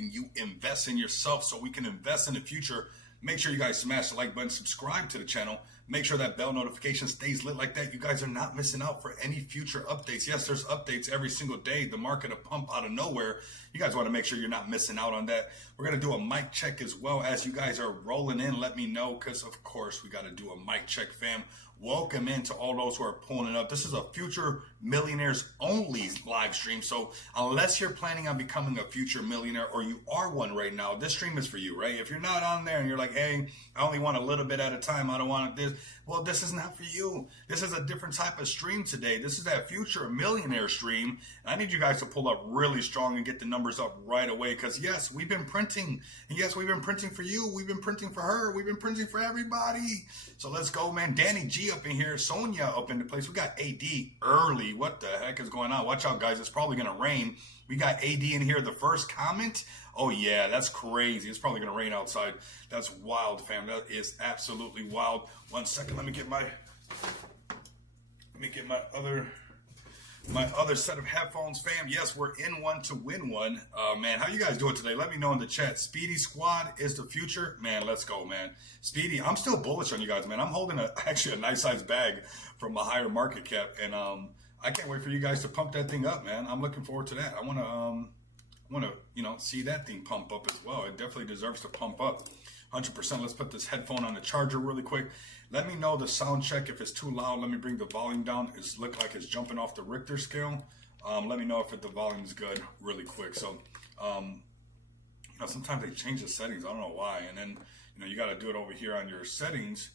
helping you invest in yourself so we can invest in the future. Make sure you guys smash the like button, subscribe to the channel, make sure that bell notification stays lit like that. You guys are not missing out for any future updates. Yes, there's updates every single day. The market will pump out of nowhere. You guys want to make sure you're not missing out on that. We're going to do a mic check as well as you guys are rolling in. Let me know because, of course, we got to do a mic check, fam. Welcome in to all those who are pulling it up. This is a future millionaires only live stream. So unless you're planning on becoming a future millionaire or you are one right now, this stream is for you, right? If you're not on there and you're like, hey, I only want a little bit at a time, I don't want this. Well, this is not for you. This is a different type of stream today. This is that future millionaire stream. And I need you guys to pull up really strong and get the numbers up right away. Because yes, we've been printing. And yes, we've been printing for you. We've been printing for her. We've been printing for everybody. So let's go, man. Danny G up in here. Sonia up in the place. We got AD early. What the heck is going on? Watch out, guys. It's probably going to rain. We got AD in here. The first comment. Oh, yeah, that's crazy. It's probably going to rain outside. That's wild, fam. That is absolutely wild. 1 second. Let me get my other set of headphones, fam. Yes, we're in one to win one. Man, how you guys doing today? Let me know in the chat. Speedy Squad is the future. Man, let's go, man. Speedy, I'm still bullish on you guys, man. I'm holding actually a nice size bag from a higher market cap, and I can't wait for you guys to pump that thing up, man. I'm looking forward to that. I want to see that thing pump up as well. It definitely deserves to pump up 100%. Let's put this headphone on the charger really quick. Let me know the sound check. If it's too loud, let me bring the volume down. It looks like it's jumping off the Richter scale. Let me know if the volume is good really quick. So, sometimes they change the settings. I don't know why. And then, you got to do it over here on your settings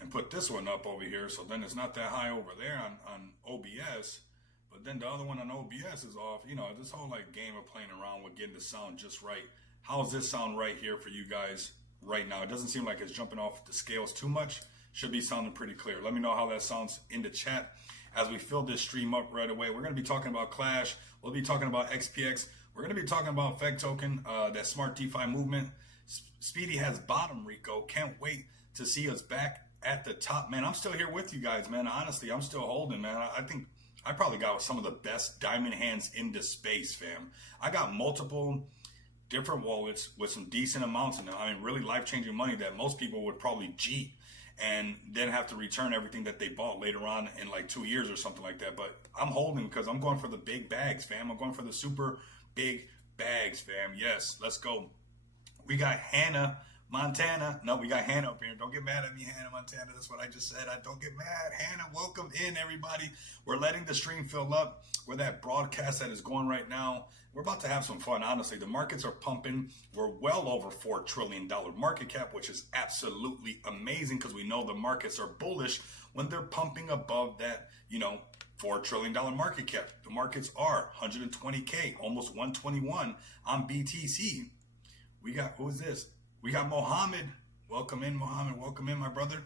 and put this one up over here. So then it's not that high over there on OBS. But then the other one on OBS is off. This whole game of playing around with getting the sound just right. How's this sound right here for you guys right now? It doesn't seem like it's jumping off the scales too much. Should be sounding pretty clear. Let me know how that sounds in the chat as we fill this stream up right away. We're going to be talking about Clash. We'll be talking about XPX. We're going to be talking about Fed Token, that smart DeFi movement. Speedy has bottom, Rico. Can't wait to see us back at the top. Man, I'm still here with you guys, man. Honestly, I'm still holding, man. I think I probably got some of the best diamond hands in the space, fam. I got multiple different wallets with some decent amounts in them. I mean, really life-changing money that most people would probably cheat and then have to return everything that they bought later on in 2 years or something like that. But I'm holding because I'm going for the big bags, fam. I'm going for the super big bags, fam. Yes, let's go. We got Hannah Montana. No, we got Hannah up here. Don't get mad at me, Hannah Montana. That's what I just said. I don't get mad. Hannah, welcome in, everybody. We're letting the stream fill up. We're that broadcast that is going right now. We're about to have some fun, honestly. The markets are pumping. We're well over $4 trillion market cap, which is absolutely amazing because we know the markets are bullish when they're pumping above that, $4 trillion market cap. The markets are 120K, almost 121 on BTC. We got, who is this? We got Mohammed. Welcome in, Mohammed. Welcome in, my brother.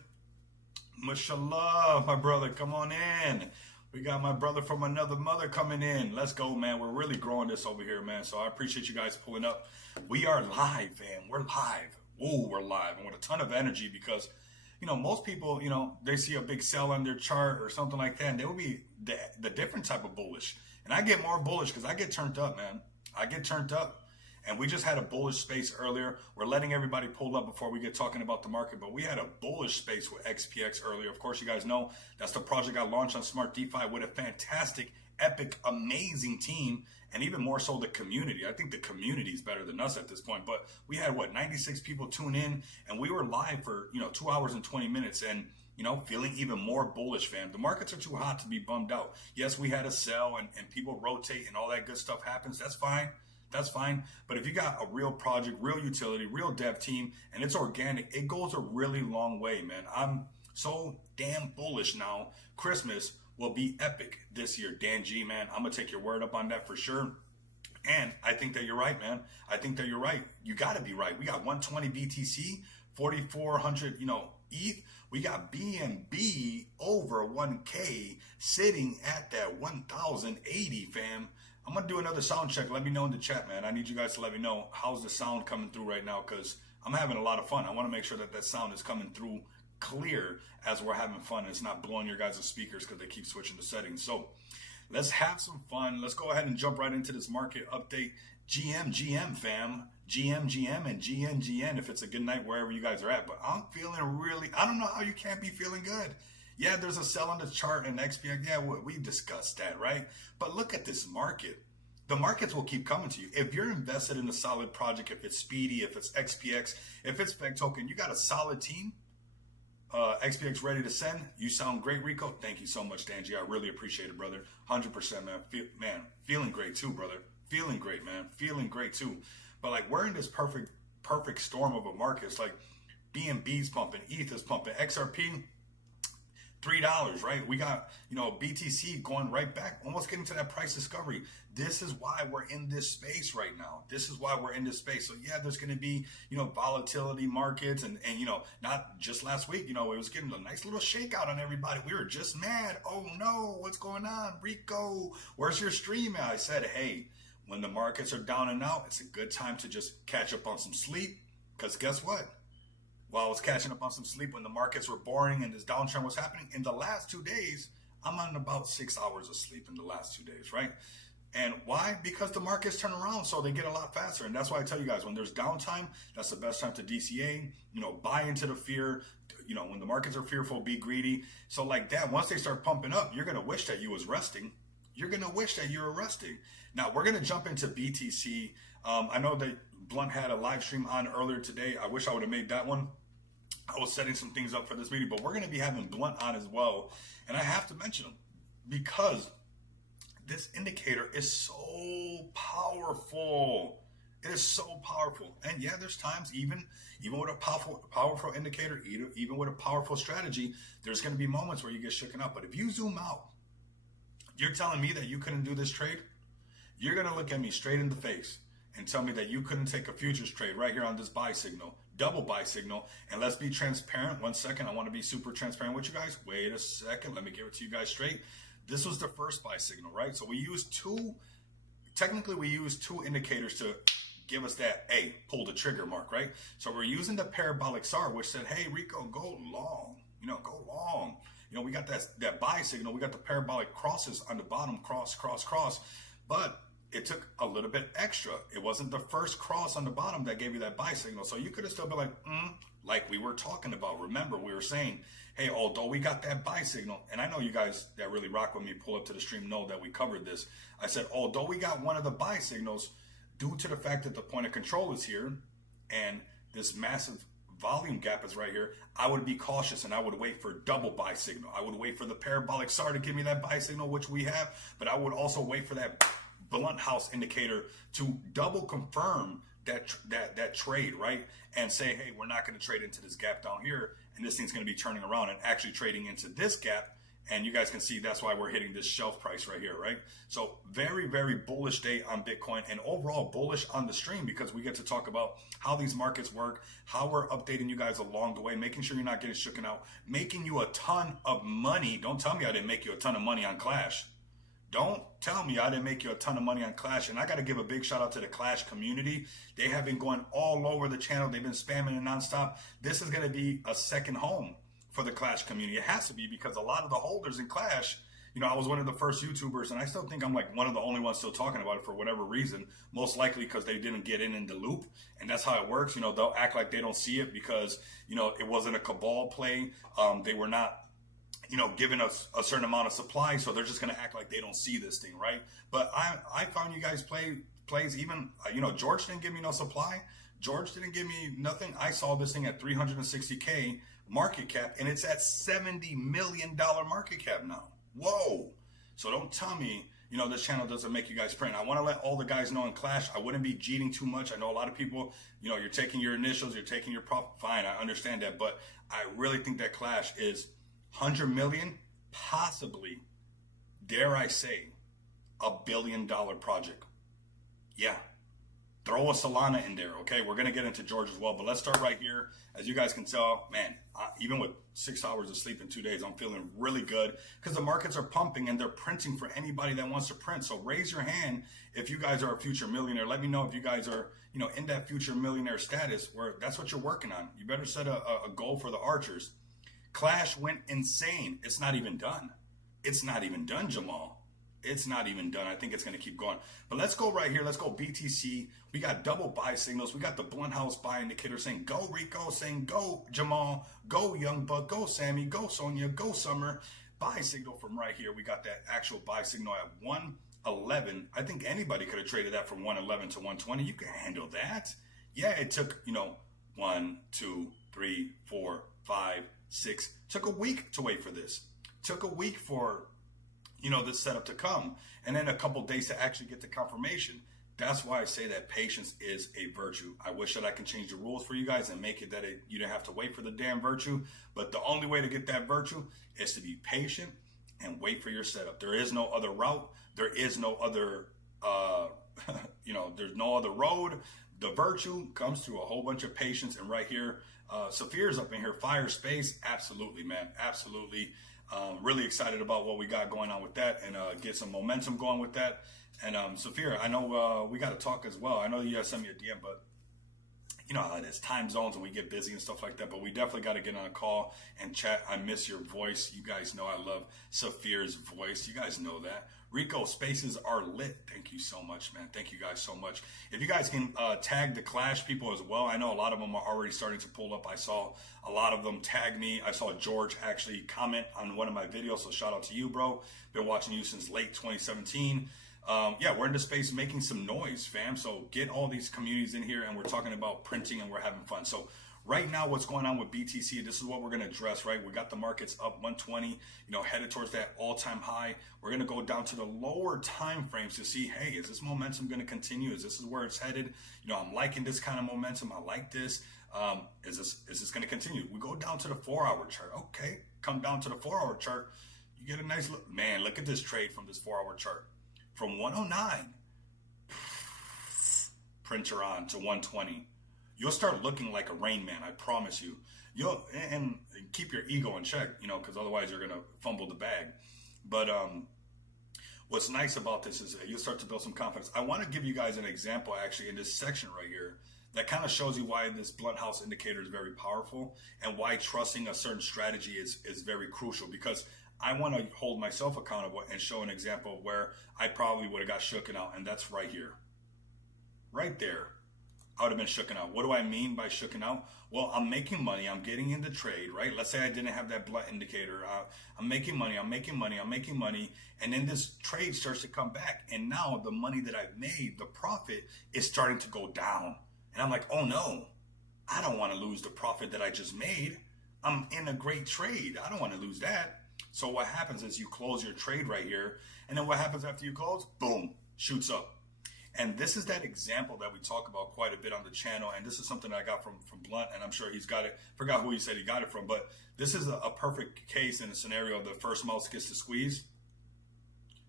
Mashallah, my brother. Come on in. We got my brother from another mother coming in. Let's go, man. We're really growing this over here, man. So I appreciate you guys pulling up. We are live, fam. We're live. Ooh, we're live. And with a ton of energy because, most people, they see a big sell on their chart or something like that. And they will be the different type of bullish. And I get more bullish because I get turned up, man. I get turned up. And we just had a bullish space earlier. We're letting everybody pull up before we get talking about the market. But we had a bullish space with XPX earlier. Of course, you guys know that's the project I launched on Smart DeFi with a fantastic, epic, amazing team. And even more so the community. I think the community is better than us at this point. But we had, 96 people tune in. And we were live for, 2 hours and 20 minutes. And, feeling even more bullish, fam. The markets are too hot to be bummed out. Yes, we had a sell and people rotate and all that good stuff happens. That's fine. That's fine. But if you got a real project, real utility, real dev team, and it's organic, it goes a really long way, man. I'm so damn bullish now. Christmas will be epic this year. Dan G, man, I'm going to take your word up on that for sure. And I think that you're right, man. I think that you're right. You got to be right. We got 120 BTC, 4,400, ETH. We got BNB over 1K sitting at that 1,080, fam. I'm going to do another sound check. Let me know in the chat, man. I need you guys to let me know how's the sound coming through right now because I'm having a lot of fun. I want to make sure that that sound is coming through clear as we're having fun. It's not blowing your guys' speakers because they keep switching the settings. So let's have some fun. Let's go ahead and jump right into this market update GM, fam. GM, and GN if it's a good night wherever you guys are at. But I'm feeling really, I don't know how you can't be feeling good. Yeah, there's a sell on the chart in XPX. Yeah, we discussed that, right? But look at this market. The markets will keep coming to you. If you're invested in a solid project, if it's Speedy, if it's XPX, if it's Feg Token, you got a solid team. XPX ready to send. You sound great, Rico. Thank you so much, Danji. I really appreciate it, brother. 100%, man. Feeling great too, brother. Feeling great, man. Feeling great too. But like we're in this perfect storm of a market. It's like BNB's pumping, ETH is pumping, XRP $3, right? We got, BTC going right back, almost getting to that price discovery. This is why we're in this space right now. This is why we're in this space. So yeah, there's going to be, volatility markets and, not just last week, it was getting a nice little shakeout on everybody. We were just mad. Oh no, what's going on? Rico, where's your stream at? I said, hey, when the markets are down and out, it's a good time to just catch up on some sleep. Because guess what? While I was catching up on some sleep when the markets were boring and this downtrend was happening, in the last 2 days, I'm on about 6 hours of sleep in the last 2 days, right? And why? Because the markets turn around, so they get a lot faster. And that's why I tell you guys, when there's downtime, that's the best time to DCA, buy into the fear. When the markets are fearful, be greedy. So like that, once they start pumping up, you're going to wish that you was resting. You're going to wish that you were resting. Now, we're going to jump into BTC. I know that Blunt had a live stream on earlier today. I wish I would have made that one. I was setting some things up for this meeting, but we're going to be having Blunt on as well. And I have to mention him because this indicator is so powerful. It is so powerful. And yeah, there's times even with a powerful indicator, even with a powerful strategy, there's going to be moments where you get shooken up. But if you zoom out, you're telling me that you couldn't do this trade? You're going to look at me straight in the face and tell me that you couldn't take a futures trade right here on this buy signal, double buy signal. And let's be transparent. 1 second. I want to be super transparent with you guys. Wait a second. Let me give it to you guys straight. This was the first buy signal, right? So we used two indicators to give us that, hey, pull the trigger mark, right? So we're using the parabolic SAR, which said, hey, Rico, go long, go long. We got that buy signal. We got the parabolic crosses on the bottom, cross. But it took a little bit extra. It wasn't the first cross on the bottom that gave you that buy signal. So you could have still been like we were talking about. Remember, we were saying, hey, although we got that buy signal, and I know you guys that really rock with me, pull up to the stream, know that we covered this. I said, although we got one of the buy signals, due to the fact that the point of control is here and this massive volume gap is right here, I would be cautious and I would wait for double buy signal. I would wait for the parabolic SAR to give me that buy signal, which we have, but I would also wait for that Blunt House indicator to double confirm that trade, right? And say, hey, we're not going to trade into this gap down here, and this thing's going to be turning around and actually trading into this gap. And you guys can see that's why we're hitting this shelf price right here, right? So very, very bullish day on Bitcoin and overall bullish on the stream because we get to talk about how these markets work, how we're updating you guys along the way, making sure you're not getting shooken out, making you a ton of money. Don't tell me I didn't make you a ton of money on Clash. Don't tell me I didn't make you a ton of money on Clash. And I got to give a big shout out to the Clash community. They have been going all over the channel. They've been spamming it nonstop. This is going to be a second home for the Clash community. It has to be because a lot of the holders in Clash, I was one of the first YouTubers, and I still think I'm like one of the only ones still talking about it for whatever reason, most likely because they didn't get in the loop. And that's how it works. They'll act like they don't see it because, it wasn't a cabal play. They were not, giving us a certain amount of supply. So they're just going to act like they don't see this thing, right? But I found you guys plays even, George didn't give me no supply. George didn't give me nothing. I saw this thing at 360K market cap, and it's at $70 million market cap now. Whoa. So don't tell me, this channel doesn't make you guys print. I want to let all the guys know in Clash, I wouldn't be cheating too much. I know a lot of people, you're taking your initials, you're taking your profit. Fine, I understand that. But I really think that Clash is 100 million, possibly, dare I say, $1 billion project. Yeah. Throw a Solana in there, okay? We're going to get into George as well, but let's start right here. As you guys can tell, man, even with 6 hours of sleep in 2 days, I'm feeling really good because the markets are pumping and they're printing for anybody that wants to print. So raise your hand if you guys are a future millionaire. Let me know if you guys are, in that future millionaire status where that's what you're working on. You better set a goal for the archers. Clash went insane. It's not even done. It's not even done, Jamal. It's not even done. I think it's going to keep going. But let's go right here. Let's go BTC. We got double buy signals. We got the blunt house buy indicator saying go Rico, saying go Jamal, go Young Buck, go Sammy, go Sonia, go Summer. Buy signal from right here. We got that actual buy signal at 111. I think anybody could have traded that from 111 to 120. You can handle that. Yeah, it took, 1, 2, 3, 4, 5, 6. Took a week to wait for this. Took a week for, this setup to come. And then a couple days to actually get the confirmation. That's why I say that patience is a virtue. I wish that I can change the rules for you guys and make it that you don't have to wait for the damn virtue. But the only way to get that virtue is to be patient and wait for your setup. There is no other route. There is no other, there's no other road. The virtue comes through a whole bunch of patience. And right here, Saphir's up in here. Fire space. Absolutely, man. Absolutely. Really excited about what we got going on with that and get some momentum going with that. And Saphir, I know we got to talk as well. I know you guys sent me a DM, but you know how it is, time zones and we get busy and stuff like that. But we definitely got to get on a call and chat. I miss your voice. You guys know I love Saphir's voice. You guys know that. Rico, spaces are lit. Thank you so much, man. Thank you guys so much. If you guys can tag the Clash people as well. I know a lot of them are already starting to pull up. I saw a lot of them tag me. I saw George actually comment on one of my videos. So shout out to you, bro. Been watching you since late 2017. Yeah, we're in the space making some noise, fam. So get all these communities in here and we're talking about printing and we're having fun. So right now, what's going on with BTC, this is what we're going to address, right? We got the markets up 120, headed towards that all-time high. We're going to go down to the lower time frames to see, hey, is this momentum going to continue? Is this where it's headed? I'm liking this kind of momentum. I like this. Is this going to continue? We go down to the 4-hour chart. Okay, come down to the 4-hour chart. You get a nice look. Man, look at this trade from this 4-hour chart. From 109, printer on to 120. You'll start looking like a Rain Man, I promise you. And keep your ego in check, because otherwise you're gonna fumble the bag. But what's nice about this is you'll start to build some confidence. I want to give you guys an example actually in this section right here that kind of shows you why this blunt house indicator is very powerful and why trusting a certain strategy is very crucial, because I want to hold myself accountable and show an example where I probably would have got shooken out, and that's right here. Right there. I would have been shooken out. What do I mean by shooken out? Well, I'm making money. I'm getting into trade, right? Let's say I didn't have that blunt indicator. I'm making money. And then this trade starts to come back. And now the money that I've made, the profit, is starting to go down. And I'm like, oh no, I don't want to lose the profit that I just made. I'm in a great trade. I don't want to lose that. So what happens is you close your trade right here. And then what happens after you close? Boom, shoots up. And this is that example that we talk about quite a bit on the channel. And this is something that I got from Blunt, and I'm sure he's got it. Forgot who he said he got it from, but this is a perfect case in a scenario. The first mouse gets to squeeze,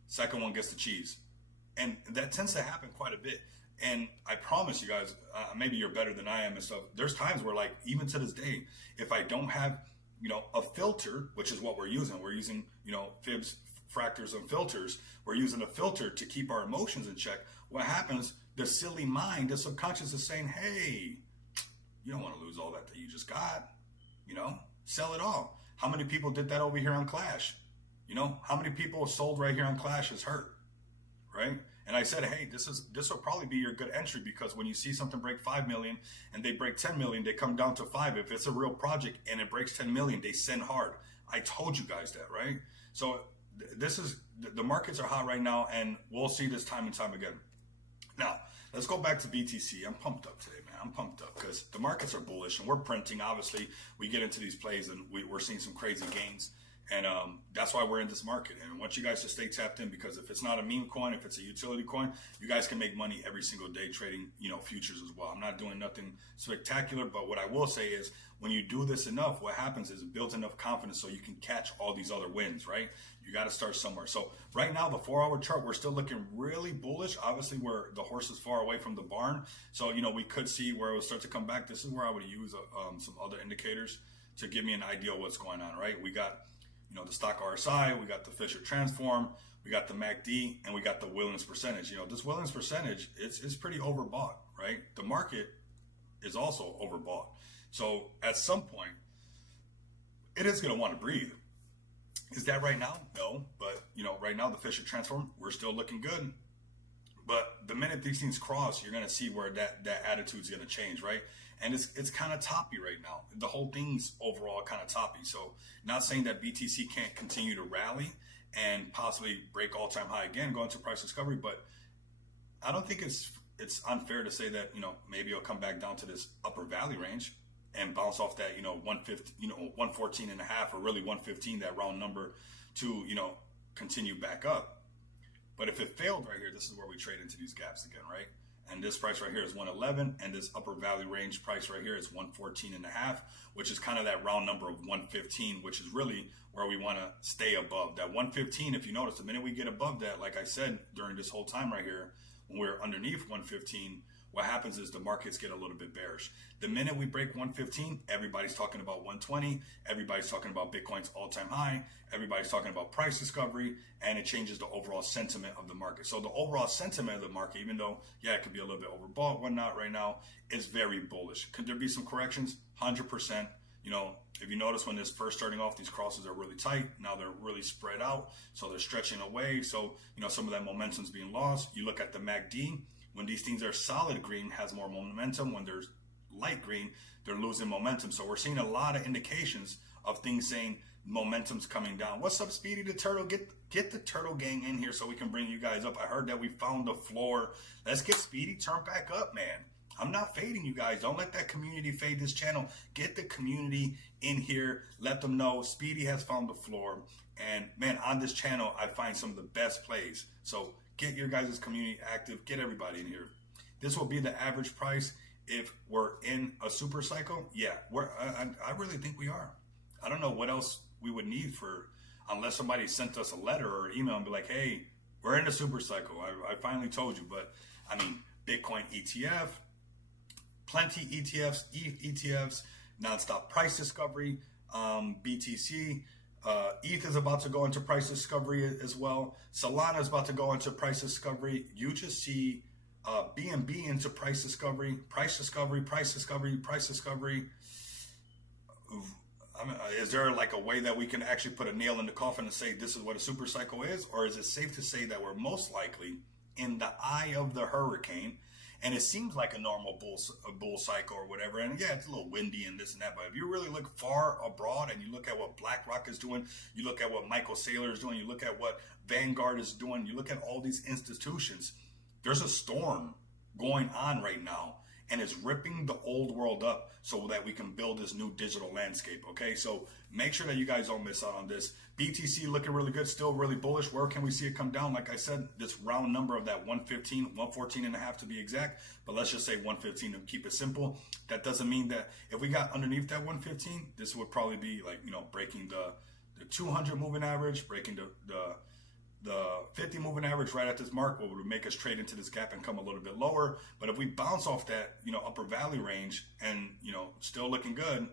second one gets to cheese. And that tends to happen quite a bit. And I promise you guys, maybe you're better than I am and stuff. There's times where, like, even to this day, if I don't have, a filter, which is what we're using fibs, fractors, and filters. We're using a filter to keep our emotions in check. What happens? The silly mind, the subconscious is saying, hey, you don't want to lose all that you just got. Sell it all. How many people did that over here on Clash? How many people sold right here on Clash is hurt, right? And I said, hey, this will probably be your good entry, because when you see something break 5 million and they break 10 million, they come down to 5. If it's a real project and it breaks 10 million, they send hard. I told you guys that, right? So the markets are hot right now, and we'll see this time and time again. Now, let's go back to BTC. I'm pumped up today, man. I'm pumped up because the markets are bullish and we're printing. Obviously, we get into these plays and we're seeing some crazy gains. And that's why we're in this market. And I want you guys to stay tapped in, because if it's not a meme coin, if it's a utility coin, you guys can make money every single day trading, futures as well. I'm not doing nothing spectacular, but what I will say is when you do this enough, what happens is it builds enough confidence so you can catch all these other wins, right? You got to start somewhere. So right now, the 4-hour chart, we're still looking really bullish. Obviously, the horse is far away from the barn. So, we could see where it will start to come back. This is where I would use some other indicators to give me an idea of what's going on, right? We got the stock RSI, we got the Fisher transform, we got the MACD, and we got the willingness percentage. This willingness percentage, it's pretty overbought, right? The market is also overbought. So at some point, it is going to want to breathe. Is that right now? No, but you know, right now the fish are transformed. We're still looking good. But the minute these things cross, you're gonna see where that attitude's gonna change, right? And it's kind of toppy right now. The whole thing's overall kind of toppy. So not saying that BTC can't continue to rally and possibly break all-time high again, go into price discovery, but I don't think it's unfair to say that, you know, maybe it'll come back down to this upper valley range and bounce off that, you know, 150, you know, 114 and a half, or really 115, that round number, to, you know, continue back up. But if it failed right here, this is where we trade into these gaps again, right? And this price right here is 111, and this upper valley range price right here is 114 and a half, which is kind of that round number of 115, which is really where we want to stay above. That 115, if you notice, the minute we get above that, like I said during this whole time right here, when we're underneath 115, what happens is the markets get a little bit bearish. The minute we break 115, everybody's talking about 120. Everybody's talking about Bitcoin's all-time high. Everybody's talking about price discovery, and it changes the overall sentiment of the market. So the overall sentiment of the market, even though, yeah, it could be a little bit overbought, whatnot right now, is very bullish. Could there be some corrections? 100%. You know, if you notice when this first starting off, these crosses are really tight. Now they're really spread out, so they're stretching away. So, you know, some of that momentum's being lost. You look at the MACD. When these things are solid green, has more momentum. When there's light green, they're losing momentum. So we're seeing a lot of indications of things saying momentum's coming down. What's up, Speedy the Turtle? Get the Turtle Gang in here so we can bring you guys up. I heard that we found the floor. Let's get Speedy turned back up, man. I'm not fading you guys. Don't let that community fade this channel. Get the community in here. Let them know Speedy has found the floor. And man, on this channel, I find some of the best plays. So get your guys' community active. Get everybody in here. This will be the average price if we're in a super cycle. Yeah, I really think we are. I don't know what else we would need for, unless somebody sent us a letter or email and be like, hey, we're in a super cycle. I finally told you. But I mean, Bitcoin ETF, plenty ETFs, ETFs, nonstop price discovery, BTC. ETH is about to go into price discovery as well. Solana is about to go into price discovery. You just see BNB into price discovery, price discovery, price discovery, price discovery. I mean, is there like a way that we can actually put a nail in the coffin and say this is what a super cycle is? Or is it safe to say that we're most likely in the eye of the hurricane? And it seems like a normal bull cycle or whatever. And yeah, it's a little windy and this and that. But if you really look far abroad and you look at what BlackRock is doing, you look at what Michael Saylor is doing, you look at what Vanguard is doing, you look at all these institutions, there's a storm going on right now. And it's ripping the old world up so that we can build this new digital landscape, okay? So make sure that you guys don't miss out on this. BTC looking really good, still really bullish. Where can we see it come down? Like I said, this round number of that 115, 114 and a half to be exact, but let's just say 115 to keep it simple. That doesn't mean that if we got underneath that 115, this would probably be like, you know, breaking the 200 moving average, breaking the 50 moving average right at this mark, what would make us trade into this gap and come a little bit lower. But if we bounce off that, you know, upper valley range and, you know, still looking good,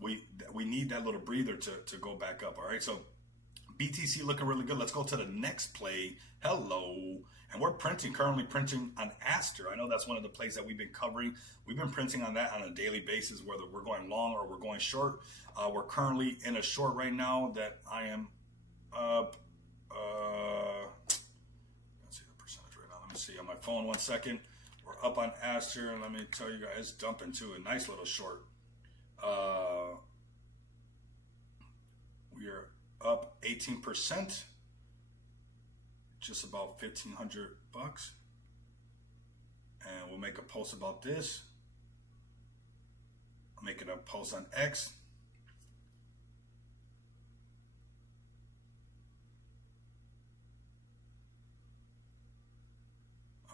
we need that little breather to go back up. All right, so BTC looking really good. Let's go to the next play. Hello. And we're currently printing on ASTER. I know that's one of the plays that we've been covering. We've been printing on that on a daily basis, whether we're going long or we're going short. We're currently in a short right now that I am up. Let's see the percentage right now. Let me see on my phone 1 second. We're up on ASTER, and let me tell you guys, it's dumping to a nice little short. We are up 18%, just about $1,500, and we'll make a post about this. I'll make it a post on X.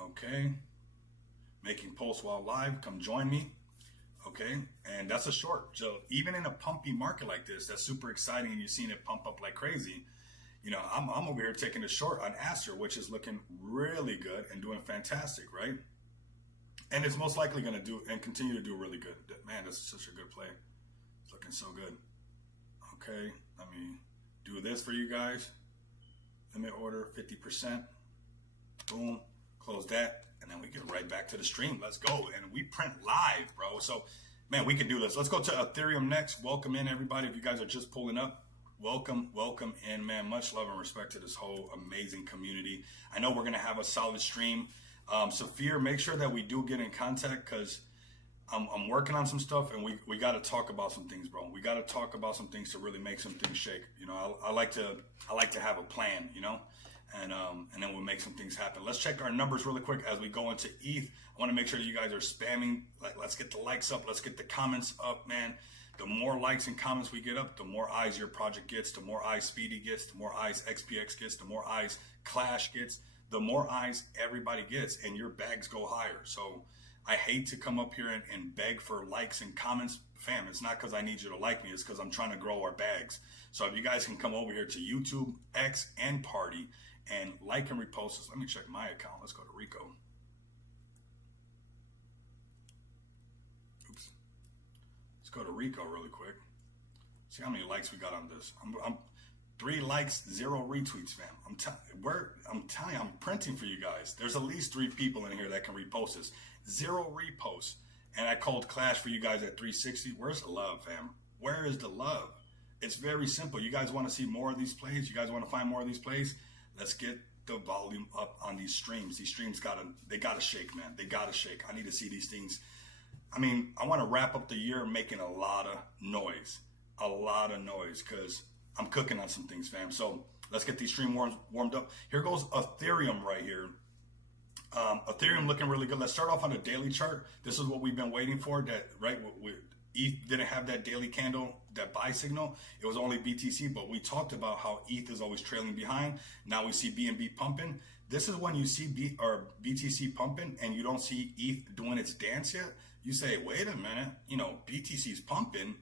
Okay, making posts while live. Come join me. Okay, and that's a short. So even in a pumpy market like this, that's super exciting, and you're seeing it pump up like crazy. You know, I'm over here taking a short on ASTER, which is looking really good and doing fantastic, right? And it's most likely going to do and continue to do really good. Man, that's such a good play. It's looking so good. Okay, let me do this for you guys. Limit order 50%. Boom. Close that, and then we get right back to the stream. Let's go. And we print live, bro. So, man, we can do this. Let's go to Ethereum next. Welcome in, everybody, if you guys are just pulling up. Welcome in, man. Much love and respect to this whole amazing community. I know we're going to have a solid stream. Saphir, make sure that we do get in contact, because I'm working on some stuff, and we got to talk about some things, bro. We got to talk about some things to really make some things shake. You know, I like to have a plan, you know, and then we'll make some things happen. Let's check our numbers really quick as we go into ETH. I want to make sure that you guys are spamming. Like, let's get the likes up. Let's get the comments up, man. The more likes and comments we get up, the more eyes your project gets, the more eyes Speedy gets, the more eyes XPX gets, the more eyes Clash gets, the more eyes everybody gets, and your bags go higher. So I hate to come up here and beg for likes and comments. Fam, it's not because I need you to like me. It's because I'm trying to grow our bags. So if you guys can come over here to YouTube, X, and Party and like and repost this. Let me check my account. Let's go to Rico. Oops. Let's go to Rico really quick. See how many likes we got on this. I'm 3 likes, 0 retweets, fam. I'm telling you, I'm printing for you guys. There's at least 3 people in here that can repost this. 0 reposts. And I called Clash for you guys at 360. Where's the love, fam? Where is the love? It's very simple. You guys want to see more of these plays? You guys want to find more of these plays? Let's get the volume up on these streams. These streams gotta shake, man. They gotta shake. I need to see these things. I mean, I want to wrap up the year making a lot of noise, because I'm cooking on some things, fam. So let's get these stream warmed up. Here goes Ethereum right here. Ethereum looking really good. Let's start off on a daily chart. This is what we've been waiting for. That right, ETH didn't have that daily candle, that buy signal. It was only BTC, but we talked about how ETH is always trailing behind. Now we see BNB pumping. This is when you see BTC pumping and you don't see ETH doing its dance yet. You say, wait a minute, you know, BTC's pumping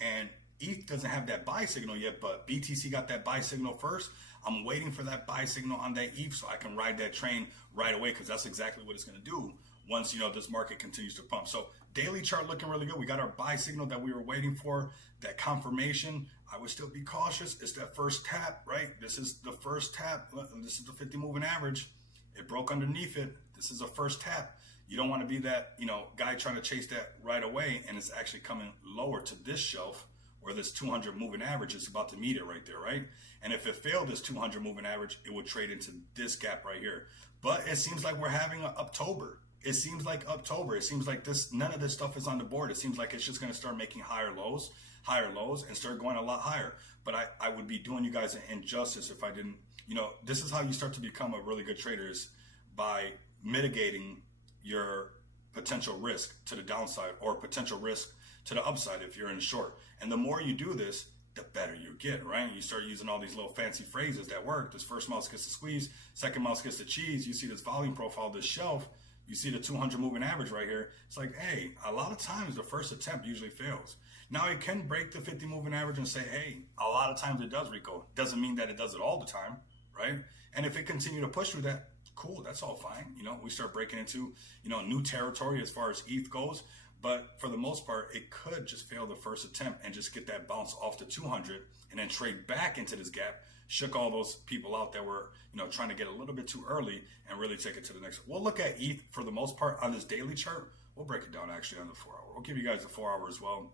and ETH doesn't have that buy signal yet, but BTC got that buy signal first. I'm waiting for that buy signal on that ETH so I can ride that train right away, because that's exactly what it's going to do once, you know, this market continues to pump. So daily chart looking really good. We got our buy signal that we were waiting for, that confirmation. I would still be cautious. It's that first tap, right? This is the first tap. This is the 50 moving average. It broke underneath it. This is a first tap. You don't want to be that, you know, guy trying to chase that right away, and it's actually coming lower to this shelf where this 200 moving average is about to meet it right there, right? And if it failed this 200 moving average, it would trade into this gap right here. But it seems like we're having an October. It seems like October. It seems like none of this stuff is on the board. It seems like it's just going to start making higher lows, and start going a lot higher. But I would be doing you guys an injustice if I didn't, you know, this is how you start to become a really good trader, is by mitigating your potential risk to the downside or potential risk to the upside if you're in short. And the more you do this, the better you get, right? You start using all these little fancy phrases that work. This first mouse gets the squeeze, second mouse gets the cheese. You see this volume profile, this shelf, you see the 200 moving average right here. It's like, hey, a lot of times the first attempt usually fails. Now it can break the 50 moving average and say, hey, a lot of times it does, Rico. Doesn't mean that it does it all the time, right? And if it continue to push through that, cool, that's all fine. You know, we start breaking into, you know, new territory as far as ETH goes. But for the most part, it could just fail the first attempt and just get that bounce off the 200 and then trade back into this gap, shook all those people out that were, you know, trying to get a little bit too early and really take it to the next. We'll look at ETH for the most part on this daily chart. We'll break it down actually on the 4 hour. We'll give you guys the 4 hour as well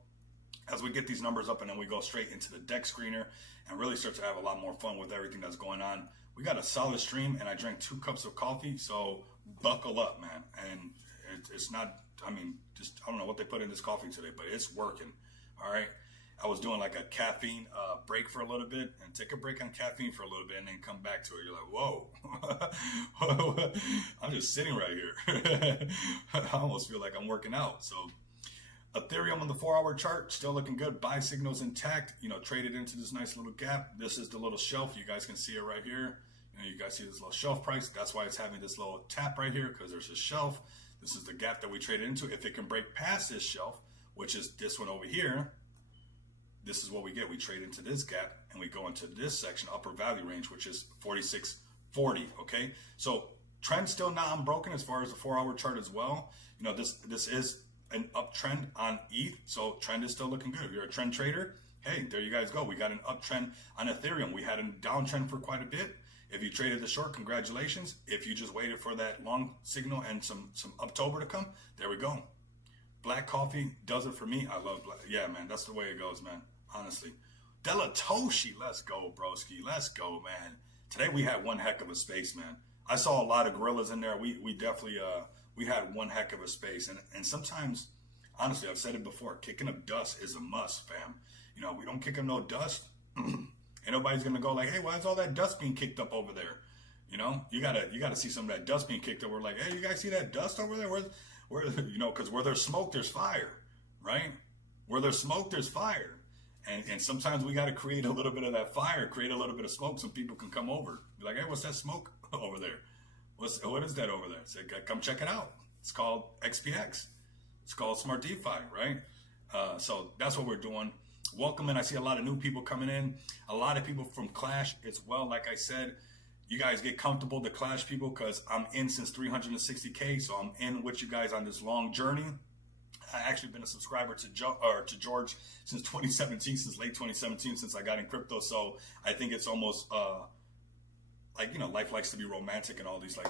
as we get these numbers up, and then we go straight into the deck screener and really start to have a lot more fun with everything that's going on. We got a solid stream, and I drank 2 cups of coffee, so buckle up, man. And it's not, I mean, just, I don't know what they put in this coffee today, but it's working. All right. I was doing like a caffeine break for a little bit, and take a break on caffeine for a little bit and then come back to it. You're like, whoa, I'm just sitting right here. I almost feel like I'm working out. So Ethereum on the 4 hour chart, still looking good. Buy signals intact, you know, traded into this nice little gap. This is the little shelf. You guys can see it right here. You know, you guys see this little shelf price. That's why it's having this little tap right here, because there's a shelf. This is the gap that we traded into. If it can break past this shelf, which is this one over here, this is what we get. We trade into this gap and we go into this section, upper value range, which is 46.40. Okay. So trend still not unbroken as far as the 4 hour chart as well. You know, this is an uptrend on ETH. So trend is still looking good. If you're a trend trader, hey, there you guys go. We got an uptrend on Ethereum. We had a downtrend for quite a bit. If you traded the short, congratulations. If you just waited for that long signal and some October to come, there we go. Black coffee does it for me. I love black. Yeah, man, that's the way it goes, man. Honestly, Delatoshi, let's go, broski. Let's go, man. Today we had one heck of a space, man. I saw a lot of gorillas in there. We definitely we had one heck of a space. And sometimes, honestly, I've said it before, kicking up dust is a must, fam. You know, we don't kick up no dust. And nobody's gonna go like, hey, why is all that dust being kicked up over there? You know, you gotta see some of that dust being kicked up. We're like, hey, you guys see that dust over there? Where you know, because where there's smoke, there's fire, right? Where there's smoke, there's fire. And sometimes we got to create a little bit of that fire, create a little bit of smoke so people can come over. Be like, hey, what's that smoke over there? What is that over there? Say, come check it out. It's called XPX. It's called Smart DeFi, right? So that's what we're doing. Welcome in. I see a lot of new people coming in. A lot of people from Clash as well. Like I said, you guys get comfortable, the Clash people, because I'm in since 360K. So I'm in with you guys on this long journey. I actually been a subscriber to George since 2017, since late 2017, since I got in crypto. So I think it's almost like, you know, life likes to be romantic and all these like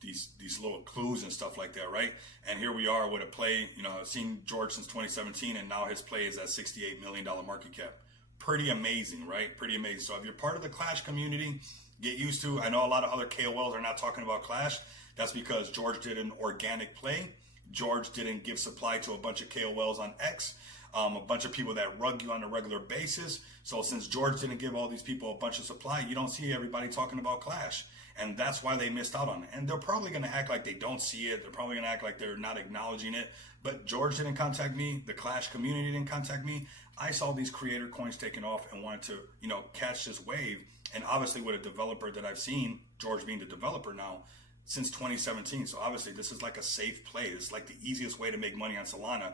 these little clues and stuff like that, right? And here we are with a play. You know, I've seen George since 2017, and now his play is at $68 million market cap. Pretty amazing, right? Pretty amazing. So if you're part of the Clash community, get used to. I know a lot of other KOLs are not talking about Clash. That's because George did an organic play. George didn't give supply to a bunch of KOLs on X, a bunch of people that rug you on a regular basis. So since George didn't give all these people a bunch of supply, you don't see everybody talking about Clash. And that's why they missed out on it. And they're probably going to act like they don't see it. They're probably going to act like they're not acknowledging it. But George didn't contact me. The Clash community didn't contact me. I saw these creator coins taking off and wanted to, you know, catch this wave. And obviously with a developer that I've seen, George being the developer now, since 2017. So obviously this is like a safe play. It's like the easiest way to make money on Solana.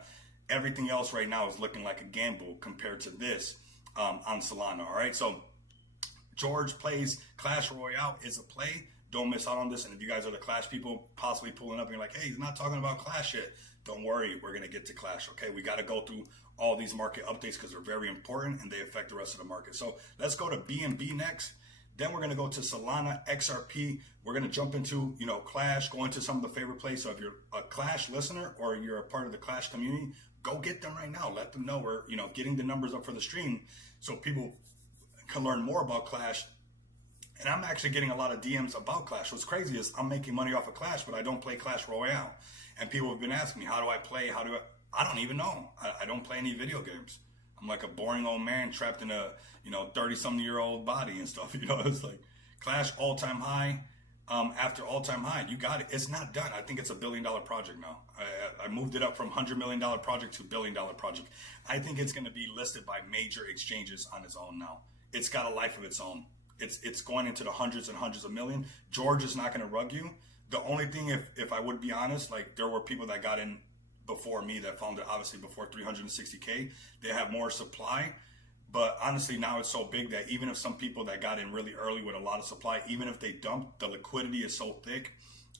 Everything else right now is looking like a gamble compared to this on Solana. All right. So George plays Clash Royale is a play. Don't miss out on this. And if you guys are the Clash people possibly pulling up and you're like, hey, he's not talking about Clash yet. Don't worry. We're going to get to Clash. Okay. We got to go through all these market updates because they're very important and they affect the rest of the market. So let's go to BNB next. Then we're going to go to Solana, XRP. We're going to jump into, you know, Clash, go into some of the favorite plays. So if you're a Clash listener or you're a part of the Clash community, go get them right now. Let them know we're, you know, getting the numbers up for the stream so people can learn more about Clash. And I'm actually getting a lot of DMs about Clash. What's crazy is I'm making money off of Clash, but I don't play Clash Royale. And people have been asking me, how do I play? I don't even know. I don't play any video games. I'm like a boring old man trapped in a, you know, 30-something-year-old body and stuff. You know, it's like Clash all-time high. After all-time high, you got it. It's not done. I think it's $1 billion project now. I moved it up from $100 million project to $1 billion project. I think it's going to be listed by major exchanges on its own now. It's got a life of its own. It's going into the hundreds and hundreds of million. George is not going to rug you. The only thing, if I would be honest, like there were people that got in before me that found it obviously before 360K. They have more supply. But honestly, now it's so big that even if some people that got in really early with a lot of supply, even if they dumped, the liquidity is so thick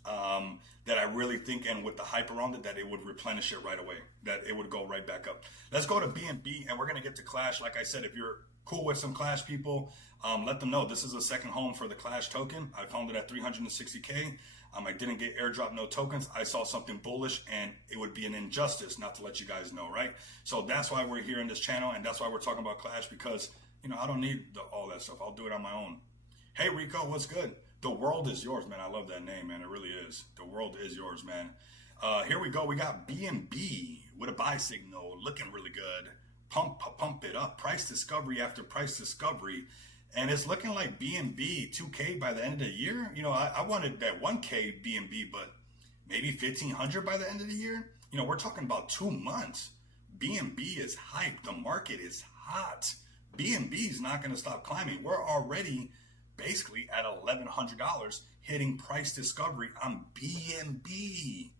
that I really think, and with the hype around it, that it would replenish it right away, that it would go right back up. Let's go to BNB, and we're going to get to Clash. Like I said, if you're cool with some Clash people, let them know this is a second home for the Clash token. I found it at 360K. I didn't get airdrop no tokens. I saw something bullish, and it would be an injustice not to let you guys know, right? So that's why we're here in this channel, and that's why we're talking about Clash, because, you know, I don't need all that stuff. I'll do it on my own. Hey, Rico, what's good? The world is yours, man. I love that name, man. It really is. The world is yours, man. Here we go. We got BNB with a buy signal, looking really good. Pump it up. Price discovery after price discovery. And it's looking like BNB 2K by the end of the year. You know, I wanted that 1K BNB, but maybe 1,500 by the end of the year. You know, we're talking about 2 months. BNB is hyped. The market is hot. BNB is not going to stop climbing. We're already basically at $1,100 hitting price discovery on BNB.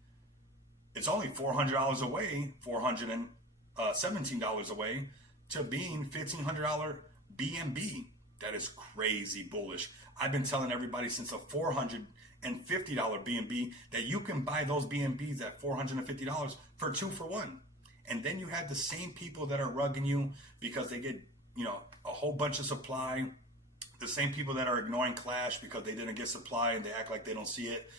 It's only $400 away, $417 away to being $1,500 BNB. That is crazy bullish. I've been telling everybody since a $450 BNB that you can buy those BNBs at $450 for 2 for 1. And then you have the same people that are rugging you because they get, you know, a whole bunch of supply. The same people that are ignoring Clash because they didn't get supply and they act like they don't see it.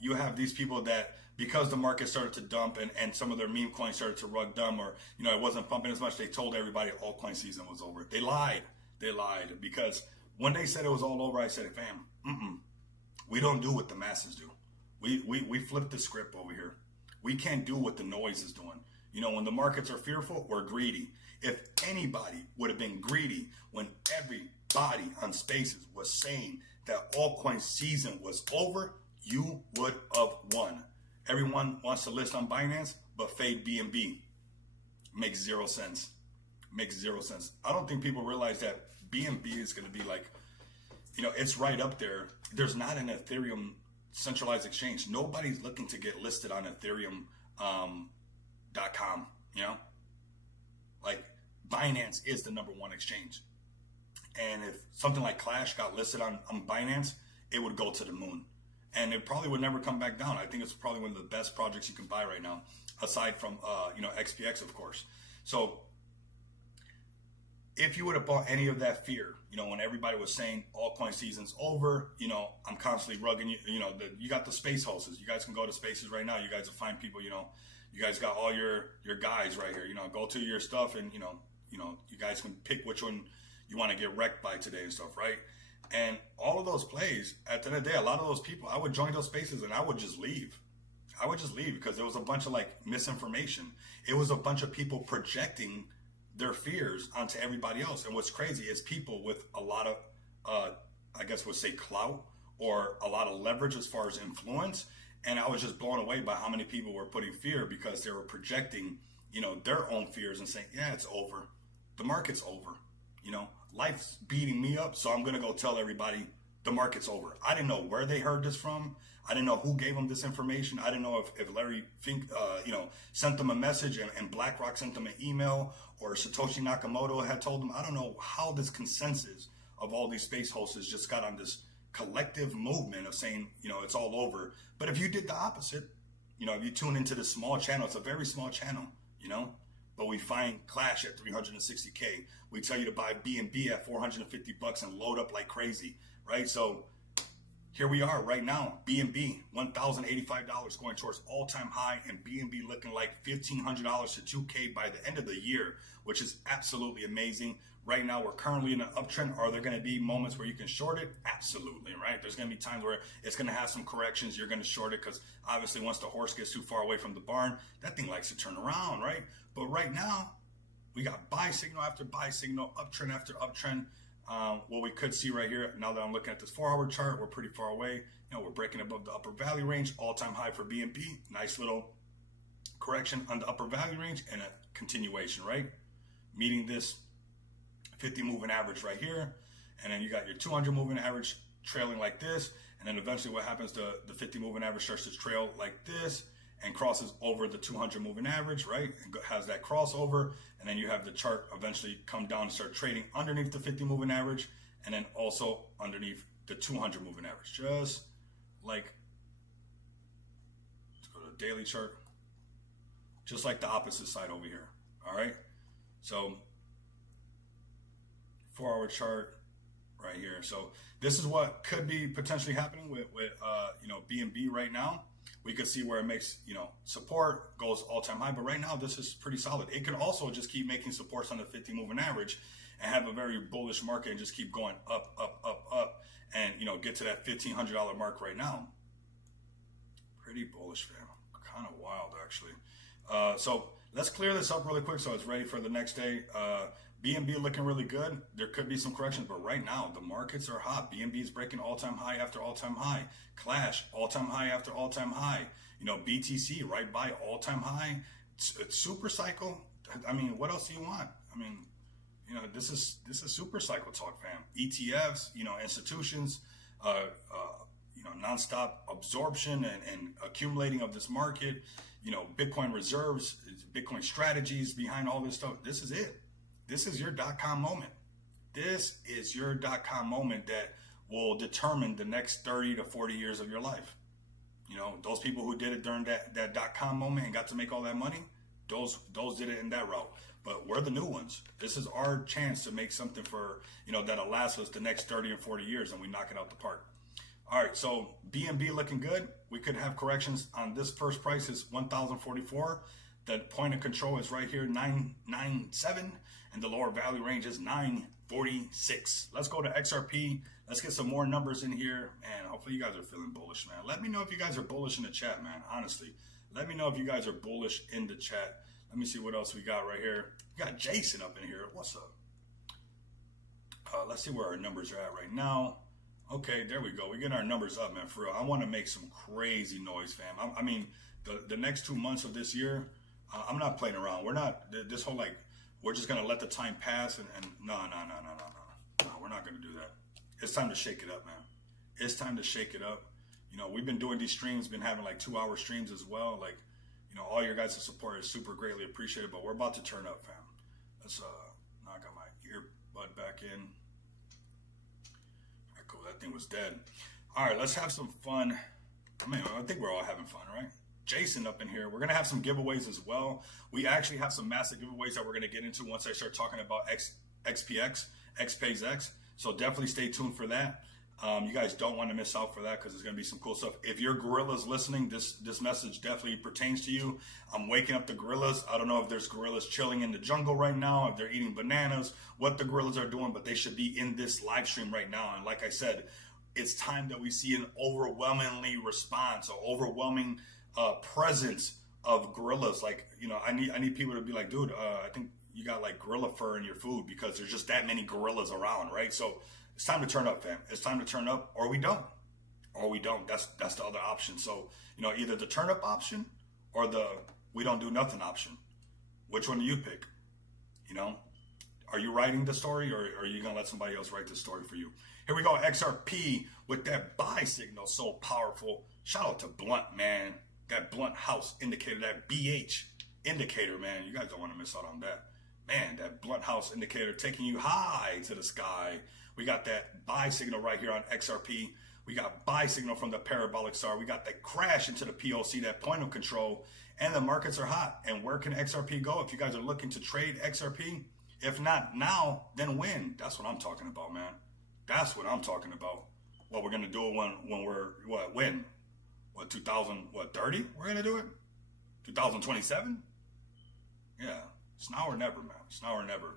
You have these people that, because the market started to dump and some of their meme coins started to rug dumb, or, you know, it wasn't pumping as much, they told everybody altcoin season was over. They lied. They lied, because when they said it was all over, I said, fam, we don't do what the masses do. We flip the script over here. We can't do what the noise is doing. You know, when the markets are fearful, we're greedy. If anybody would have been greedy when everybody on Spaces was saying that altcoin season was over, you would have won. Everyone wants to list on Binance, but fade BNB. Makes 0 sense. Makes 0 sense. I don't think people realize that BNB is going to be like, you know, it's right up there. There's not an Ethereum centralized exchange. Nobody's looking to get listed on Ethereum.com, you know? Like, Binance is the #1 exchange. And if something like Clash got listed on Binance, it would go to the moon. And it probably would never come back down. I think it's probably one of the best projects you can buy right now, aside from, you know, XPX, of course. So if you would have bought any of that fear, you know, when everybody was saying altcoin season's over, you know, I'm constantly rugging you, you know, you got the space hosts. You guys can go to Spaces right now. You guys will find people, you know, you guys got all your guys right here, you know, go to your stuff, and, you know, you guys can pick which one you want to get wrecked by today and stuff, right? And all of those plays, at the end of the day, a lot of those people, I would join those Spaces and I would just leave. I would just leave, because there was a bunch of like misinformation. It was a bunch of people projecting their fears onto everybody else. And what's crazy is people with a lot of, I guess we'll say clout, or a lot of leverage as far as influence. And I was just blown away by how many people were putting fear, because they were projecting, you know, their own fears and saying, yeah, it's over. The market's over. You know, life's beating me up, so I'm going to go tell everybody the market's over. I didn't know where they heard this from. I didn't know who gave them this information. I didn't know if Larry Fink, you know, sent them a message, and BlackRock sent them an email, or Satoshi Nakamoto had told them. I don't know how this consensus of all these space hosts just got on this collective movement of saying, you know, it's all over. But if you did the opposite, you know, if you tune into this small channel, it's a very small channel, you know, but we find Clash at 360K. We tell you to buy BNB at $450 and load up like crazy, right? So here we are right now, BNB, $1,085 going towards all-time high, and BNB looking like $1,500 to $2K by the end of the year, which is absolutely amazing. Right now, we're currently in an uptrend. Are there going to be moments where you can short it? Absolutely, right? There's going to be times where it's going to have some corrections. You're going to short it, because obviously once the horse gets too far away from the barn, that thing likes to turn around, right? But right now, we got buy signal after buy signal, uptrend after uptrend. What we could see right here, now that I'm looking at this 4-hour chart, we're pretty far away. You know, we're breaking above the upper value range, all-time high for BNB. Nice little correction on the upper value range and a continuation, right? Meeting this 50 moving average right here. And then you got your 200 moving average trailing like this. And then eventually what happens, the 50 moving average starts to trail like this and crosses over the 200 moving average, right? And has that crossover. And then you have the chart eventually come down and start trading underneath the 50 moving average, and then also underneath the 200 moving average. Just like, let's go to the daily chart. Just like the opposite side over here, all right? So 4-hour chart right here. So this is what could be potentially happening with you know, BNB right now. We could see where it makes, you know, support, goes all-time high, but right now this is pretty solid. It could also just keep making supports on the 50 moving average and have a very bullish market and just keep going up, up, up, up, and, you know, get to that $1,500 mark right now. Pretty bullish, fam. Kind of wild, actually. So let's clear this up really quick so it's ready for the next day. BNB looking really good. There could be some corrections, but right now the markets are hot. BNB is breaking all-time high after all-time high. Clash, all-time high after all-time high. You know, BTC right by all-time high. It's super cycle. I mean, what else do you want? I mean, you know, this is super cycle talk, fam. ETFs, you know, institutions, you know, nonstop absorption and accumulating of this market. You know, Bitcoin reserves, Bitcoin strategies behind all this stuff. This is it. This is your .com moment. This is your .com moment that will determine the next 30 to 40 years of your life. You know, those people who did it during that .com moment and got to make all that money, those did it in that route. But we're the new ones. This is our chance to make something for, you know, that'll last us the next 30 and 40 years, and we knock it out the park. All right, so BNB looking good. We could have corrections on this first price is 1,044. The point of control is right here, 997, and the lower value range is 946. Let's go to XRP. Let's get some more numbers in here, and hopefully you guys are feeling bullish, man. Let me know if you guys are bullish in the chat, man. Honestly, let me know if you guys are bullish in the chat. Let me see what else we got right here. We got Jason up in here. What's up? Let's see where our numbers are at right now. Okay, there we go. We're getting our numbers up, man, for real. I want to make some crazy noise, fam. I mean, the next 2 months of this year, I'm not playing around. We're not, this whole, like, we're just going to let the time pass and no, we're not going to do that. It's time to shake it up, man. It's time to shake it up. You know, we've been doing these streams, been having like 2-hour streams as well. Like, you know, all your guys' support is super greatly appreciated, but we're about to turn up, fam. Let's, now I got my earbud back in. Cool, that thing was dead. All right, let's have some fun. I mean, I think we're all having fun, right? Jason up in here. We're going to have some giveaways as well. We actually have some massive giveaways that we're going to get into once I start talking about XPX, XPX. So definitely stay tuned for that. You guys don't want to miss out for that because there's going to be some cool stuff. If you're gorillas listening, this message definitely pertains to you. I'm waking up the gorillas. I don't know if there's gorillas chilling in the jungle right now, if they're eating bananas, what the gorillas are doing, but they should be in this live stream right now. And like I said, it's time that we see an overwhelmingly response, or overwhelming presence of gorillas. Like, you know, I need people to be like, dude, I think you got like gorilla fur in your food because there's just that many gorillas around, right? So it's time to turn up, fam. It's time to turn up, or we don't. Or we don't. That's the other option. So, you know, either the turn up option or the we don't do nothing option. Which one do you pick? You know, are you writing the story, or are you going to let somebody else write the story for you? Here we go, XRP with that buy signal, so powerful. Shout out to Blunt, man. That Blunt House indicator, that BH indicator, man. You guys don't want to miss out on that. Man, that Blunt House indicator taking you high to the sky. We got that buy signal right here on XRP. We got buy signal from the parabolic star. We got that crash into the POC, that point of control, and the markets are hot. And where can XRP go? If you guys are looking to trade XRP, if not now, then when? That's what I'm talking about, man. That's what I'm talking about. What we're gonna do it when we're when? 2030? We're gonna do it? 2027? Yeah. It's now or never, man. It's now or never.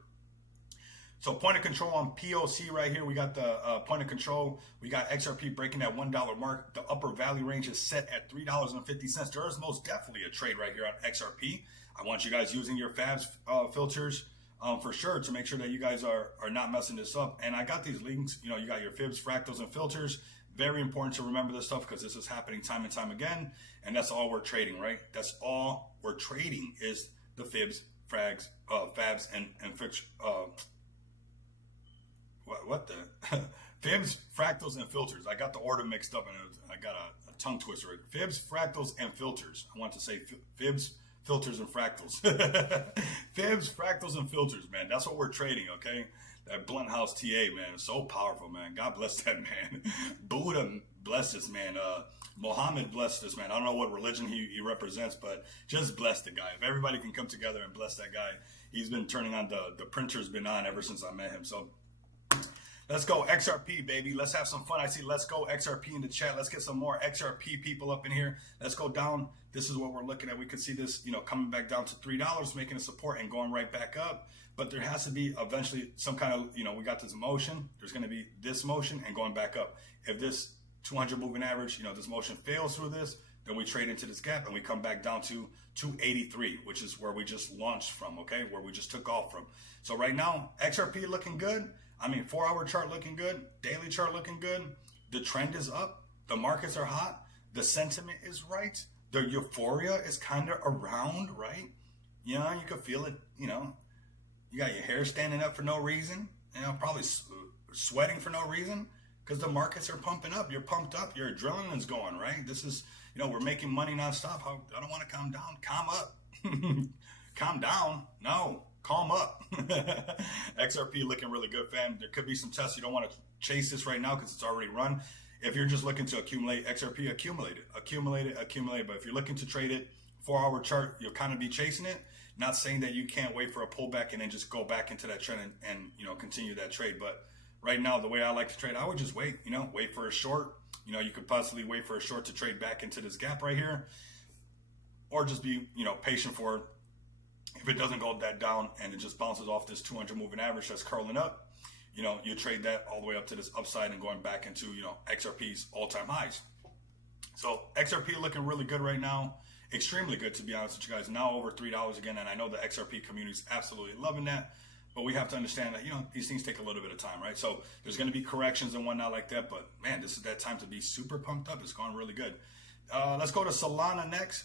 So point of control on POC right here. We got the point of control. We got XRP breaking that $1 mark. The upper value range is set at $3.50. There is most definitely a trade right here on XRP. I want you guys using your FABs filters for sure to make sure that you guys are not messing this up. And I got these links. You know, you got your fibs, fractals, and filters. Very important to remember this stuff because this is happening time and time again. And that's all we're trading, right? That's all we're trading is the fibs, frags, fabs, and what the fibs, fractals, and filters. I got the order mixed up and I got a tongue twister. Fibs, fractals, and filters. I want to say fibs, filters, and fractals. Fibs, fractals, and filters, man. That's what we're trading, okay? That Blunt House TA, man, is so powerful, man. God bless that man. Buddha bless this man. Muhammad bless this man. I don't know what religion he represents, but just bless the guy. If everybody can come together and bless that guy, he's been turning on the printer's been on ever since I met him. So let's go XRP, baby. Let's have some fun. I see let's go XRP in the chat. Let's get some more XRP people up in here. Let's go down. This is what we're looking at. We can see this, you know, coming back down to $3, making a support and going right back up. But there has to be eventually some kind of, you know, we got this motion. There's going to be this motion and going back up. If this 200 moving average, you know, this motion fails through this, then we trade into this gap and we come back down to 283, which is where we just launched from, okay? Where we just took off from. So right now, XRP looking good. I mean, 4-hour chart looking good. Daily chart looking good. The trend is up. The markets are hot. The sentiment is right. The euphoria is kind of around, right? You know, you can feel it, you know. You got your hair standing up for no reason. You know, probably sweating for no reason because the markets are pumping up. You're pumped up. Your adrenaline's going, right? This is, you know, we're making money nonstop. I don't want to calm down. Calm up. Calm down. No. Calm up. XRP looking really good, fam. There could be some tests. You don't want to chase this right now because it's already run. If you're just looking to accumulate XRP, accumulate it. But if you're looking to trade it, 4-hour chart, you'll kind of be chasing it. Not saying that you can't wait for a pullback and then just go back into that trend and you know, continue that trade. But right now, the way I like to trade, I would just wait, you know, wait for a short, You know, you could possibly wait for a short to trade back into this gap right here, or just be, you know, patient for it. If it doesn't go that down and it just bounces off this 200 moving average that's curling up, you know, you trade that all the way up to this upside and going back into, you know, XRP's all-time highs. So XRP looking really good right now. Extremely good, to be honest with you guys. Now over $3 again, and I know the XRP community is absolutely loving that. But we have to understand that, you know, these things take a little bit of time, right? So there's going to be corrections and whatnot like that. But, man, this is that time to be super pumped up. It's going really good. Let's go to Solana next.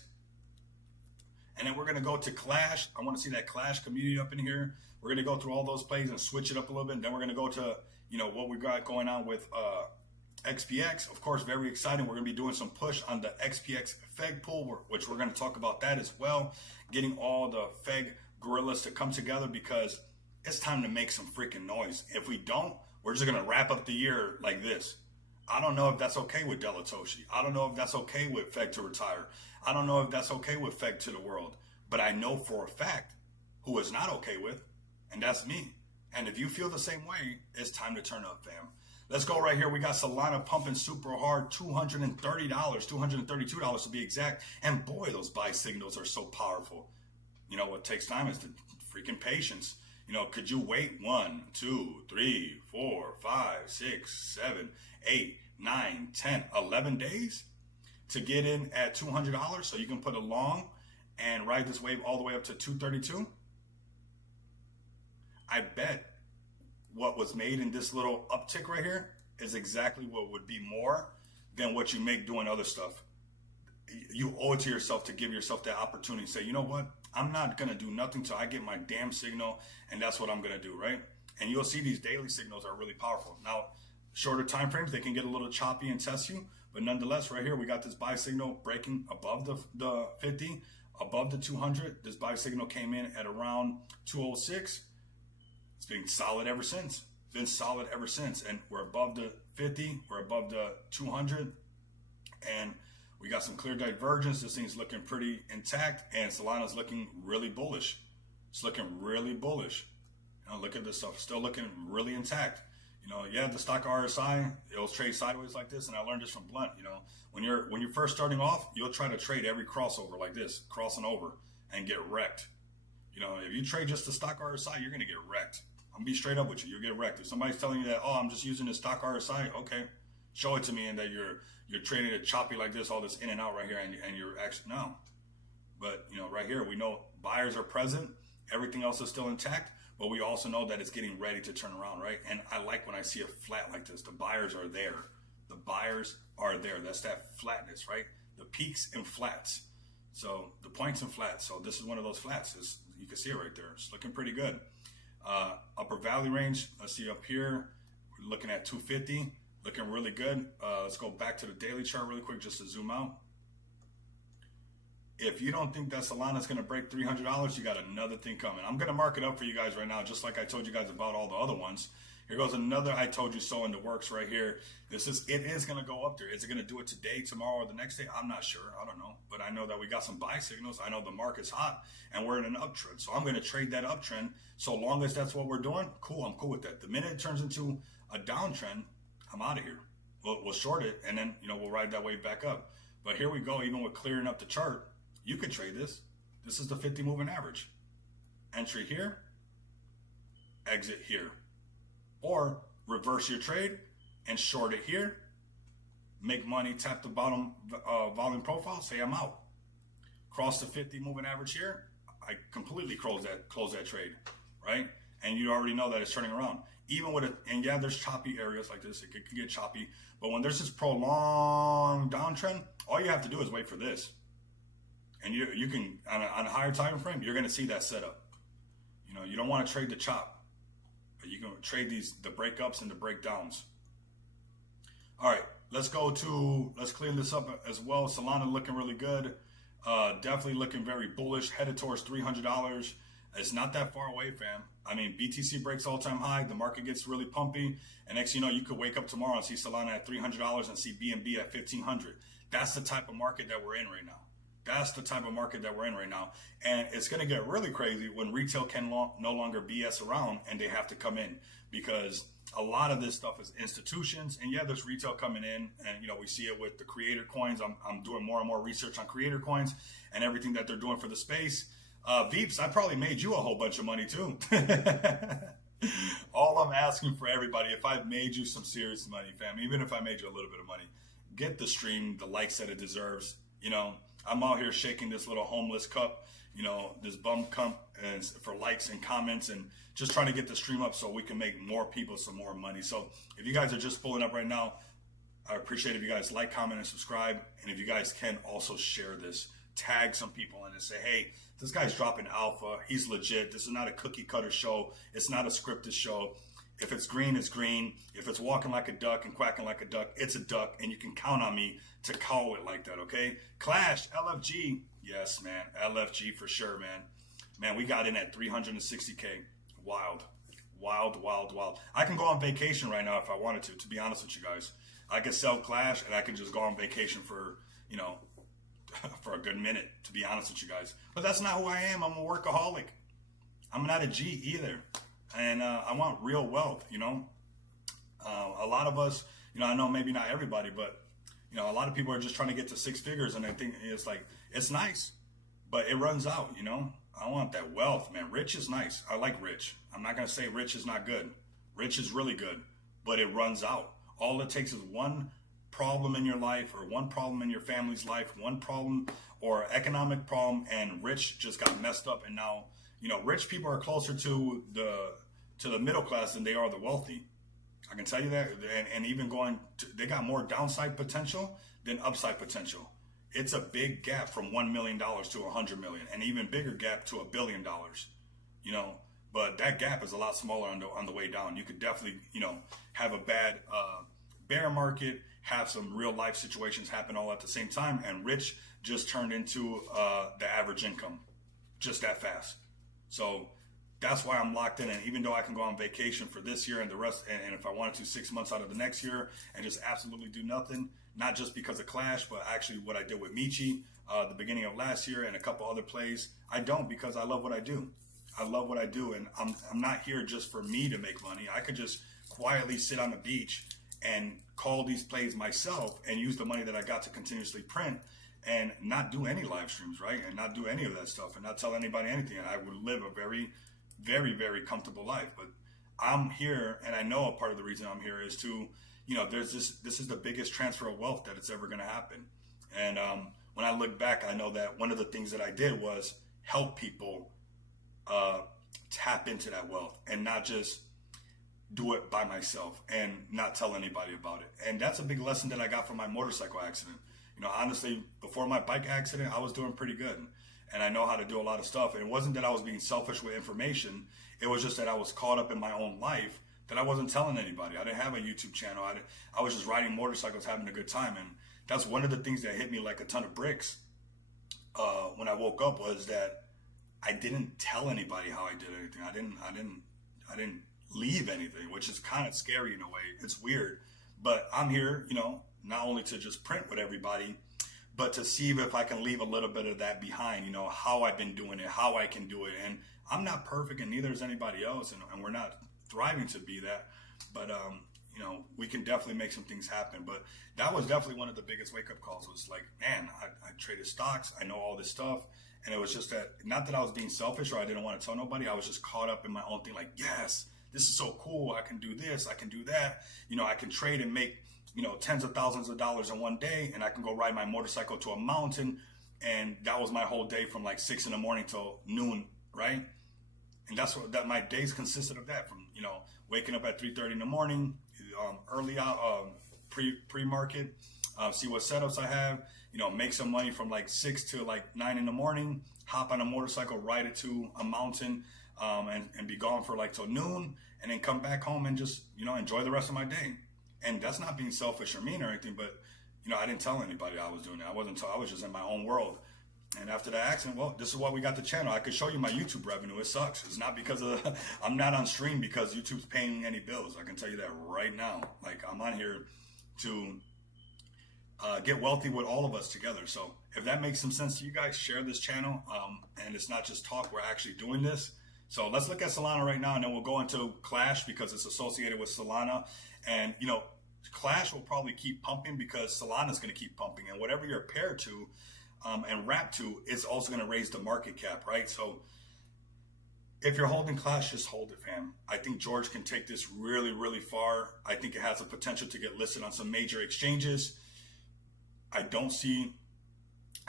And then we're going to go to Clash. I want to see that Clash community up in here. We're going to go through all those plays and switch it up a little bit. And then we're going to go to, you know, what we got going on with XPX. Of course, very exciting. We're going to be doing some push on the XPX FEG pool, which we're going to talk about that as well. Getting all the FEG gorillas to come together because it's time to make some freaking noise. If we don't, we're just going to wrap up the year like this. I don't know if that's okay with Delatoshi. I don't know if that's okay with FEG to retire. I don't know if that's okay with FEG to the world. But I know for a fact who is not okay with, and that's me. And if you feel the same way, it's time to turn up, fam. Let's go right here. We got Solana pumping super hard, $230, $232 to be exact. And boy, those buy signals are so powerful. You know, what takes time is the freaking patience. You know, could you wait 1, 2, 3, 4, 5, 6, 7, 8, 9, 10, 11 days to get in at $200 so you can put a long and ride this wave all the way up to 232? I bet what was made in this little uptick right here is exactly what would be more than what you make doing other stuff. You owe it to yourself to give yourself that opportunity to say, you know what? I'm not going to do nothing till I get my damn signal, and that's what I'm going to do, right? And you'll see these daily signals are really powerful. Now, shorter time frames, they can get a little choppy and test you, but nonetheless, right here, we got this buy signal breaking above the 50, above the 200. This buy signal came in at around 206. It's been solid ever since. And we're above the 50, we're above the 200, and we got some clear divergence. This thing's looking pretty intact, and Solana's looking really bullish. It's looking really bullish. You know, look at this stuff, still looking really intact. You know, yeah, the stock RSI, it'll trade sideways like this, and I learned this from Blunt. You know, when you're first starting off, you'll try to trade every crossover like this, crossing over, and get wrecked. You know, if you trade just the stock RSI, you're gonna get wrecked. I'm gonna be straight up with you. You'll get wrecked. If somebody's telling you that, oh, I'm just using the stock RSI, okay, show it to me, and that you're trading it choppy like this, all this in and out right here, and you're actually no. But you know, right here, we know buyers are present. Everything else is still intact, but we also know that it's getting ready to turn around, right? And I like when I see a flat like this. The buyers are there. The buyers are there. That's that flatness, right? The peaks and flats. So the points and flats. So this is one of those flats. You can see it right there. It's looking pretty good. Upper value range. Let's see up here. We're looking at 250. Looking really good. Let's go back to the daily chart really quick just to zoom out. If you don't think that Solana's going to break $300, you got another thing coming. I'm going to mark it up for you guys right now, just like I told you guys about all the other ones. Here goes another I told you so in the works right here. It is going to go up there. Is it going to do it today, tomorrow, or the next day? I'm not sure. I don't know. But I know that we got some buy signals. I know the market's hot, and we're in an uptrend. So I'm going to trade that uptrend. So long as that's what we're doing, cool, I'm cool with that. The minute it turns into a downtrend, I'm out of here. We'll short it, and then, you know, we'll ride that wave back up. But here we go. Even with clearing up the chart, you could trade this. This is the 50 moving average. Entry here, exit here. Or reverse your trade and short it here. Make money, tap the bottom volume profile, say I'm out. Cross the 50 moving average here. I completely close that trade, right? And you already know that it's turning around. Even with it, and yeah, there's choppy areas like this. It can get choppy. But when there's this prolonged downtrend, all you have to do is wait for this. And you can, on a higher time frame, you're going to see that setup. You know, you don't want to trade the chop, but you can trade the breakups and the breakdowns. All right, let's clean this up as well. Solana looking really good. Definitely looking very bullish, headed towards $300. It's not that far away, fam. I mean, BTC breaks all-time high. The market gets really pumpy. And next, you know, you could wake up tomorrow and see Solana at $300 and see BNB at $1,500. That's the type of market that we're in right now. That's the type of market that we're in right now. And it's going to get really crazy when retail can no longer BS around and they have to come in, because a lot of this stuff is institutions. And yeah, there's retail coming in, and we see it with the creator coins. I'm doing more and more research on creator coins and everything that they're doing for the space. Veeps, I probably made you a whole bunch of money too. All I'm asking for everybody, if I've made you some serious money, fam, even if I made you a little bit of money, get the stream the likes that it deserves. I'm out here shaking this little homeless cup, this bum cup, and for likes and comments, and just trying to get the stream up so we can make more people some more money. So if you guys are just pulling up right now, I appreciate if you guys like, comment, and subscribe. And if you guys can also share this, tag some people in and say, hey, this guy's dropping alpha. He's legit. This is not a cookie cutter show. It's not a scripted show. If it's green, it's green. If it's walking like a duck and quacking like a duck, it's a duck. And you can count on me to call it like that, okay? Clash, LFG. Yes, man. LFG for sure, man. Man, we got in at 360K. Wild. Wild, wild, wild. I can go on vacation right now if I wanted to be honest with you guys. I could sell Clash and I can just go on vacation for, for a good minute, to be honest with you guys. But that's not who I am. I'm a workaholic. I'm not a G either. And I want real wealth, A lot of us, I know maybe not everybody, but, a lot of people are just trying to get to six figures, and I think it's like, it's nice, but it runs out, I want that wealth, man. Rich is nice. I like rich. I'm not going to say rich is not good. Rich is really good, but it runs out. All it takes is one problem in your life, or one problem in your family's life, one problem or economic problem, and rich just got messed up. And now, rich people are closer to the middle class than they are the wealthy. I can tell you that. And even they got more downside potential than upside potential. It's a big gap from $1 million to $100 million, and even bigger gap to $1 billion, but that gap is a lot smaller on the way down. You could definitely, have a bad bear market, have some real life situations happen all at the same time, and rich just turned into the average income just that fast. So that's why I'm locked in. And even though I can go on vacation for this year and the rest, and if I wanted to 6 months out of the next year and just absolutely do nothing, not just because of Clash, but actually what I did with Michi the beginning of last year and a couple other plays, I don't, because I love what I do. I love what I do, and I'm not here just for me to make money. I could just quietly sit on the beach and call these plays myself and use the money that I got to continuously print and not do any live streams, right? And not do any of that stuff and not tell anybody anything. And I would live a very, very, very comfortable life. But I'm here, and I know a part of the reason I'm here is to, this is the biggest transfer of wealth that it's ever going to happen. And when I look back, I know that one of the things that I did was help people tap into that wealth and not just do it by myself and not tell anybody about it. And that's a big lesson that I got from my motorcycle accident. Honestly, before my bike accident, I was doing pretty good. And I know how to do a lot of stuff. And it wasn't that I was being selfish with information. It was just that I was caught up in my own life that I wasn't telling anybody. I didn't have a YouTube channel. I was just riding motorcycles, having a good time. And that's one of the things that hit me like a ton of bricks when I woke up, was that I didn't tell anybody how I did anything. I didn't leave anything, which is kind of scary in a way. It's weird, but I'm here, not only to just print with everybody, but to see if I can leave a little bit of that behind, how I've been doing it, how I can do it. And I'm not perfect, and neither is anybody else, and we're not thriving to be that, but we can definitely make some things happen. But that was definitely one of the biggest wake-up calls, was like, man, I traded stocks, I know all this stuff. And it was just that, not that I was being selfish or I didn't want to tell nobody, I was just caught up in my own thing, like, yes, this is so cool, I can do this, I can do that, I can trade and make tens of thousands of dollars in one day, and I can go ride my motorcycle to a mountain. And that was my whole day from like 6 a.m. till noon, right? And that's what my days consisted of, that, from waking up at 3:30 in the morning, early out, pre-market, see what setups I have, make some money from like 6 to like 9 in the morning, hop on a motorcycle, ride it to a mountain, and be gone for like till noon, and then come back home and just enjoy the rest of my day. And that's not being selfish or mean or anything, but I didn't tell anybody I was doing that. I was just in my own world. And after the accident, well, this is why we got the channel. I could show you my YouTube revenue. It sucks. It's not because I'm not on stream because YouTube's paying any bills. I can tell you that right now. Like, I'm on here to get wealthy with all of us together. So if that makes some sense to you guys, share this channel. And it's not just talk, we're actually doing this. So let's look at Solana right now, and then we'll go into Clash because it's associated with Solana. And, you know, Clash will probably keep pumping because Solana is going to keep pumping. And whatever you're paired to and wrapped to is also going to raise the market cap, right? So if you're holding Clash, just hold it, fam. I think George can take this really, really far. I think it has the potential to get listed on some major exchanges. I don't see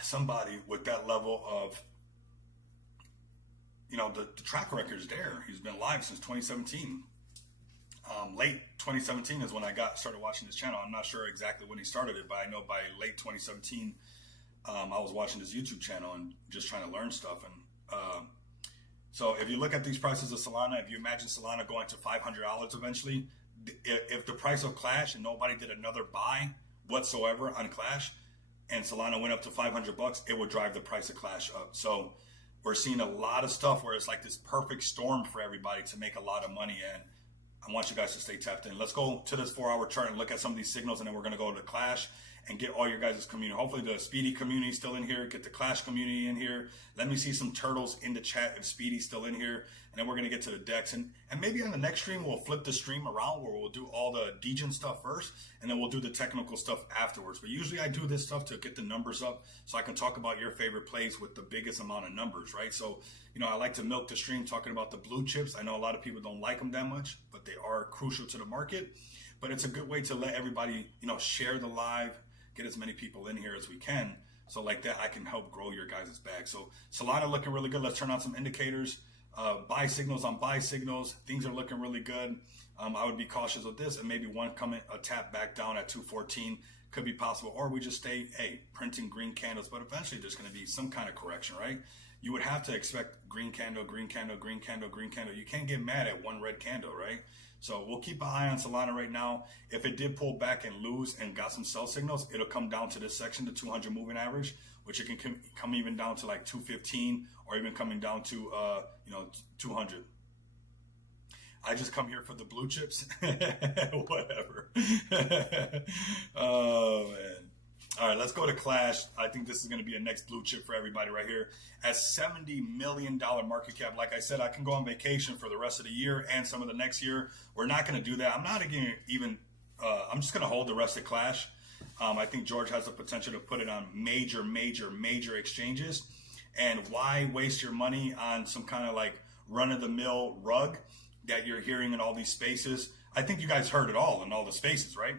somebody with that level of, you know, the track record is there. He's been live since 2017. Late 2017 is when I started watching this channel. I'm not sure exactly when he started it, but I know by late 2017, I was watching his YouTube channel and just trying to learn stuff. And so if you look at these prices of Solana, if you imagine Solana going to $500 eventually, if the price of Clash and nobody did another buy whatsoever on Clash, and Solana went up to $500, it would drive the price of Clash up. So we're seeing a lot of stuff where it's like this perfect storm for everybody to make a lot of money. And I want you guys to stay tapped in. Let's go to this 4-hour chart and look at some of these signals, and then we're going to go to Clash and get all your guys' community. Hopefully the Speedy community is still in here. Get the Clash community in here. Let me see some turtles in the chat if Speedy's still in here. And then we're going to get to the decks. And maybe on the next stream, we'll flip the stream around where we'll do all the degen stuff first, and then we'll do the technical stuff afterwards. But usually I do this stuff to get the numbers up so I can talk about your favorite plays with the biggest amount of numbers, right? So, you know, I like to milk the stream talking about the blue chips. I know a lot of people don't like them that much, but they are crucial to the market. But it's a good way to let everybody, you know, share the live, get as many people in here as we can. So like that, I can help grow your guys' bag. So Solana looking really good. Let's turn on some indicators. Buy signals on buy signals. Things are looking really good. I would be cautious with this, and maybe one coming a tap back down at 214 could be possible, or we just stay printing green candles. But eventually, there's going to be some kind of correction, right? You would have to expect green candle, green candle, green candle, green candle. You can't get mad at one red candle, right? So we'll keep an eye on Solana right now. If it did pull back and lose and got some sell signals, it'll come down to this section, the 200 moving average, which it can come even down to like 215, or even coming down to, you know, 200. I just come here for the blue chips. Whatever. Oh, man. All right, let's go to Clash. I think this is going to be a next blue chip for everybody right here. At $70 million market cap, like I said, I can go on vacation for the rest of the year and some of the next year. We're not going to do that. I'm not even, I'm just going to hold the rest of Clash. I think George has the potential to put it on major, major, major exchanges. And why waste your money on some kind of like run-of-the-mill rug that you're hearing in all these spaces? I think you guys heard it all in all the spaces, right?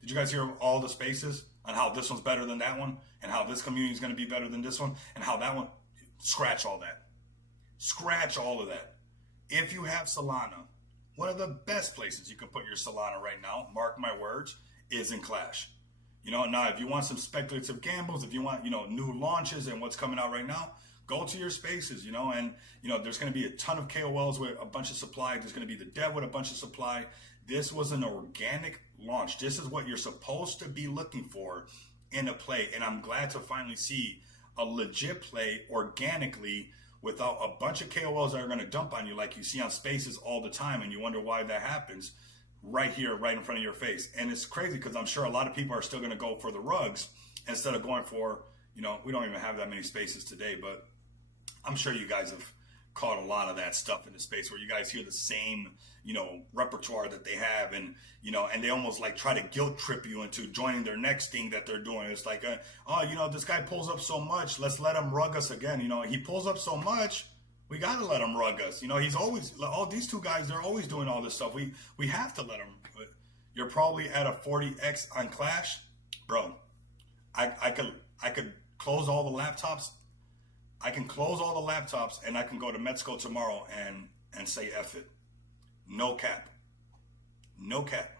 Did you guys hear all the spaces on how this one's better than that one, and how this community is going to be better than this one, and how that one? Scratch all that. Scratch all of that. If you have Solana, one of the best places you can put your Solana right now, mark my words, is in Clash. You know, now if you want some speculative gambles, if you want, you know, new launches and what's coming out right now, go to your spaces, you know, and, you know, there's going to be a ton of KOLs with a bunch of supply. There's going to be the dev with a bunch of supply. This was an organic launch. This is what you're supposed to be looking for in a play. And I'm glad to finally see a legit play organically without a bunch of KOLs that are going to dump on you like you see on spaces all the time. And you wonder why that happens right here, right in front of your face. And it's crazy because I'm sure a lot of people are still going to go for the rugs instead of going for, you know, we don't even have that many spaces today, but I'm sure you guys have caught a lot of that stuff in the space where you guys hear the same, you know, repertoire that they have, and, you know, and they almost like try to guilt trip you into joining their next thing that they're doing. It's like, oh, you know, this guy pulls up so much, let's let him rug us again. You know, he pulls up so much, we got to let him rug us. You know, he's always, all these two guys, they're always doing all this stuff. We have to let him. You're probably at a 40x on Clash, bro. I could close all the laptops. I can close all the laptops and I can go to Mexico tomorrow and say F it. No cap. No cap.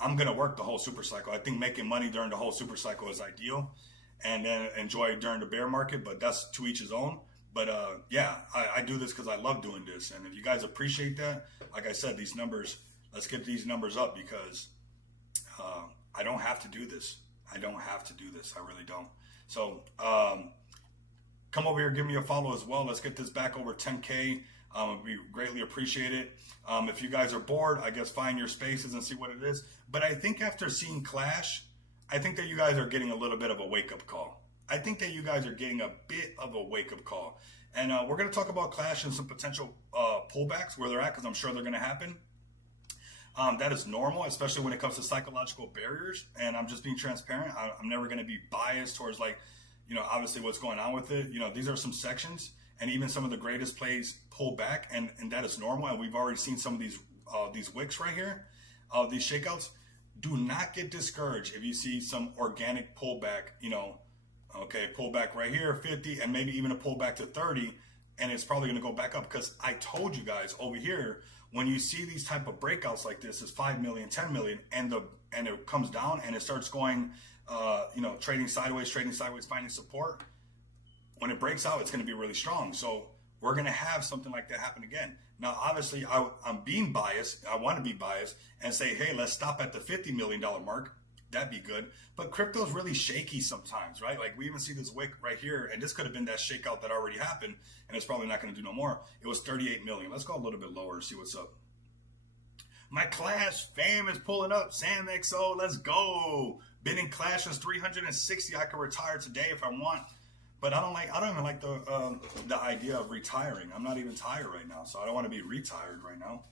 I'm going to work the whole super cycle. I think making money during the whole super cycle is ideal, and then enjoy it during the bear market, but that's to each his own. But yeah, I do this because I love doing this. And if you guys appreciate that, like I said, these numbers, let's get these numbers up, because I don't have to do this. I don't have to do this. I really don't. So come over here, give me a follow as well. Let's get this back over 10K. We greatly appreciate it. If you guys are bored, I guess find your spaces and see what it is. But I think after seeing Clash, I think that you guys are getting a little bit of a wake-up call. I think that you guys are getting a bit of a wake-up call. And we're going to talk about Clash and some potential pullbacks where they're at, because I'm sure they're going to happen. That is normal, especially when it comes to psychological barriers. And I'm just being transparent. I'm never going to be biased towards, like, you know, obviously what's going on with it. You know, these are some sections, and even some of the greatest plays pull back, and that is normal. And we've already seen some of these wicks right here, these shakeouts. Do not get discouraged if you see some organic pullback, you know, okay, pullback right here, 50, and maybe even a pullback to 30, and it's probably going to go back up, because I told you guys over here, when you see these type of breakouts like this, is 5 million, 10 million, and it comes down and it starts going, you know, trading sideways, finding support. When it breaks out, it's going to be really strong. So we're going to have something like that happen again. Now, obviously, I'm being biased. I want to be biased and say, hey, let's stop at the $50 million mark. That'd be good. But crypto's really shaky sometimes, right? Like, we even see this wick right here, and this could have been that shakeout that already happened, and it's probably not going to do no more. It was 38 million. Let's go a little bit lower and see what's up. My Clash fam is pulling up. Sam XO, let's go. Been in Clash since 360. I could retire today if I want. But I don't even like the idea of retiring. I'm not even tired right now, so I don't want to be retired right now.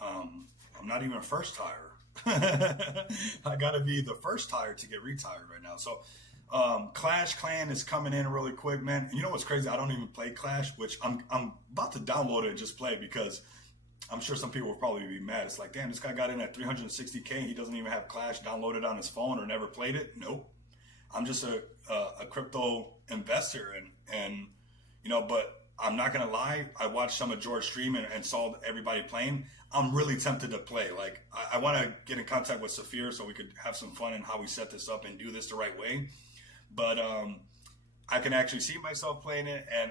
I'm not even a first tire. I got to be the first tire to get retired right now. So Clash Clan is coming in really quick, man. And you know what's crazy? I don't even play Clash, which I'm about to download it and just play, because I'm sure some people will probably be mad. It's like, damn, this guy got in at 360K. He doesn't even have Clash downloaded on his phone or never played it. Nope. I'm just a crypto investor, and you know, but I'm not gonna lie. I watched some of George stream and saw everybody playing. I'm really tempted to play. Like, I want to get in contact with Saphir so we could have some fun in how we set this up and do this the right way. But I can actually see myself playing it, and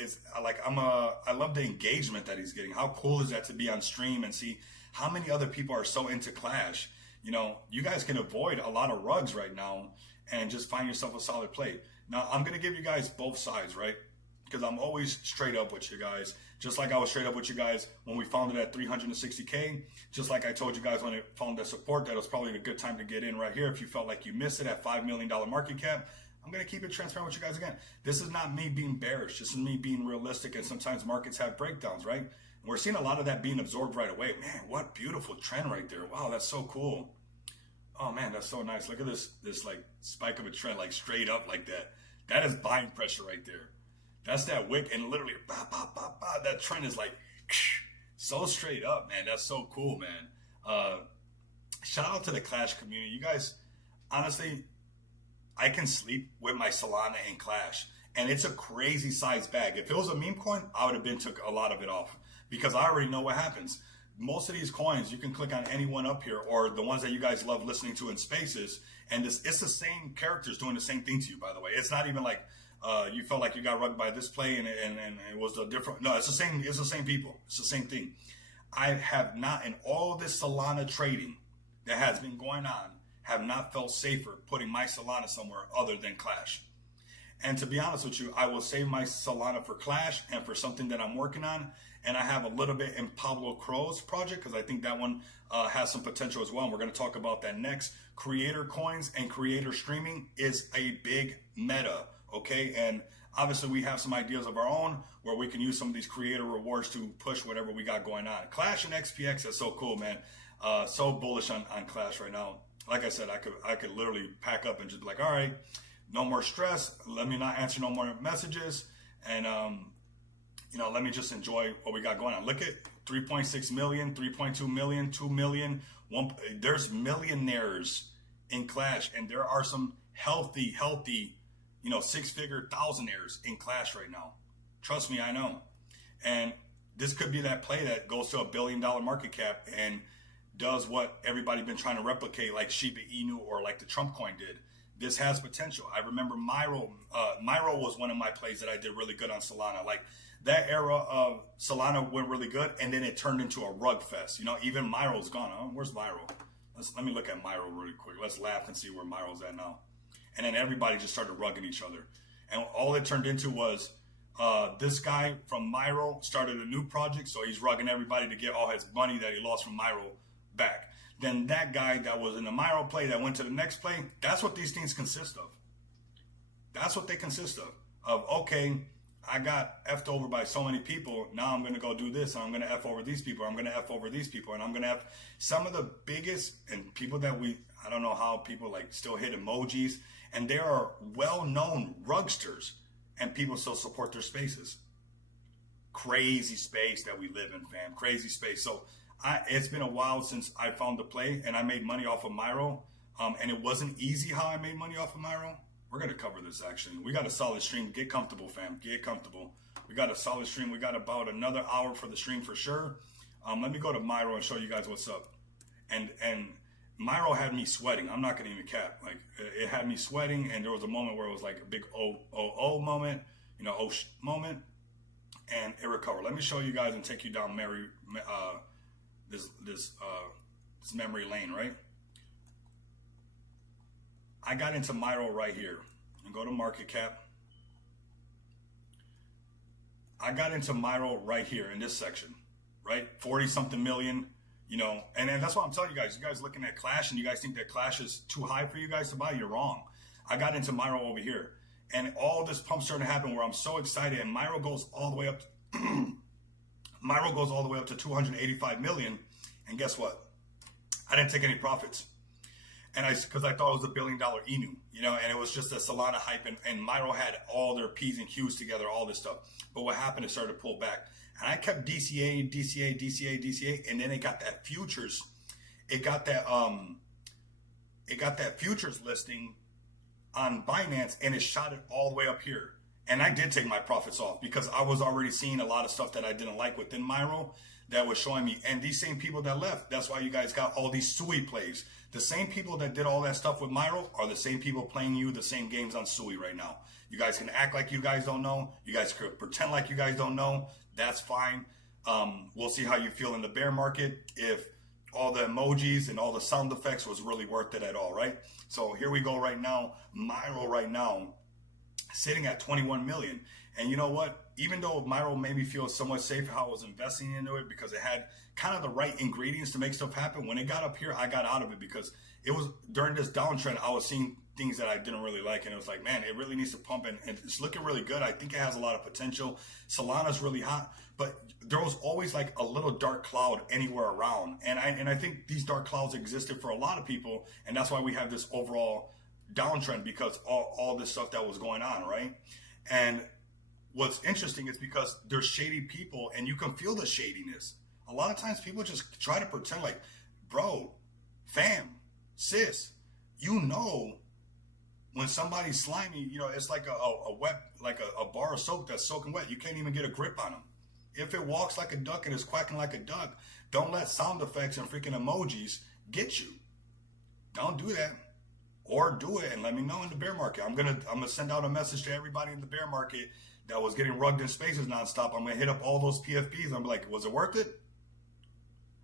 it's like I love the engagement that he's getting. How cool is that to be on stream and see how many other people are so into Clash? You know, you guys can avoid a lot of rugs right now and just find yourself a solid play. Now, I'm going to give you guys both sides, right? Because I'm always straight up with you guys, just like I was straight up with you guys when we found it at 360K, just like I told you guys when it found that support, that it was probably a good time to get in right here. If you felt like you missed it at $5 million market cap, I'm going to keep it transparent with you guys again. This is not me being bearish. This is me being realistic, and sometimes markets have breakdowns, right? And we're seeing a lot of that being absorbed right away. Man, what beautiful trend right there. Wow, that's so cool. Oh man, that's so nice. Look at this like spike of a trend, like straight up like that. That is buying pressure right there. That's that wick, and literally, bah, bah, bah, bah, that trend is like so straight up, man. That's so cool, man. Shout out to the Clash community. You guys, honestly, I can sleep with my Solana in Clash, and it's a crazy size bag. If it was a meme coin, I would have took a lot of it off, because I already know what happens. Most of these coins, you can click on any one up here, or the ones that you guys love listening to in Spaces, and it's the same characters doing the same thing to you, by the way. It's not even like you felt like you got rugged by this play and it was a different. No, it's the same people. It's the same thing. I have not, in all this Solana trading that has been going on, have not felt safer putting my Solana somewhere other than Clash. And to be honest with you, I will save my Solana for Clash and for something that I'm working on. And I have a little bit in Pablo Crow's project, because I think that one has some potential as well. And we're going to talk about that next. Creator coins and creator streaming is a big meta, okay? And obviously we have some ideas of our own where we can use some of these creator rewards to push whatever we got going on. Clash and XPX is so cool, man. So bullish on Clash right now. Like I said, I could literally pack up and just be like, all right, no more stress. Let me not answer no more messages. And, you know, let me just enjoy what we got going on. Look at 3.6 million, 3.2 million, 2 million. There's millionaires in Clash, and there are some healthy, you know, six-figure thousandaires in Clash right now. Trust me, I know. And this could be that play that goes to $1 billion market cap and does what everybody been trying to replicate, like Shiba Inu or like the Trump coin did. This has potential. I remember Myro. Myro was one of my plays that I did really good on Solana. Like, that era of Solana went really good, and then it turned into a rug fest. You know, even Myro's gone. Oh, where's Myro? Let me look at Myro really quick. Let's laugh and see where Myro's at now. And then everybody just started rugging each other. And all it turned into was this guy from Myro started a new project, so he's rugging everybody to get all his money that he lost from Myro back. than that guy that was in the Myro play that went to the next play. That's what these things consist of. That's what they consist of, okay, I got effed over by so many people. Now I'm going to go do this. And I'm going to F over these people. I'm going to F over these people. And I'm going to have some of the biggest and people that I don't know how people like still hit emojis. And there are well-known rugsters and people still support their spaces. Crazy space that we live in, fam. Crazy space. So it's been a while since I found the play and I made money off of Myro. And it wasn't easy how I made money off of Myro. We're going to cover this actually. We got a solid stream. Get comfortable, fam. Get comfortable. We got a solid stream. We got about another hour for the stream for sure. Let me go to Myro and show you guys what's up. And Myro had me sweating. I'm not going to even cap. Like, it had me sweating, and there was a moment where it was like a big moment, moment, and it recovered. Let me show you guys and take you down this memory lane, right? I got into Myro right here. And go to market cap. I got into Myro right here in this section, right? 40 something million, and that's what I'm telling you guys. You guys looking at Clash and you guys think that Clash is too high for you guys to buy? You're wrong. I got into Myro over here, and all this pump starting to happen where I'm so excited, and Myro goes all the way up. Myro goes all the way up to 285 million, and guess what? I didn't take any profits. And because I thought it was a $1 billion Inu, and it was just a Solana hype, and Myro had all their P's and Q's together, all this stuff. But what happened, it started to pull back. And I kept DCA, and then it got that futures. It got that futures listing on Binance, and it shot it all the way up here. And I did take my profits off because I was already seeing a lot of stuff that I didn't like within Myro that was showing me. And these same people that left, that's why you guys got all these Sui plays. The same people that did all that stuff with Myro are the same people playing you the same games on Sui right now. You guys can act like you guys don't know. You guys could pretend like you guys don't know. That's fine. We'll see how you feel in the bear market if all the emojis and all the sound effects was really worth it at all, right? So here we go right now. Myro right now sitting at 21 million. And you know what? Even though Myro made me feel somewhat safe how I was investing into it because it had kind of the right ingredients to make stuff happen, when it got up here, I got out of it because it was during this downtrend, I was seeing things that I didn't really like. And it was like, man, it really needs to pump, and it's looking really good. I think it has a lot of potential. Solana's really hot, but there was always like a little dark cloud anywhere around. And I think these dark clouds existed for a lot of people. And that's why we have this overall downtrend because all this stuff that was going on, right? And what's interesting is because there's shady people and you can feel the shadiness. A lot of times people just try to pretend like, bro, fam, sis, when somebody's slimy, it's like a wet, like a bar of soap that's soaking wet. You can't even get a grip on them. If it walks like a duck and is quacking like a duck, don't let sound effects and freaking emojis get you. Don't do that. Or do it and let me know in the bear market. I'm gonna send out a message to everybody in the bear market that was getting rugged in spaces nonstop. I'm gonna hit up all those PFPs. I'm like, was it worth it?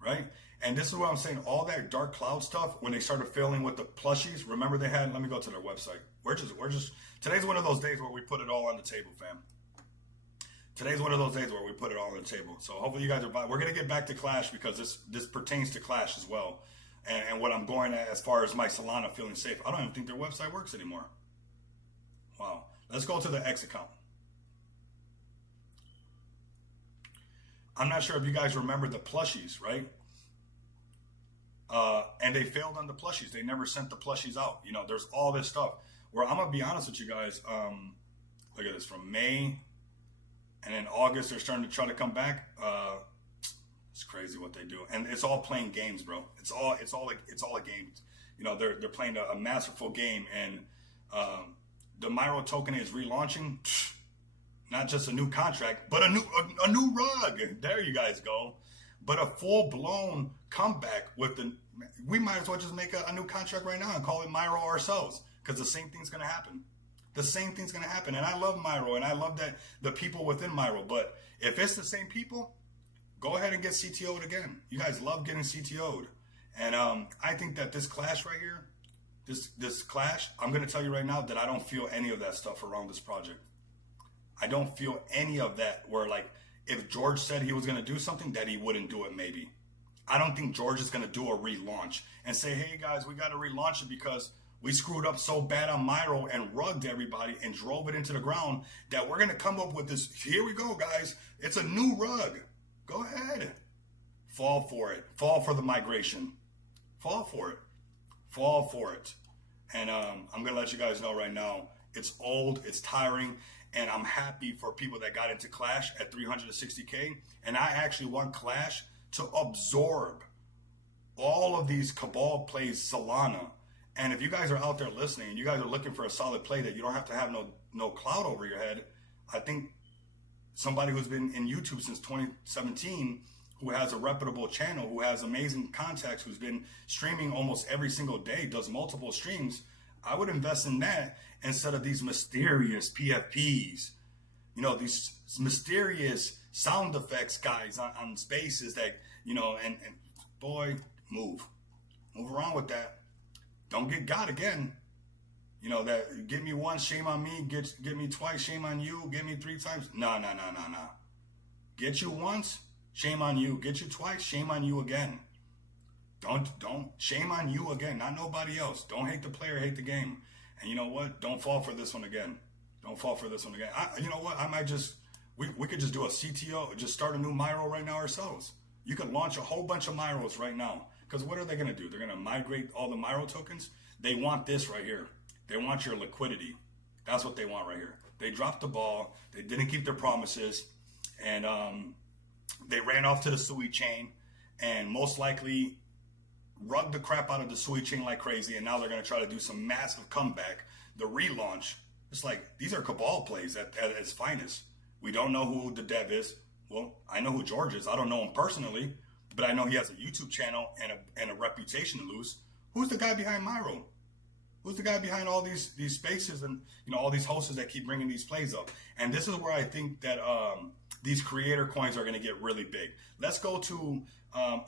Right? And this is what I'm saying. All that dark cloud stuff, when they started filling with the plushies, remember they had, let me go to their website. Today's one of those days where we put it all on the table, fam. Today's one of those days where we put it all on the table. So hopefully you guys are, we're gonna get back to Clash because this pertains to Clash as well. And what I'm going at as far as my Solana feeling safe. I don't even think their website works anymore. Wow. Let's go to the X account. I'm not sure if you guys remember the plushies, right? And they failed on the plushies. They never sent the plushies out. There's all this stuff where I'm going to be honest with you guys. Look at this, from May and then August, they're starting to try to come back. It's crazy what they do. And it's all playing games, bro. It's all a game. They're playing a masterful game. And the Myro token is relaunching. Not just a new contract, but a new rug. There you guys go. But a full-blown comeback we might as well just make a new contract right now and call it Myro ourselves, because the same thing's going to happen. The same thing's going to happen. And I love Myro, and I love that the people within Myro. But if it's the same people, go ahead and get CTO'd again. You guys love getting CTO'd. And I think that this Clash right here, this Clash, I'm going to tell you right now that I don't feel any of that stuff around this project. I don't feel any of that where, like, if George said he was going to do something, that he wouldn't do it maybe. I don't think George is going to do a relaunch and say, hey guys, we got to relaunch it because we screwed up so bad on Myro and rugged everybody and drove it into the ground that we're going to come up with this. Here we go, guys. It's a new rug. Go ahead. Fall for it. Fall for the migration. Fall for it. Fall for it. And I'm going to let you guys know right now, it's old, it's tiring, and I'm happy for people that got into Clash at 360K. And I actually want Clash to absorb all of these cabal plays Solana. And if you guys are out there listening and you guys are looking for a solid play that you don't have to have no cloud over your head, I think somebody who's been in YouTube since 2017, who has a reputable channel, who has amazing contacts, who's been streaming almost every single day, does multiple streams, I would invest in that instead of these mysterious PFPs, you know, these mysterious sound effects guys on spaces that, you know, and boy, move around with that. Don't get got again. You know, that get me once, shame on me. Get me twice, shame on you. Get me 3 times. No. Get you once, shame on you. Get you twice, shame on you again. Don't shame on you again, not nobody else. Don't hate the player, hate the game. And you know what? Don't fall for this one again. Don't fall for this one again. You know what? I might just, we could just do a CTO, just start a new Myro right now ourselves. You could launch a whole bunch of Myros right now. Because what are they going to do? They're going to migrate all the Myro tokens. They want this right here. They want your liquidity. That's what they want right here. They dropped the ball. They didn't keep their promises. And they ran off to the Sui chain and most likely rugged the crap out of the Sui chain like crazy. And now they're going to try to do some massive comeback. The relaunch. It's like, these are cabal plays at its finest. We don't know who the dev is. Well, I know who George is. I don't know him personally, but I know he has a YouTube channel and a reputation to lose. Who's the guy behind Myro? Who's the guy behind all these spaces and, you know, all these hosts that keep bringing these plays up? And this is where I think that these creator coins are going to get really big. Let's go to,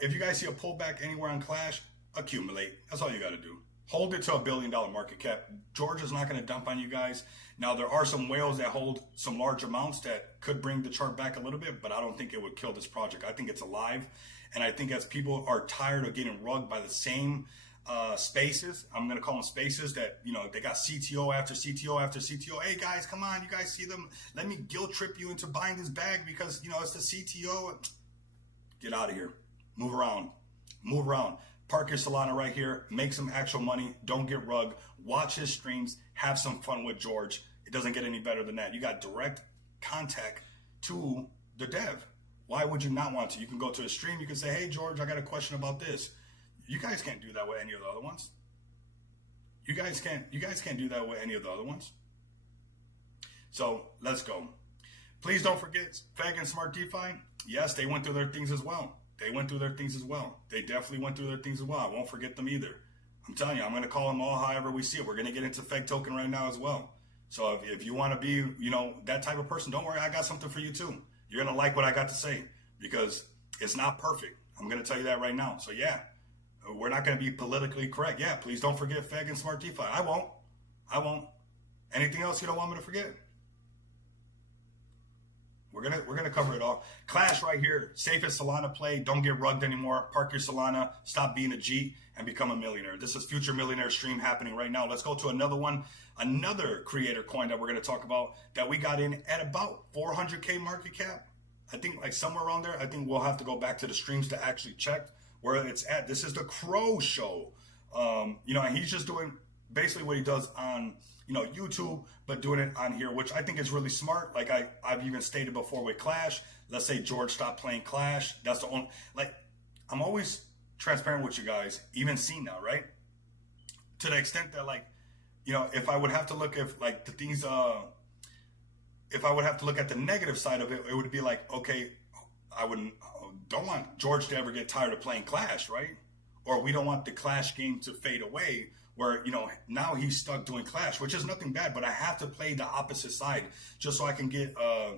if you guys see a pullback anywhere on Clash, accumulate. That's all you got to do. Hold it to $1 billion market cap. George is not going to dump on you guys. Now, there are some whales that hold some large amounts that could bring the chart back a little bit, but I don't think it would kill this project. I think it's alive. And I think as people are tired of getting rugged by the same spaces, I'm going to call them spaces that, you know, they got CTO after CTO after CTO. Hey, guys, come on. You guys see them? Let me guilt trip you into buying this bag because, you know, it's the CTO. Get out of here. Move around. Move around. Park your Solana right here. Make some actual money. Don't get rugged. Watch his streams. Have some fun with George. It doesn't get any better than that. You got direct contact to the dev. Why would you not want to? You can go to a stream. You can say, hey, George, I got a question about this. You guys can't do that with any of the other ones. You guys can't do that with any of the other ones. So let's go. Please don't forget Fag and Smart DeFi. Yes, they went through their things as well. They definitely went through their things as well. I won't forget them either. I'm telling you, I'm going to call them all however we see it. We're going to get into Feg token right now as well. So if you want to be, you know, that type of person, don't worry. I got something for you too. You're going to like what I got to say because it's not perfect. I'm going to tell you that right now. So yeah, we're not going to be politically correct. Yeah, please don't forget Feg and Smart DeFi. I won't. Anything else you don't want me to forget? We're gonna cover it all. Clash right here. Safest Solana play. Don't get rugged anymore. Park your Solana. Stop being a G and become a millionaire. This is Future Millionaire stream happening right now. Let's go to another one. Another creator coin that we're gonna talk about that we got in at about 400K market cap. I think like somewhere around there. I think we'll have to go back to the streams to actually check where it's at. This is the Crow Show. You know, and he's just doing basically what he does on, you know, YouTube, but doing it on here, which I think is really smart. Like I've even stated before with Clash, let's say George stopped playing Clash. That's the only, like, I'm always transparent with you guys, even seen now, right? To the extent that, like, you know, if I would have to look if like the things, if I would have to look at the negative side of it, it would be like, okay, don't want George to ever get tired of playing Clash, right? Or we don't want the Clash game to fade away where, you know, now he's stuck doing Clash, which is nothing bad, but I have to play the opposite side just so I can get a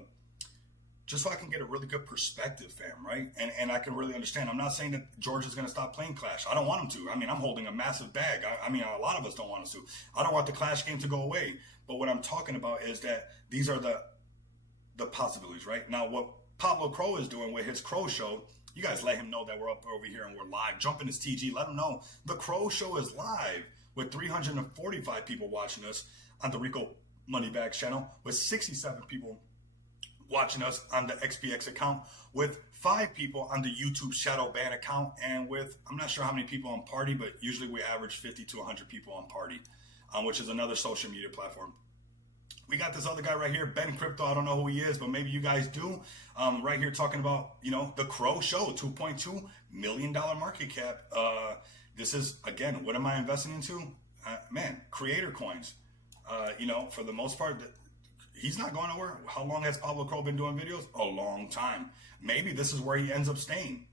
really good perspective, fam, right? And I can really understand. I'm not saying that George is going to stop playing Clash. I don't want him to. I mean, I'm holding a massive bag. I mean, a lot of us don't want us to. I don't want the Clash game to go away. But what I'm talking about is that these are the possibilities, right? Now, what Pablo Crow is doing with his Crow Show You guys let him know that we're up over here and we're live. Jump in his TG. Let him know the Crow Show is live with 345 people watching us on the Rico Moneybags channel, with 67 people watching us on the XPX account, with 5 people on the YouTube Shadow Ban account, and with, I'm not sure how many people on Party, but usually we average 50 to 100 people on Party, which is another social media platform. We got this other guy right here, Ben Crypto. I don't know who he is, but maybe you guys do. Right here talking about, you know, the Crow Show, $2.2 million market cap. This is, again, what am I investing into? Man, creator coins. You know, for the most part, he's not going nowhere. How long has Pablo Crow been doing videos? A long time. Maybe this is where he ends up staying.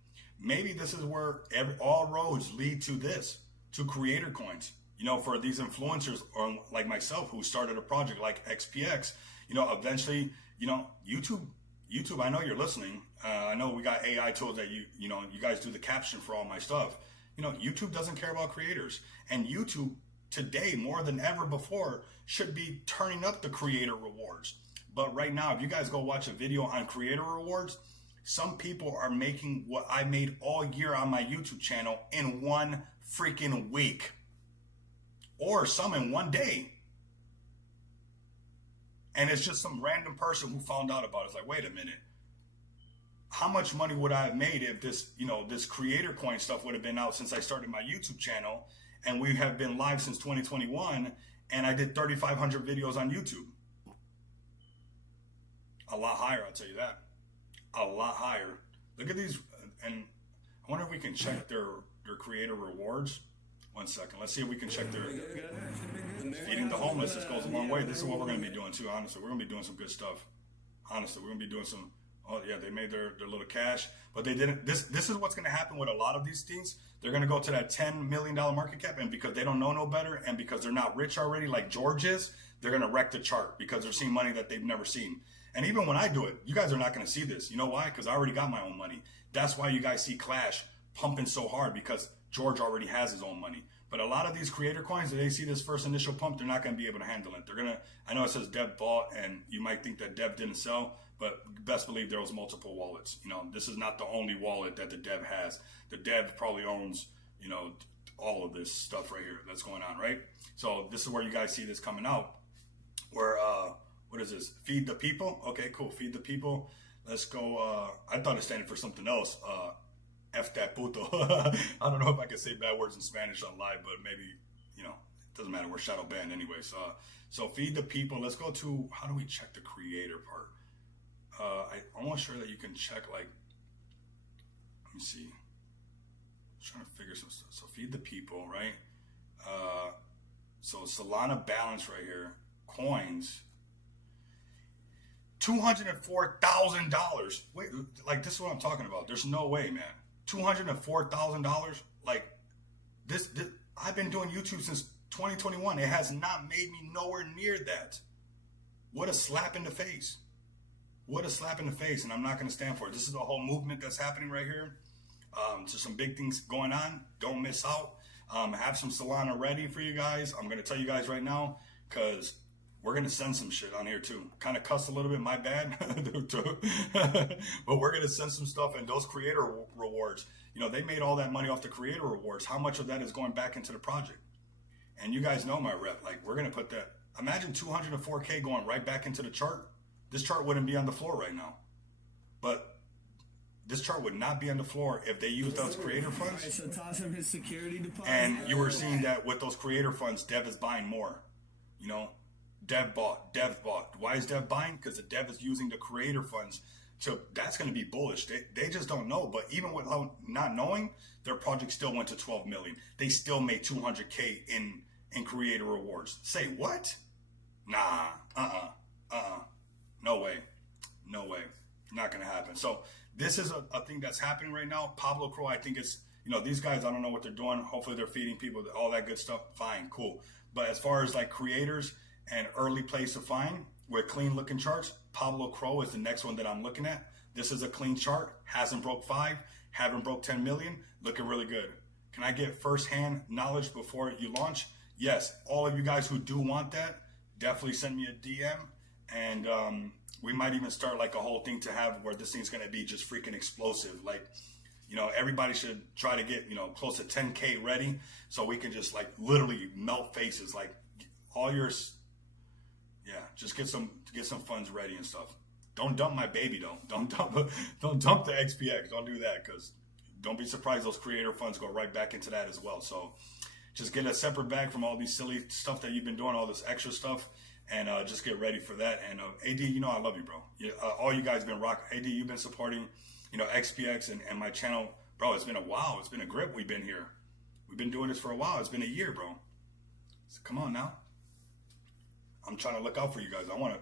Maybe this is where all roads lead to this, to creator coins. You know, for these influencers, or like myself, who started a project like XPX, you know, eventually, you know, YouTube, I know you're listening. I know we got AI tools that you know, you guys do the caption for all my stuff. You know, YouTube doesn't care about creators, and YouTube today, more than ever before, should be turning up the creator rewards. But right now, if you guys go watch a video on creator rewards, some people are making what I made all year on my YouTube channel in one freaking week. Or some in one day. And it's just some random person who found out about it. It's like, wait a minute. How much money would I have made if this, you know, this creator coin stuff would have been out since I started my YouTube channel, and we have been live since 2021, and I did 3,500 videos on YouTube? A lot higher, I'll tell you that. A lot higher. Look at these, and I wonder if we can check their creator rewards. 1 second. Let's see if we can check their feeding the homeless. This goes a long way. This is what we're going to be doing too. Honestly, we're going to be doing some good stuff. Honestly, we're going to be doing some. Oh yeah, they made their little cash, but they didn't. This is what's going to happen with a lot of these things. They're going to go to that $10 million market cap, and because they don't know no better, and because they're not rich already like George is, they're going to wreck the chart because they're seeing money that they've never seen. And even when I do it, you guys are not going to see this. You know why? Because I already got my own money. That's why you guys see Clash pumping so hard, because George already has his own money. But a lot of these creator coins, if they see this first initial pump, they're not going to be able to handle it. They're going to, I know it says Dev bought, and you might think that Dev didn't sell, but best believe there was multiple wallets. You know, this is not the only wallet that the Dev has. The Dev probably owns, you know, all of this stuff right here that's going on, right? So this is where you guys see this coming out. Where, what is this? Feed the people? Okay, cool. Feed the people. Let's go. I thought it standed for something else. F that puto. I don't know if I can say bad words in Spanish on live, but maybe, you know, it doesn't matter. We're shadow banned anyway. So feed the people. Let's go to, how do we check the creator part? I'm almost sure that you can check, like, let me see. I'm trying to figure some stuff. So feed the people, right? So Solana balance right here. Coins. $204,000. Wait, like, this is what I'm talking about. There's no way, man. $204,000. Like, this, I've been doing YouTube since 2021. It has not made me nowhere near that. What a slap in the face. What a slap in the face. And I'm not going to stand for it. This is a whole movement that's happening right here. So some big things going on. Don't miss out. Have some Solana ready for you guys. I'm going to tell you guys right now, because we're going to send some shit on here too. Kind of cuss a little bit, my bad. But we're going to send some stuff, and those creator rewards, you know, they made all that money off the creator rewards. How much of that is going back into the project? And you guys know my rep. Like, we're going to put that. Imagine 204K going right back into the chart. This chart wouldn't be on the floor right now. But this chart would not be on the floor if they used those creator funds. Right, so toss him his security deposit. And you were seeing that with those creator funds, Dev is buying more. You know, Dev bought. Why is Dev buying? Because the Dev is using the creator funds. So that's going to be bullish. They just don't know. But even without not knowing, their project still went to 12 million. They still made 200K in creator rewards. Say what? Nah. No way. Not going to happen. So this is a thing that's happening right now. Pablo Crow, I think it's, you know, these guys, I don't know what they're doing. Hopefully they're feeding people, all that good stuff. Fine, cool. But as far as like creators and early place to find with clean looking charts, Pablo Crow is the next one that I'm looking at. This is a clean chart. Hasn't broke 5, haven't broke 10 million. Looking really good. Can I get firsthand knowledge before you launch? Yes. All of you guys who do want that, definitely send me a DM. And we might even start like a whole thing to have where this thing's going to be just freaking explosive. Like, You know, everybody should try to get, you know, close to 10K ready so we can just like literally melt faces. Like all yours, yeah, just get some funds ready and stuff. Don't dump my baby though. Don't dump the XPX. Don't do that, because don't be surprised those creator funds go right back into that as well. So just get a separate bag from all these silly stuff that you've been doing, all this extra stuff, and just get ready for that. And AD, you know I love you, bro. All you guys been rocking. AD, you've been supporting, you know, XPX and my channel, bro. It's been a while. It's been a grip. We've been here. We've been doing this for a while. It's been a year, bro. So come on now. I'm trying to look out for you guys. I'm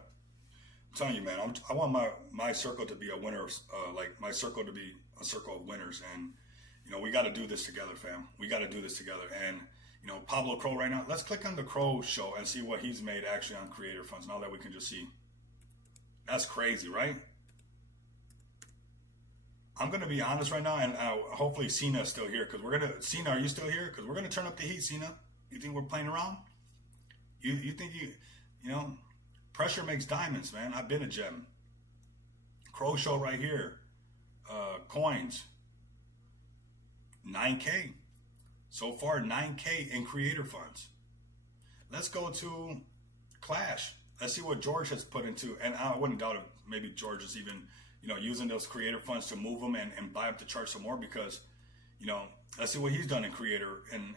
telling you, man. I want my circle to be a winner, like my circle to be a circle of winners. And you know, we got to do this together, fam. We got to do this together. And you know, Pablo Crow right now. Let's click on the Crow show and see what he's made actually on creator funds. Now that we can just see. That's crazy, right? I'm going to be honest right now, and hopefully Cena's still here, because we're going to, Cena, are you still here? Because we're going to turn up the heat, Cena. You think we're playing around? You think you know, pressure makes diamonds, man. I've been a gem. Crow show right here. Coins. 9K. So far, 9K in creator funds. Let's go to Clash. Let's see what George has put into, and I wouldn't doubt if maybe George is even, you know, using those creator funds to move them and buy up the chart some more, because, you know, let's see what he's done in creator. And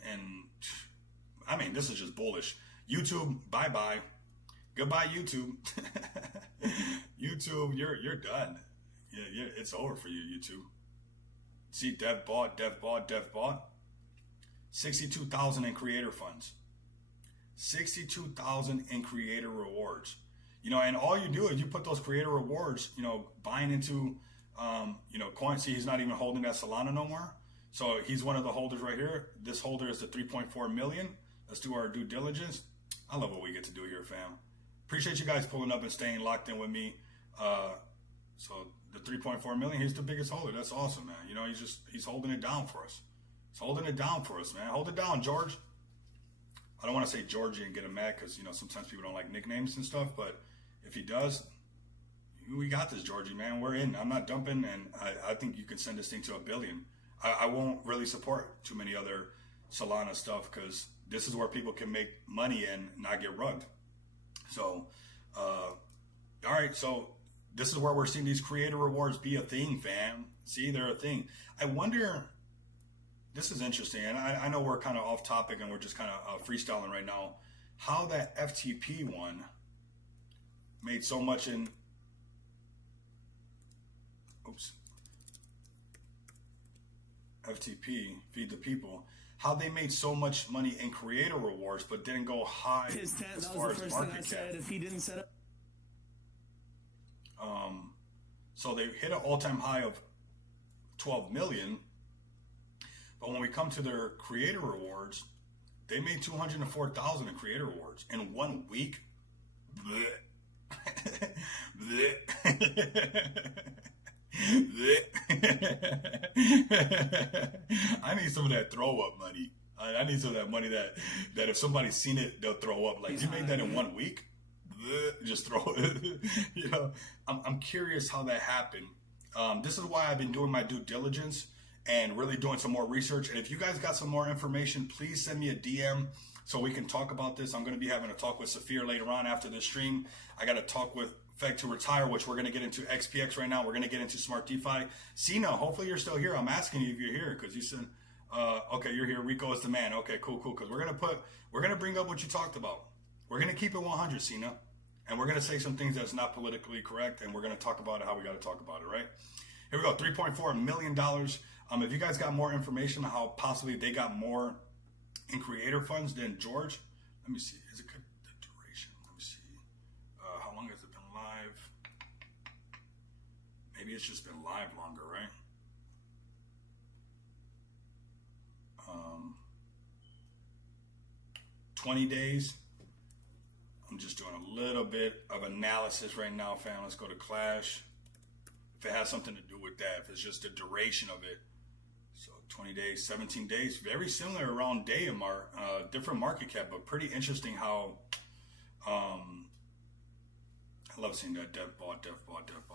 I mean, this is just bullish. YouTube, bye-bye. Goodbye, YouTube. YouTube, you're done. Yeah, it's over for you, YouTube. See, dev bought. 62,000 in creator funds. 62,000 in creator rewards. You know, and all you do is you put those creator rewards, you know, buying into, you know, coins. See, he's not even holding that Solana no more. So he's one of the holders right here. This holder is the 3.4 million. Let's do our due diligence. I love what we get to do here, fam. Appreciate you guys pulling up and staying locked in with me. So the 3.4 million, he's the biggest holder. That's awesome, man. You know, he's holding it down for us. He's holding it down for us, man. Hold it down, George. I don't want to say Georgie and get him mad, because, you know, sometimes people don't like nicknames and stuff, but if he does, we got this, Georgie, man. We're in. I'm not dumping, and I think you can send this thing to 1 billion. I won't really support too many other Solana stuff, because this is where people can make money and not get rugged. So, all right, so this is where we're seeing these creator rewards be a thing, fam. See, they're a thing. I wonder, this is interesting, and I know we're kind of off topic and we're just kind of freestyling right now, how that FTP one made so much in, FTP, Feed the People, how they made so much money in creator rewards but didn't go high as far as market cap. If he didn't set up. So they hit an all-time high of 12 million, but when we come to their creator rewards, they made 204,000 in creator rewards in 1 week. Blech. Blech. I need some of that throw up money. I need some of that money that if somebody's seen it, they'll throw up. Like, you made that in 1 week? Just throw it. You know, I'm curious how that happened. This is why I've been doing my due diligence and really doing some more research. And if you guys got some more information, please send me a DM so we can talk about this. I'm going to be having a talk with Saphir later on after this stream. I got to talk with Feg to Retire, which we're going to get into XPX right now. We're going to get into Smart DeFi. Cena, hopefully you're still here. I'm asking you if you're here, because you said, okay, you're here. Rico is the man. Okay, cool. Because we're going to bring up what you talked about. We're going to keep it 100, Cena. And we're going to say some things that's not politically correct, and we're going to talk about it how we got to talk about it, right? Here we go, $3.4 million. If you guys got more information on how possibly they got more in creator funds than George, let me see. Is it good? The duration? Let me see. How long has it been live? Maybe it's just been live longer, right? 20 days. I'm just doing a little bit of analysis right now, fam. Let's go to Clash. If it has something to do with that, if it's just the duration of it. So 20 days, 17 days, very similar around day of different market cap, but pretty interesting how, I love seeing that dev bought.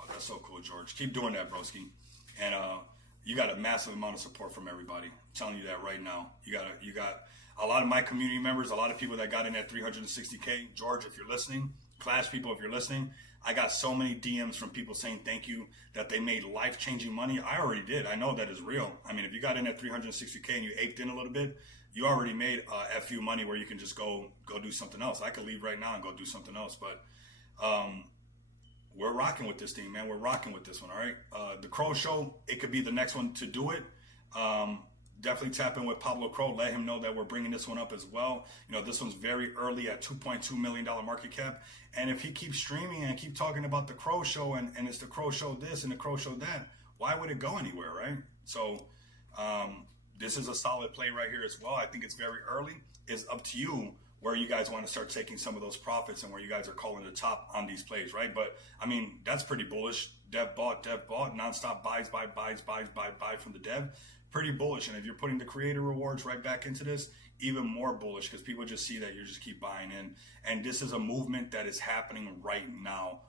That's so cool, George. Keep doing that, broski. And you got a massive amount of support from everybody. I'm telling you that right now. You got a lot of my community members, a lot of people that got in at 360K. George, if you're listening, Clash people, if you're listening, I got so many DMs from people saying thank you, that they made life-changing money. I already did. I know that is real. I mean, if you got in at 360K and you aped in a little bit, you already made FU money where you can just go do something else. I could leave right now and go do something else, but we're rocking with this thing, man. We're rocking with this one, all right? The Crow Show, it could be the next one to do it. Definitely tap in with Pablo Crow. Let him know that we're bringing this one up as well. You know, this one's very early at $2.2 million market cap. And if he keeps streaming and keep talking about the Crow Show and it's the Crow Show this and the Crow Show that, why would it go anywhere, right? So this is a solid play right here as well. I think it's very early. It's up to you where you guys want to start taking some of those profits and where you guys are calling the top on these plays, right? But, I mean, that's pretty bullish. Dev bought, nonstop buys from the dev. Pretty bullish. And if you're putting the creator rewards right back into this, even more bullish, because people just see that you just keep buying in. And this is a movement that is happening right now.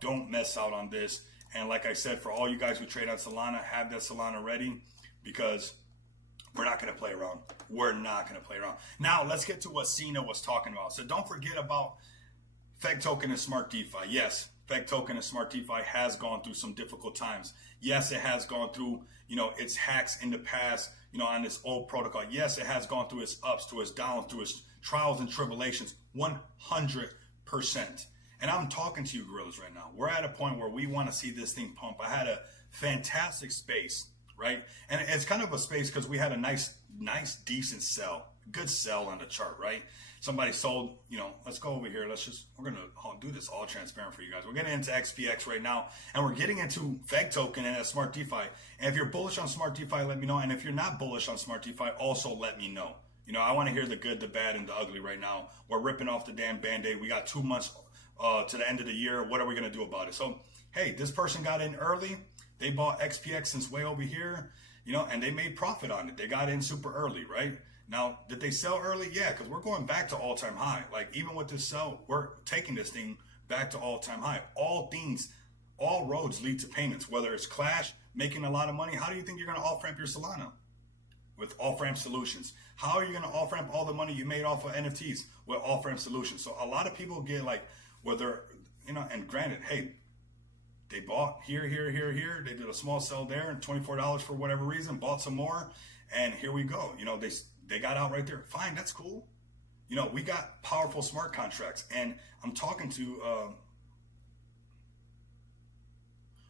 Don't miss out on this. And like I said, for all you guys who trade on Solana, have that Solana ready, because we're not going to play around. We're not going to play around. Now, let's get to what Cena was talking about. So don't forget about Feg Token and Smart DeFi. Yes, Feg Token and Smart DeFi has gone through some difficult times. Yes, it has gone through, its hacks in the past, on this old protocol. Yes, it has gone through its ups, through its downs, through its trials and tribulations, 100%. And I'm talking to you gorillas right now. We're at a point where we want to see this thing pump. I had a fantastic space, right? And it's kind of a space because we had a nice, decent sell, good sell on the chart, right? Somebody sold, let's go over here. We're going to do this all transparent for you guys. We're getting into XPX right now, and we're getting into Feg Token and Smart DeFi. And if you're bullish on Smart DeFi, let me know. And if you're not bullish on Smart DeFi, also let me know. I want to hear the good, the bad, and the ugly right now. We're ripping off the damn Band-Aid. We got 2 months to the end of the year. What are we going to do about it? So, hey, this person got in early. They bought XPX since way over here, and they made profit on it. They got in super early, right? Now, did they sell early? Yeah, because we're going back to all-time high. Like, even with this sell, we're taking this thing back to all-time high. All roads lead to payments, whether it's Clash, making a lot of money. How do you think you're going to off-ramp your Solana? With off-ramp solutions. How are you going to off-ramp all the money you made off of NFTs with off-ramp solutions? So a lot of people get like, whether, and granted, hey, they bought here. They did a small sell there and $24 for whatever reason, bought some more. And here we go. They got out right there. Fine, that's cool. We got powerful smart contracts. And I'm talking to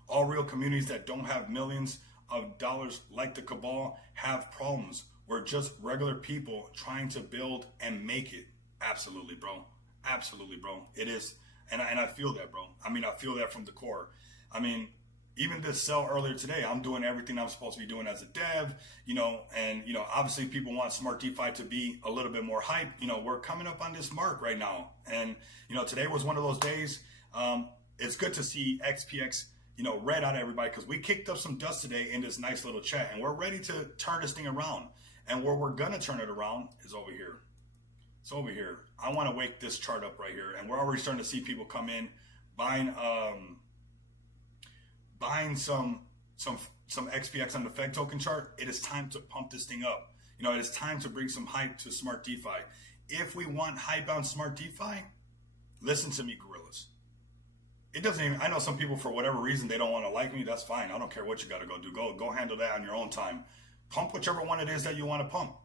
all real communities that don't have millions of dollars like the Cabal have problems. We're just regular people trying to build and make it. Absolutely, bro. Absolutely, bro. It is. And I feel that, bro. I mean, I feel that from the core. I mean, even this sell earlier today, I'm doing everything I'm supposed to be doing as a dev, and, obviously people want Smart DeFi to be a little bit more hype. We're coming up on this mark right now. And, today was one of those days. It's good to see XPX, red out everybody, because we kicked up some dust today in this nice little chat, and we're ready to turn this thing around. And where we're going to turn it around is over here. It's over here. I want to wake this chart up right here. And we're already starting to see people come in, buying some XPX on the Feg token chart. It is time to pump this thing up. It is time to bring some hype to Smart DeFi. If we want hype on Smart DeFi, listen to me, gorillas. It doesn't even, I know some people, for whatever reason, they don't want to like me. That's fine. I don't care what you got to go do. Go handle that on your own time. Pump whichever one it is that you want to pump.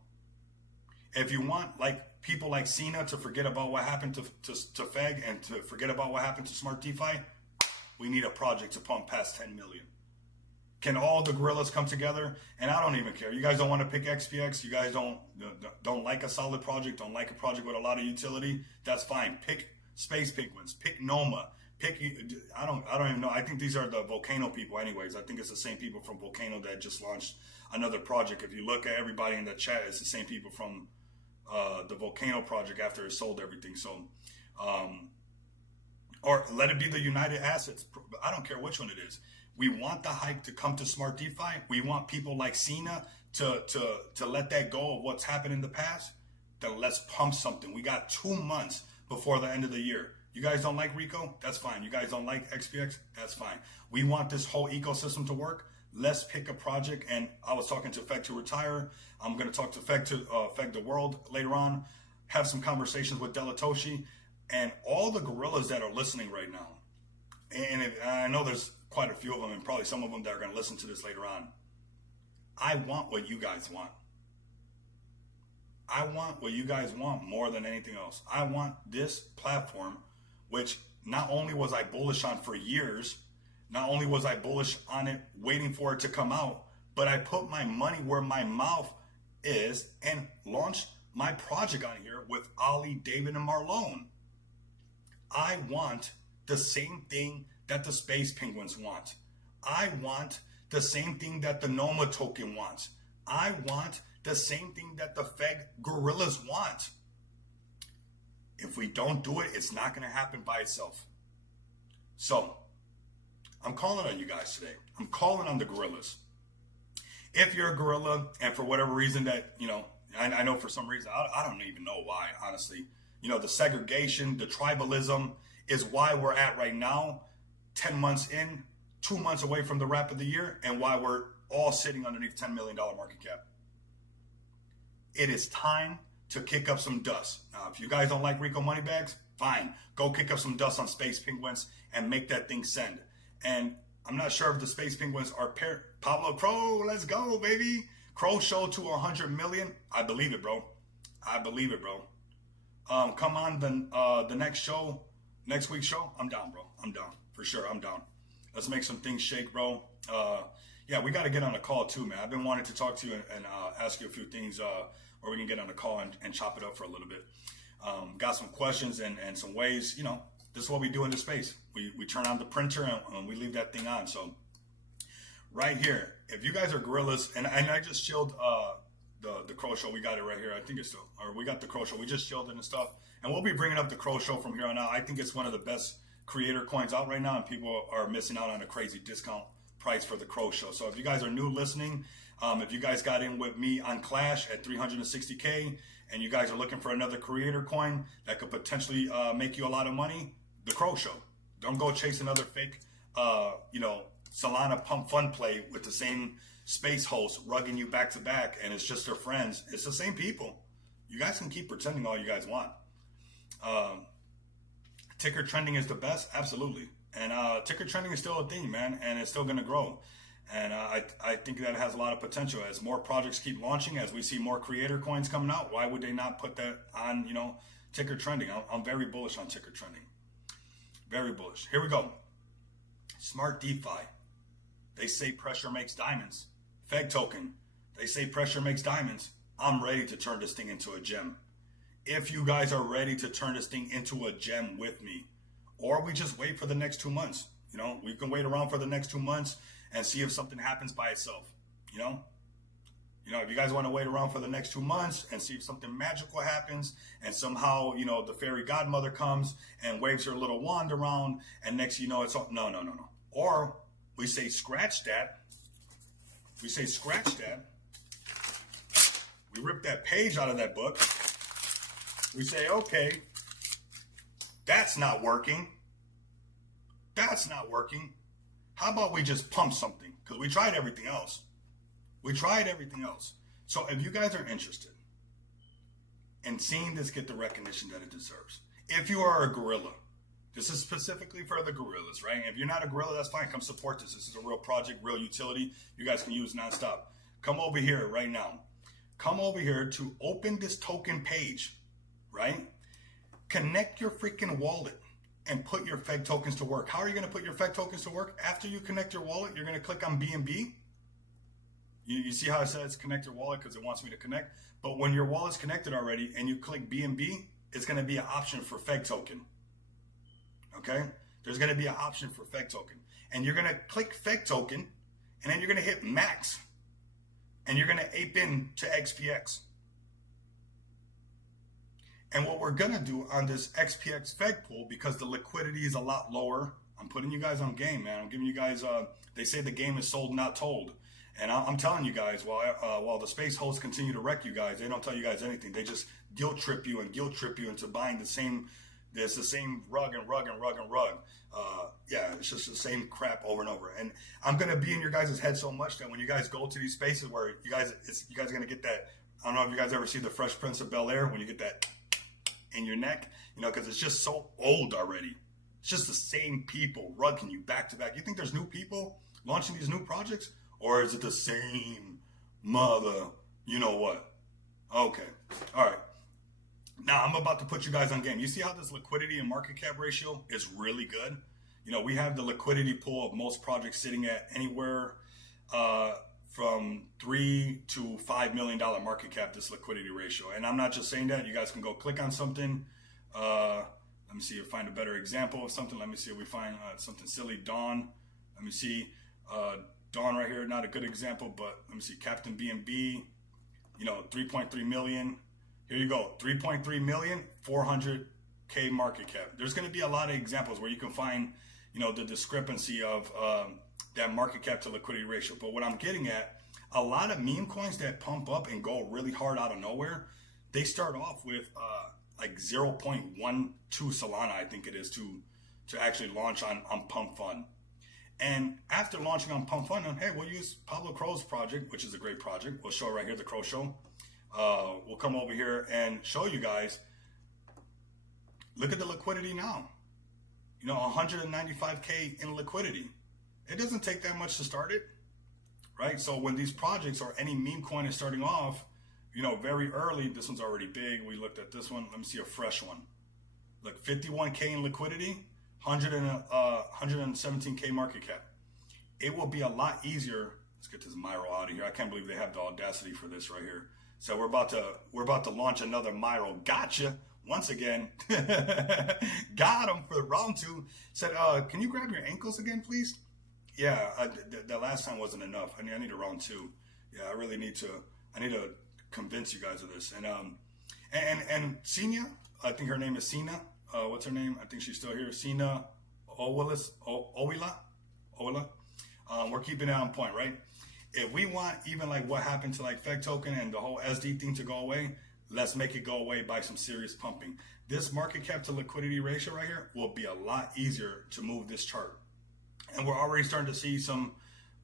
If you want people like Cena to forget about what happened to Feg and to forget about what happened to Smart DeFi, we need a project to pump past 10 million. Can all the gorillas come together? And I don't even care. You guys don't want to pick XPX. You guys don't like a solid project. Don't like a project with a lot of utility. That's fine. Pick Space Penguins. Pick Noma. I don't even know. I think these are the Volcano people anyways. I think it's the same people from Volcano that just launched another project. If you look at everybody in the chat, it's the same people from the Volcano project after it sold everything. So, or let it be the United Assets. I don't care which one it is. We want the hype to come to Smart DeFi. We want people like Cena to let that go of what's happened in the past. Then let's pump something. We got 2 months before the end of the year. You guys don't like Rico? That's fine. You guys don't like XPX? That's fine. We want this whole ecosystem to work. let's pick a project. And I was talking to Feg to Retire. I'm going to talk to Feg the World later on, have some conversations with Delatoshi and all the gorillas that are listening right now. And I know there's quite a few of them, and probably some of them that are going to listen to this later on. I want what you guys want. I want what you guys want more than anything else. I want this platform, which not only was I bullish on for years, not only was I bullish on it, waiting for it to come out, but I put my money where my mouth is and launched my project on here with Ali, David, and Marlone. I want the same thing that the Space Penguins want. I want the same thing that the Noma token wants. I want the same thing that the Feg gorillas want. If we don't do it, it's not going to happen by itself. So, I'm calling on you guys today. I'm calling on the gorillas. If you're a gorilla, and for whatever reason that, I know for some reason, I don't even know why, honestly. The segregation, the tribalism is why we're at right now, 10 months in, 2 months away from the wrap of the year, and why we're all sitting underneath $10 million market cap. It is time to kick up some dust. Now, if you guys don't like Rico Moneybags, fine. Go kick up some dust on Space Penguins and make that thing send. And I'm not sure if the Space Penguins are Pablo Crow, let's go, baby. Crow show to 100 million. I believe it, bro. I believe it, bro. Come on the next show, next week's show. I'm down, bro. I'm down. For sure, I'm down. Let's make some things shake, bro. Yeah, we got to get on a call too, man. I've been wanting to talk to you and ask you a few things where we can get on a call and chop it up for a little bit. Got some questions and some ways, this is what we do in this space. We turn on the printer and we leave that thing on. So right here, if you guys are gorillas, and I just shilled the Crow Show. We got it right here. I think it's still, or we got the Crow Show. We just shilled it and stuff. And we'll be bringing up the Crow Show from here on out. I think it's one of the best creator coins out right now, and people are missing out on a crazy discount price for the Crow Show. So if you guys are new listening, if you guys got in with me on Clash at 360K, and you guys are looking for another creator coin that could potentially make you a lot of money, the Crow Show. Don't go chase another fake, Solana pump fun play with the same space host rugging you back to back, and it's just their friends. It's the same people. You guys can keep pretending all you guys want. Ticker trending is the best, absolutely. And ticker trending is still a thing, man, and it's still going to grow. And I think that has a lot of potential as more projects keep launching, as we see more creator coins coming out. Why would they not put that on, ticker trending? I'm very bullish on ticker trending. Very bullish. Here we go. Smart DeFi. They say pressure makes diamonds. Feg token. They say pressure makes diamonds. I'm ready to turn this thing into a gem. If you guys are ready to turn this thing into a gem with me, or we just wait for the next 2 months, we can wait around for the next 2 months and see if something happens by itself, if you guys want to wait around for the next 2 months and see if something magical happens and somehow, the fairy godmother comes and waves her little wand around and next, it's all, no. Or we say, scratch that. We say, scratch that. We rip that page out of that book. We say, okay, that's not working. That's not working. How about we just pump something? Because we tried everything else. So if you guys are interested in seeing this get the recognition that it deserves, if you are a gorilla, this is specifically for the gorillas, right? If you're not a gorilla, that's fine. Come support this. This is a real project, real utility. You guys can use nonstop. Come over here right now. Come over here to open this token page, right? Connect your freaking wallet and put your Feg tokens to work. How are you going to put your Feg tokens to work? After you connect your wallet, you're going to click on BNB. You see how it says connect your wallet because it wants me to connect. But when your wallet's connected already and you click BNB, it's going to be an option for Feg token. Okay? There's going to be an option for Feg token. And you're going to click Feg token, and then you're going to hit max. And you're going to ape in to XPX. And what we're going to do on this XPX Feg pool, because the liquidity is a lot lower, I'm putting you guys on game, man. I'm giving you guys, they say the game is sold, not told. And I'm telling you guys, while the space hosts continue to wreck you guys, they don't tell you guys anything. They just guilt trip you into buying the It's the same rug and rug and rug and rug. Yeah, it's just the same crap over and over. And I'm gonna be in your guys' head so much that when you guys go to these spaces where you guys are gonna get that. I don't know if you guys ever see the Fresh Prince of Bel-Air when you get that in your neck, you know, because it's just so old already. It's just the same people rugging you back to back. You think there's new people launching these new projects, or is it the same mother? You know what? Okay, all right. Now I'm about to put you guys on game. You see how this liquidity and market cap ratio is really good? You know, we have the liquidity pool of most projects sitting at anywhere from $3 to $5 million market cap, this liquidity ratio. And I'm not just saying that. You guys can go click on something. Let me see if I find a better example of something. Let me see if we find something silly. Dawn. Let me see. Dawn right here, not a good example, but let me see. Captain BNB, you know, 3.3 million. Here you go. 3.3 million, 400K market cap. There's going to be a lot of examples where you can find, you know, the discrepancy of that market cap to liquidity ratio. But what I'm getting at, a lot of meme coins that pump up and go really hard out of nowhere, they start off with like 0.12 Solana, I think it is, to actually launch on Pump Fund. And after launching on Pump Fund, hey, we'll use Pablo Crow's project, which is a great project. We'll show it right here, the Crow Show. We'll come over here and show you guys. Look at the liquidity now. You know, 195K in liquidity. It doesn't take that much to start it, right? So when these projects or any meme coin is starting off, you know, very early, this one's already big. We looked at this one. Let me see a fresh one. Look, 51K in liquidity, 117K market cap. It will be a lot easier. Let's get this Myro out of here. I can't believe they have the audacity for this right here. So we're about to launch another Myro. Gotcha. Once again, got him for round 2. Said, can you grab your ankles again, please? Yeah, the last time wasn't enough. I need a round 2. Yeah, I really need to. I need to convince you guys of this. And Sina, I think her name is Sina. What's her name? I think she's still here. Sina Owila. We're keeping it on point, right? If we want even like what happened to like FEG token and the whole SD thing to go away, let's make it go away by some serious pumping. This market cap to liquidity ratio right here will be a lot easier to move this chart. And we're already starting to see some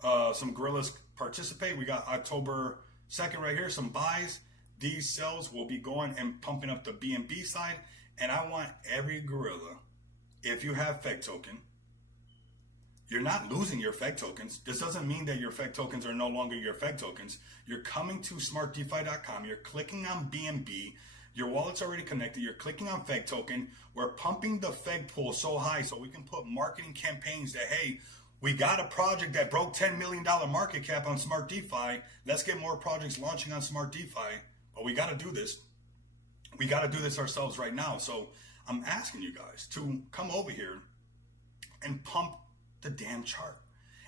gorillas participate. We got October 2nd right here, some buys. These sells will be going and pumping up the BNB side. And I want every gorilla, if you have FEG token, you're not losing your FEG tokens. This doesn't mean that your FEG tokens are no longer your FEG tokens. You're coming to smartdefi.com. You're clicking on BNB. Your wallet's already connected. You're clicking on FEG token. We're pumping the FEG pool so high so we can put marketing campaigns that, hey, we got a project that broke $10 million market cap on Smart DeFi. Let's get more projects launching on Smart DeFi. But we got to do this. We got to do this ourselves right now. So I'm asking you guys to come over here and pump the damn chart.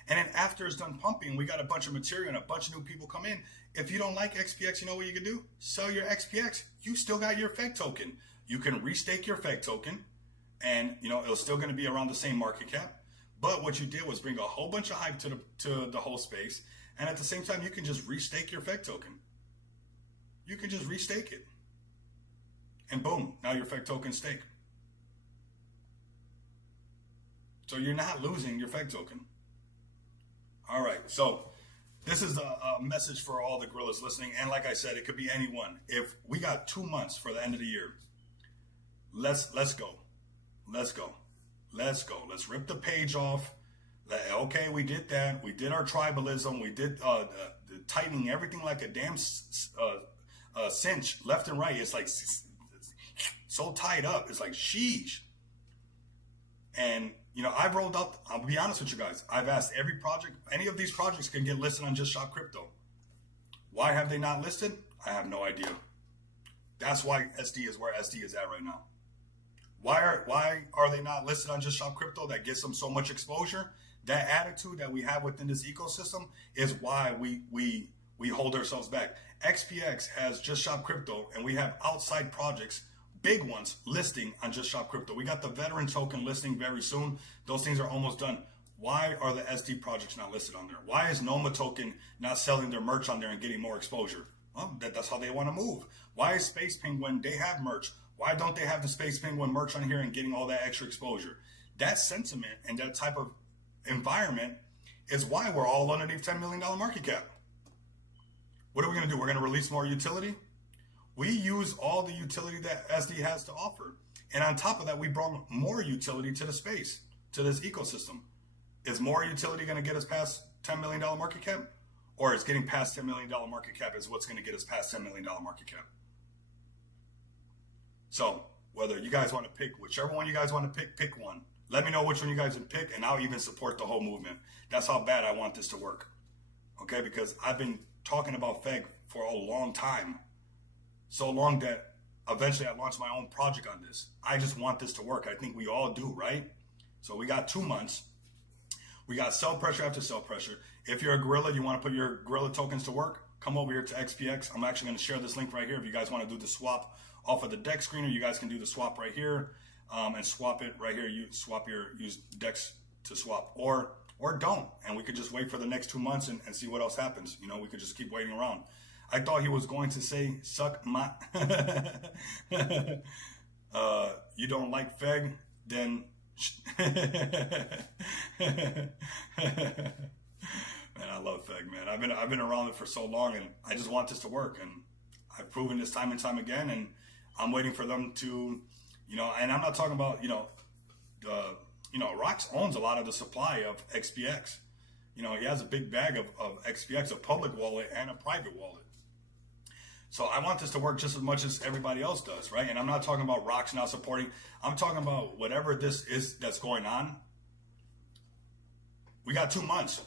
And then after it's done pumping, we got a bunch of material and a bunch of new people come in. If you don't like XPX, you know what you can do? Sell your XPX. You still got your FEG token. You can restake your FEG token, and you know it's still going to be around the same market cap. But what you did was bring a whole bunch of hype to the whole space, and at the same time, you can just restake your FEG token. You can just restake it, and boom, now your FEG token stake. So you're not losing your FEG token. All right, so this is a message for all the gorillas listening. And like I said, it could be anyone. If we got 2 months for the end of the year, let's go. Let's go. Let's rip the page off. Okay, we did that. We did our tribalism. We did the tightening everything like a damn cinch left and right. It's like so tied up. It's like sheesh. And you know, I've rolled out, I'll be honest with you guys, I've asked every project, any of these projects can get listed on Just Shop Crypto. Why have they not listed? I have no idea. That's why SD is where SD is at right now. Why are they not listed on Just Shop Crypto? That gets them so much exposure. That attitude that we have within this ecosystem is why we hold ourselves back. XPX has Just Shop Crypto, and we have outside projects, big ones, listing on Just Shop Crypto. We got the veteran token listing very soon. Those things are almost done. Why are the SD projects not listed on there? Why is Noma token not selling their merch on there and getting more exposure? Well, that's how they want to move. Why is Space Penguin, they have merch. Why don't they have the Space Penguin merch on here and getting all that extra exposure? That sentiment and that type of environment is why we're all underneath $10 million market cap. What are we going to do? We're going to release more utility. We use all the utility that SD has to offer. And on top of that, we brought more utility to the space, to this ecosystem. Is more utility going to get us past $10 million market cap? Or is getting past $10 million market cap is what's going to get us past $10 million market cap? So whether you guys want to pick, whichever one you guys want to pick one. Let me know which one you guys would pick, and I'll even support the whole movement. That's how bad I want this to work. Okay, because I've been talking about FEG for a long time. So long that eventually I launched my own project on this. I just want this to work. I think we all do, right? So we got 2 months. We got sell pressure after sell pressure. If you're a gorilla, you want to put your gorilla tokens to work, come over here to XPX. I'm actually going to share this link right here. If you guys want to do the swap off of the DEX screener, you guys can do the swap right here and swap it right here. You swap use DEX to swap or don't. And we could just wait for the next 2 months and see what else happens. You know, we could just keep waiting around. I thought he was going to say, suck my, you don't like FEG, then, man, I love FEG, man. I've been around it for so long, and I just want this to work, and I've proven this time and time again, and I'm waiting for them to, you know, and I'm not talking about, Rox owns a lot of the supply of XPX. You know, he has a big bag of XPX, a public wallet and a private wallet. So I want this to work just as much as everybody else does, right? And I'm not talking about Rox not supporting. I'm talking about whatever this is that's going on. We got 2 months.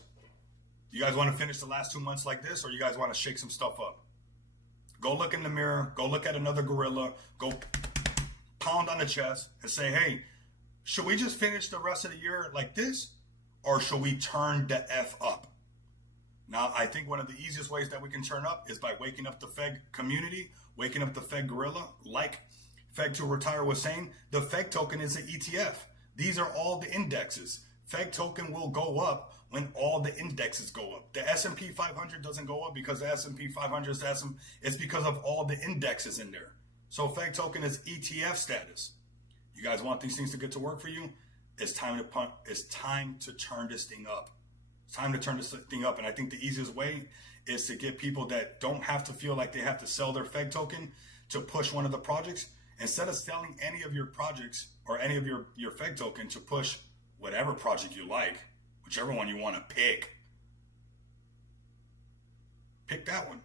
You guys want to finish the last 2 months like this, or you guys want to shake some stuff up? Go look in the mirror. Go look at another gorilla. Go pound on the chest and say, hey, should we just finish the rest of the year like this, or should we turn the F up? Now, I think one of the easiest ways that we can turn up is by waking up the FEG community, waking up the FEG gorilla. Like FEG to Retire was saying, the FEG token is an ETF. These are all the indexes. FEG token will go up when all the indexes go up. The S&P 500 doesn't go up because the S&P 500 is it's because of all the indexes in there. So FEG token is ETF status. You guys want these things to get to work for you? It's time to turn this thing up. It's time to turn this thing up. And I think the easiest way is to get people that don't have to feel like they have to sell their FEG token to push one of the projects. Instead of selling any of your projects or any of your FEG token, to push whatever project you like, whichever one you want to pick that one.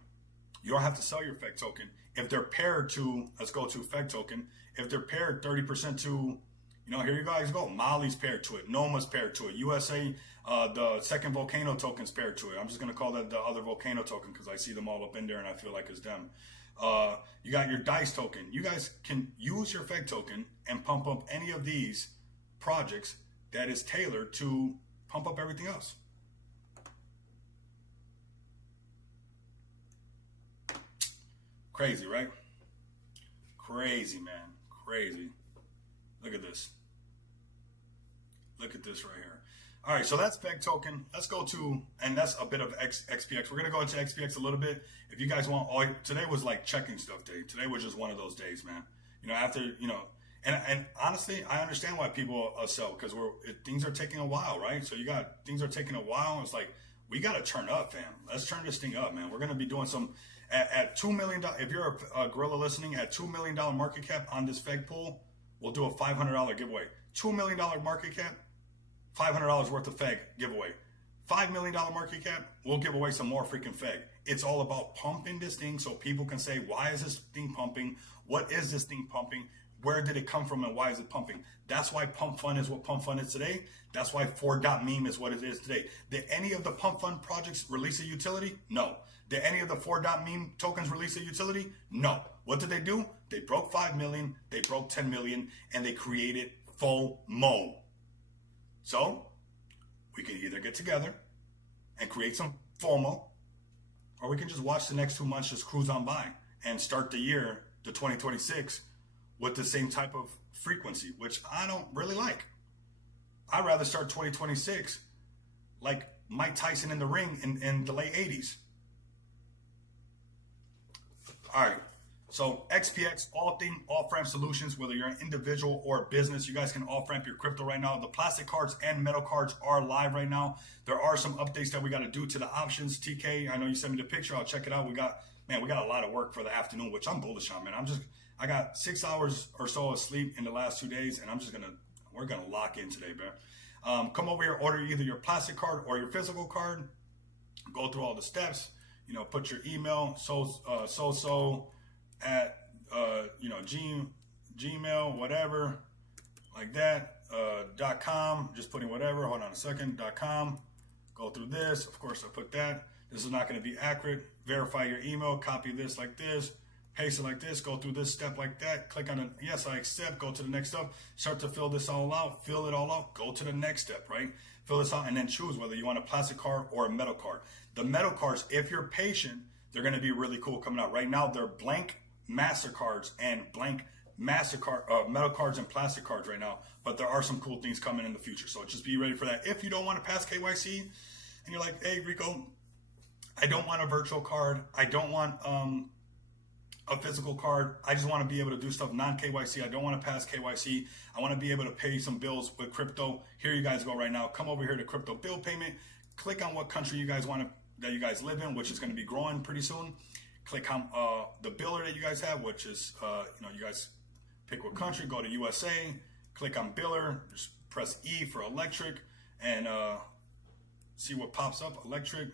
You don't have to sell your FEG token. If they're paired to, let's go to FEG token. If they're paired 30% to, here you guys go. Mali's paired to it. Noma's paired to it. USA, the second volcano token's paired to it. I'm just going to call that the other volcano token because I see them all up in there and I feel like it's them. You got your DICE token. You guys can use your FEG token and pump up any of these projects that is tailored to pump up everything else. Crazy, right? Crazy, man. Crazy. Look at this. Look at this right here. All right, so that's FEG token. Let's go to, and that's a bit of XPX. We're going to go into XPX a little bit. If you guys want, today was like checking stuff day. Today was just one of those days, man. And honestly, I understand why people sell, because things are taking a while, right? So things are taking a while. It's like, we got to turn up, fam. Let's turn this thing up, man. We're going to be doing some, at $2 million, if you're a gorilla listening, at $2 million market cap on this FEG pool, we'll do a $500 giveaway. $2 million market cap, $500 worth of FEG giveaway. $5 million market cap, we'll give away some more freaking FEG. It's all about pumping this thing so people can say, why is this thing pumping? What is this thing pumping? Where did it come from and why is it pumping? That's why Pump Fund is what Pump Fund is today. That's why 4.meme is what it is today. Did any of the Pump Fund projects release a utility? No. Did any of the 4.meme tokens release a utility? No. What did they do? They broke 5 million, they broke 10 million, and they created FOMO. So we can either get together and create some FOMO, or we can just watch the next 2 months just cruise on by and start the year, the 2026, with the same type of frequency, which I don't really like. I'd rather start 2026 like Mike Tyson in the ring in the late 80s. All right, So XPX, off-ramp solutions, whether you're an individual or a business, you guys can off-ramp your crypto right now. The plastic cards and metal cards are live right now. There are some updates that we got to do to the options. TK, I know you sent me the picture. I'll check it out. We got a lot of work for the afternoon, which I'm bullish on, man. I got 6 hours or so of sleep in the last 2 days, and we're gonna lock in today, man. Come over here, order either your plastic card or your physical card. Go through all the steps. Put your email, at Gmail, whatever, like that, .com, just putting whatever, hold on a second, .com, go through this, of course I put that, this is not going to be accurate, verify your email, copy this like this, paste it like this, go through this step like that, click on it, yes, I accept, go to the next step, start to fill this all out, fill it all out, go to the next step, right? Fill this out and then choose whether you want a plastic card or a metal card. The metal cards, if you're patient, they're going to be really cool coming out. Right now, they're blank MasterCards and blank metal cards and plastic cards right now, but there are some cool things coming in the future. So just be ready for that. If you don't want to pass KYC and you're like, hey, Rico, I don't want a virtual card. I don't want a physical card. I just want to be able to do stuff non-KYC. I don't want to pass KYC. I want to be able to pay some bills with crypto. Here you guys go right now. Come over here to crypto bill payment. Click on what country you guys that you guys live in, which is going to be growing pretty soon. Click on the biller that you guys have, which is, you guys pick what country, go to USA, click on biller, just press E for electric, and see what pops up, electric.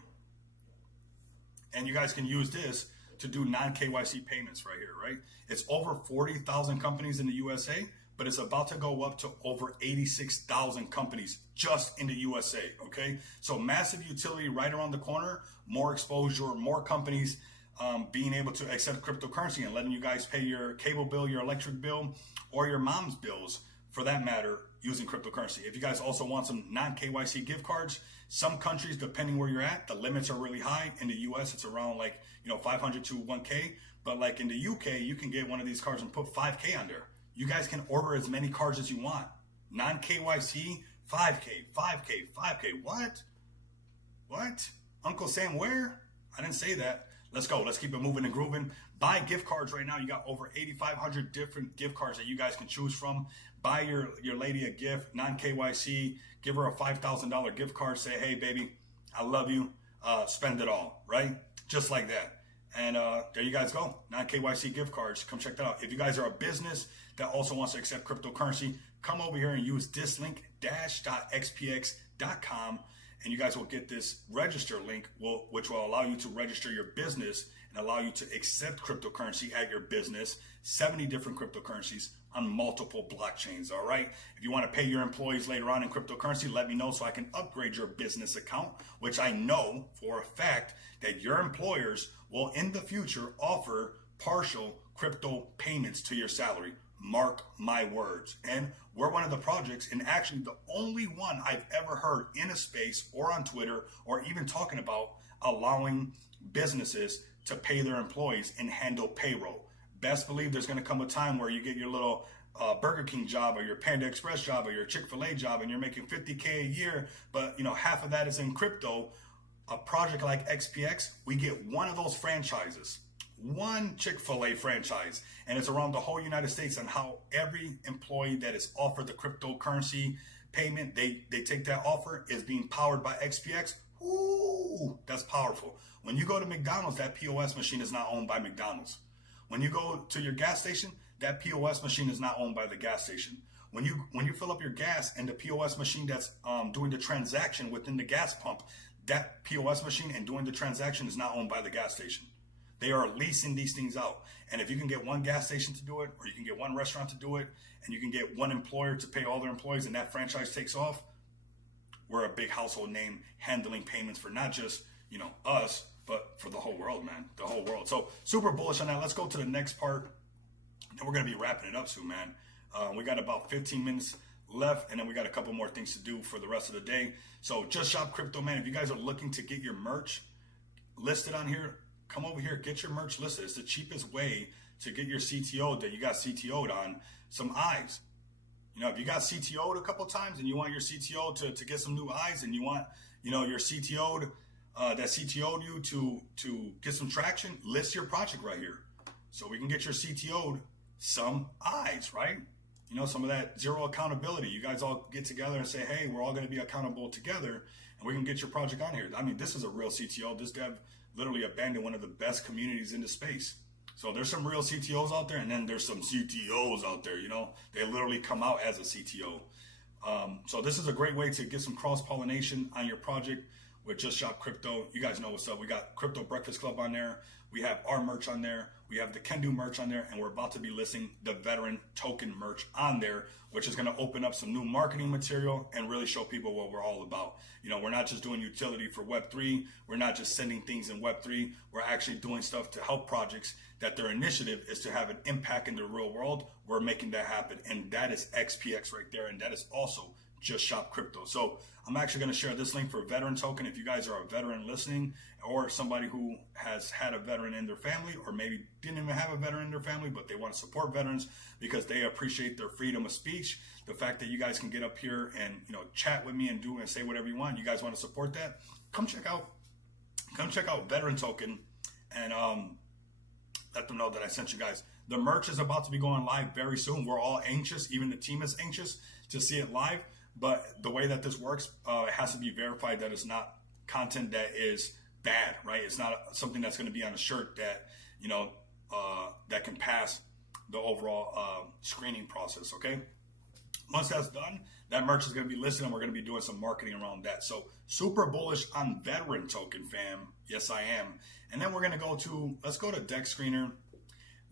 And you guys can use this to do non-KYC payments right here, right? It's over 40,000 companies in the USA, but it's about to go up to over 86,000 companies just in the USA, okay? So massive utility right around the corner, more exposure, more companies being able to accept cryptocurrency and letting you guys pay your cable bill, your electric bill, or your mom's bills for that matter using cryptocurrency. If you guys also want some non-KYC gift cards, some countries, depending where you're at, the limits are really high. In the US, it's around 500 to 1K. But like in the UK, you can get one of these cards and put 5K on there. You guys can order as many cards as you want. Non-KYC, 5K, 5K, 5K. What? Uncle Sam, where? I didn't say that. Let's go. Let's keep it moving and grooving. Buy gift cards right now. You got over 8,500 different gift cards that you guys can choose from. Buy your lady a gift, non-KYC. Give her a $5,000 gift card. Say, hey, baby, I love you. Spend it all, right? Just like that. And there you guys go. Non-KYC gift cards. Come check that out. If you guys are a business that also wants to accept cryptocurrency, come over here and use this link, dash.xpx.com. And you guys will get this register link, which will allow you to register your business and allow you to accept cryptocurrency at your business, 70 different cryptocurrencies on multiple blockchains, all right? If you want to pay your employees later on in cryptocurrency, let me know so I can upgrade your business account, which I know for a fact that your employers will in the future offer partial crypto payments to your salary. Mark my words. And we're one of the projects, and actually the only one I've ever heard in a space or on Twitter or even talking about allowing businesses to pay their employees and handle payroll. Best believe there's going to come a time where you get your little Burger King job or your Panda Express job or your Chick-fil-A job and you're making $50K a year, but half of that is in crypto. A project like XPX, we get one of those franchises. One Chick-fil-A franchise, and it's around the whole United States, and how every employee that is offered the cryptocurrency payment, they take that offer, is being powered by XPX. Ooh, that's powerful. When you go to McDonald's, that POS machine is not owned by McDonald's. When you go to your gas station, that POS machine is not owned by the gas station. When you fill up your gas and the POS machine that's doing the transaction within the gas pump, that POS machine and doing the transaction is not owned by the gas station. They are leasing these things out. And if you can get one gas station to do it, or you can get one restaurant to do it, and you can get one employer to pay all their employees, and that franchise takes off, we're a big household name handling payments for not just, us, but for the whole world, man, the whole world. So super bullish on that. Let's go to the next part. And we're going to be wrapping it up soon, man. We got about 15 minutes left, and then we got a couple more things to do for the rest of the day. So Just Shop Crypto, man. If you guys are looking to get your merch listed on here, come over here, get your merch listed. It's the cheapest way to get your CTO that you got CTO'd on some eyes. If you got CTO'd a couple times and you want your CTO to get some new eyes, and you want, your CTO'd that CTO'd you to get some traction, list your project right here. so we can get your CTO'd some eyes, right? You know, some of that zero accountability. You guys all get together and say, hey, we're all going to be accountable together, and we can get your project on here. I mean, this is a real CTO. This dev literally abandoned one of the best communities in the space. So there's some real CTOs out there, and then there's some CTOs out there, you know. They literally come out as a CTO. So this is a great way to get some cross-pollination on your project with Just Shop Crypto. You guys know what's up. We got Crypto Breakfast Club on there. We have our merch on there. We have the Can Do merch on there, and we're about to be listing the Veteran Token merch on there, which is going to open up some new marketing material and really show people what we're all about. You know, we're not just doing utility for Web3. We're not just sending things in Web3. We're actually doing stuff to help projects that their initiative is to have an impact in the real world. We're making that happen, and that is XPX right there, and that is also Just Shop Crypto. So I'm actually going to share this link for Veteran Token. If you guys are a veteran listening, or somebody who has had a veteran in their family, or maybe didn't even have a veteran in their family, but they want to support veterans because they appreciate their freedom of speech, the fact that you guys can get up here and, you know, chat with me and do and say whatever you want. You guys want to support that? Come check out Veteran Token, and let them know that I sent you guys. The merch is about to be going live very soon. We're all anxious, even the team is anxious to see it live. But the way that this works, it has to be verified that it's not content that is bad, right? It's not something that's going to be on a shirt that, you know, that can pass the overall screening process, okay? Once that's done, that merch is going to be listed, and we're going to be doing some marketing around that. So super bullish on Veteran Token, fam. Yes, I am. And then we're going to let's go to Deck Screener.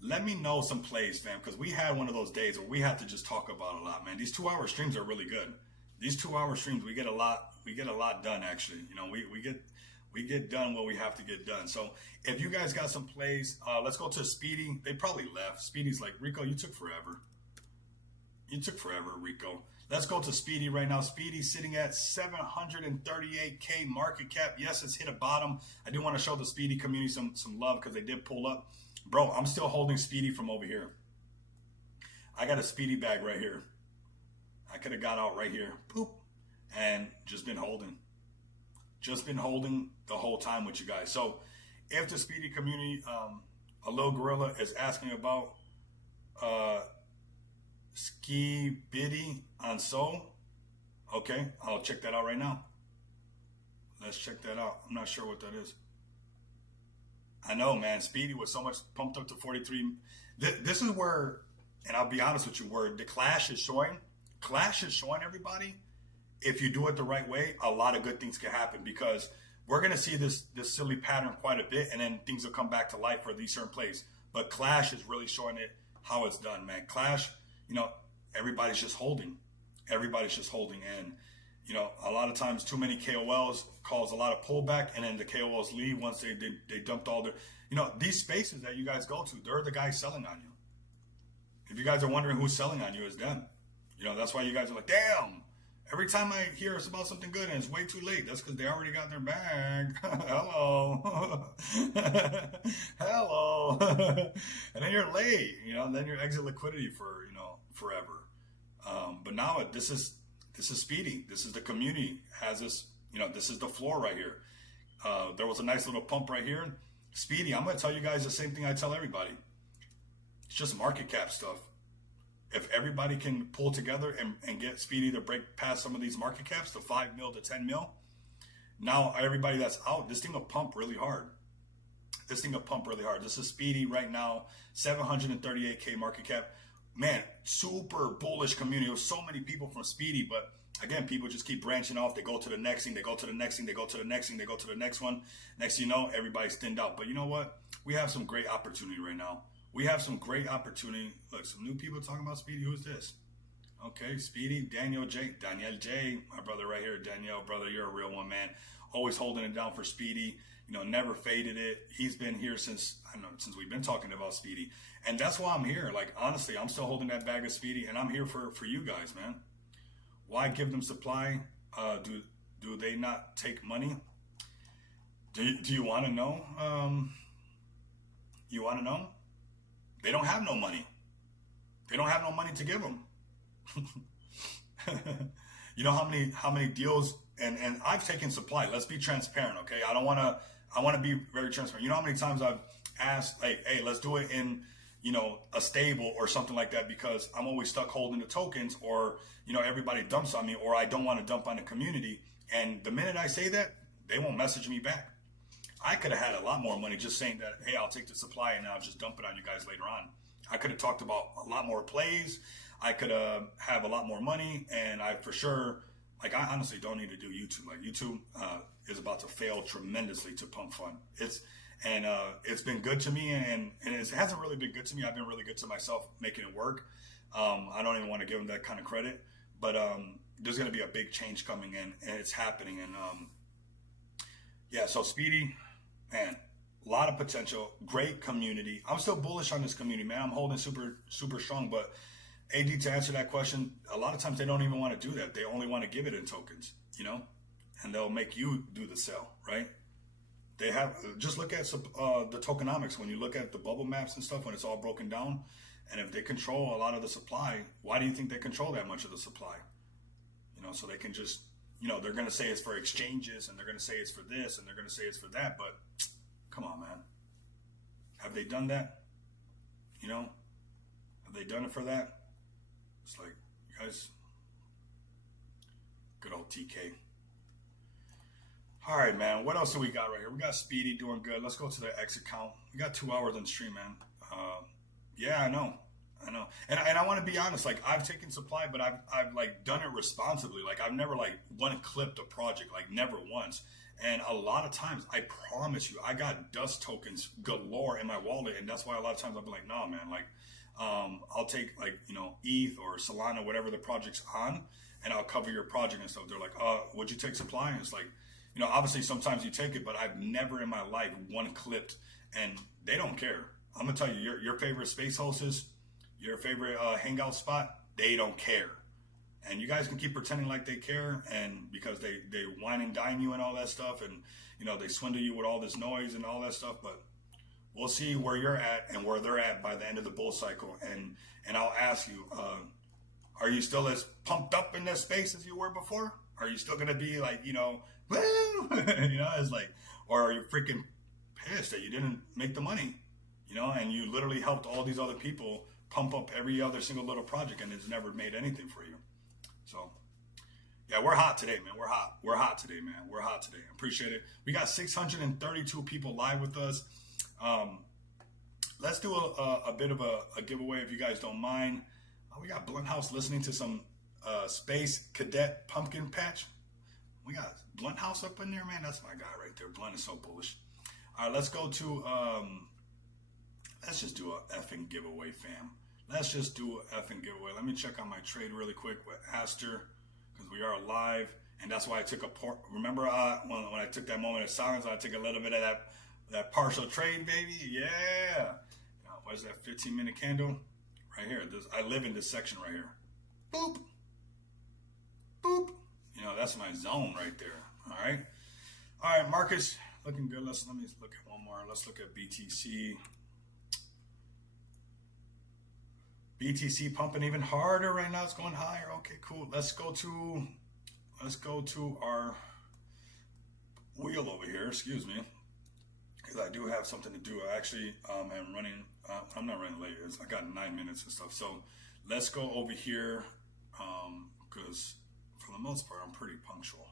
Let me know some plays, fam, because we had one of those days where we had to just talk about a lot, man. These 2-hour streams are really good. These 2-hour streams, we get a lot done, actually. You know, we get done what we have to get done. So if you guys got some plays, let's go to Speedy. They probably left. Speedy's like, Rico, you took forever. You took forever, Rico. Let's go to Speedy right now. Speedy's sitting at 738K market cap. Yes, it's hit a bottom. I do want to show the Speedy community some love because they did pull up. Bro, I'm still holding Speedy from over here. I got a Speedy bag right here. I could have got out right here. Boop. And just been holding. Just been holding the whole time with you guys. So if the Speedy community, a little gorilla is asking about Ski Biddy on So, okay, I'll check that out right now. Let's check that out. I'm not sure what that is. I know, man. Speedy was so much pumped up to 43. This is where, and I'll be honest with you, where the Clash is showing. Clash is showing everybody, if you do it the right way, a lot of good things can happen, because we're going to see this silly pattern quite a bit, and then things will come back to life for these certain plays. But Clash is really showing it how it's done, man. Clash, you know, everybody's just holding. Everybody's just holding. And, you know, a lot of times too many KOLs cause a lot of pullback, and then the KOLs leave once they dumped all their, you know, these spaces that you guys go to, they're the guys selling on you. If you guys are wondering who's selling on you, it's them. You know, that's why you guys are like, damn, every time I hear it's about something good and it's way too late, that's because they already got their bag. Hello. Hello. And then you're late, you know, and then you're exit liquidity for, you know, forever. But now this is Speedy. This is the community has this, you know, this is the floor right here. There was a nice little pump right here. Speedy, I'm going to tell you guys the same thing I tell everybody. It's just market cap stuff. If everybody can pull together and get Speedy to break past some of these market caps, to 5 mil to 10 mil, now everybody that's out, this thing will pump really hard. This thing will pump really hard. This is Speedy right now, 738K market cap. Man, super bullish community. There's so many people from Speedy, but again, people just keep branching off. They go to the next thing, they go to the next thing, they go to the next thing, they go to the next one. Next thing you know, everybody's thinned out. But you know what? We have some great opportunity right now. We have some great opportunity. Look, some new people talking about Speedy. Who's this? Okay, Speedy, Daniel J, my brother right here. Danielle, brother, you're a real one, man. Always holding it down for Speedy. You know, never faded it. He's been here since we've been talking about Speedy. And that's why I'm here. Like, honestly, I'm still holding that bag of Speedy, and I'm here for you guys, man. Why give them supply? Do they not take money? Do you want to know? You want to know? They don't have no money. They don't have no money to give them. You know how many deals, and I've taken supply. Let's be transparent, okay? I want to be very transparent. You know how many times ask, like, hey, let's do it in, you know, a stable or something like that, because I'm always stuck holding the tokens, or, you know, everybody dumps on me, or I don't want to dump on the community. And the minute I say that, they won't message me back. I could have had a lot more money just saying that, hey, I'll take the supply and I'll just dump it on you guys later on. I could have talked about a lot more plays. I could have a lot more money, and I for sure, like, I honestly don't need to do YouTube. Like, YouTube is about to fail tremendously to pump fund. It's been good to me, and it hasn't really been good to me. I've been really good to myself making it work. I don't even want to give them that kind of credit, but there's going to be a big change coming in, and it's happening. And yeah, so Speedy, man, a lot of potential, great community. I'm still bullish on this community, man. I'm holding super, super strong. But AD, to answer that question, a lot of times they don't even want to do that. They only want to give it in tokens, you know, and they'll make you do the sell, right? They have, just look at the tokenomics. When you look at the bubble maps and stuff, when it's all broken down, and if they control a lot of the supply, why do you think they control that much of the supply? You know, so they can just, you know, they're going to say it's for exchanges, and they're going to say it's for this, and they're going to say it's for that. But come on, man. Have they done that? You know, have they done it for that? It's like, you guys, good old TK. All right, man. What else do we got right here? We got Speedy doing good. Let's go to the X account. We got 2 hours on stream, man. Yeah, I know. And I want to be honest. Like, I've taken supply, but I've like done it responsibly. Like, I've never like clipped a project, like never once. And a lot of times, I promise you, I got dust tokens galore in my wallet, and that's why a lot of times I'll be like, nah, man. Like, I'll take, like, you know, ETH or Solana, whatever the project's on, and I'll cover your project and stuff. They're like, would you take supply? And it's like, you know, obviously sometimes you take it, but I've never in my life clipped, and they don't care. I'm gonna tell you, your favorite space hostess, your favorite hangout spot, they don't care. And you guys can keep pretending like they care, and because they wine and dine you and all that stuff, and, you know, they swindle you with all this noise and all that stuff. But we'll see where you're at and where they're at by the end of the bull cycle. And I'll ask you, are you still as pumped up in that space as you were before? Are you still going to be like, you know, woo? You know, it's like, or are you freaking pissed that you didn't make the money, you know, and you literally helped all these other people pump up every other single little project, and it's never made anything for you? So, yeah, we're hot today, man. We're hot. We're hot today, man. We're hot today. Appreciate it. We got 632 people live with us. Let's do a bit of a giveaway if you guys don't mind. We got Blunt House listening to some Space Cadet Pumpkin Patch. We got Blunt House up in there, man. That's my guy right there. Blunt is so bullish. All right, let's go to, let's just do a effing giveaway, fam. Let's just do an effing giveaway. Let me check on my trade really quick with ASTER, because we are live. And that's why I took remember when I took that moment of silence, I took a little bit of that partial trade, baby. Yeah. What is that 15-minute candle? Right here. I live in this section right here. Boop. Boop. You know, that's my zone right there. All right. All right, Marcus, looking good. Let me look at one more. Let's look at BTC. BTC pumping even harder right now. It's going higher. Okay, cool. Let's go to our wheel over here. Excuse me, because I do have something to do. I actually am running. I'm not running late. I got 9 minutes and stuff. So let's go over here, because for the most part, I'm pretty punctual.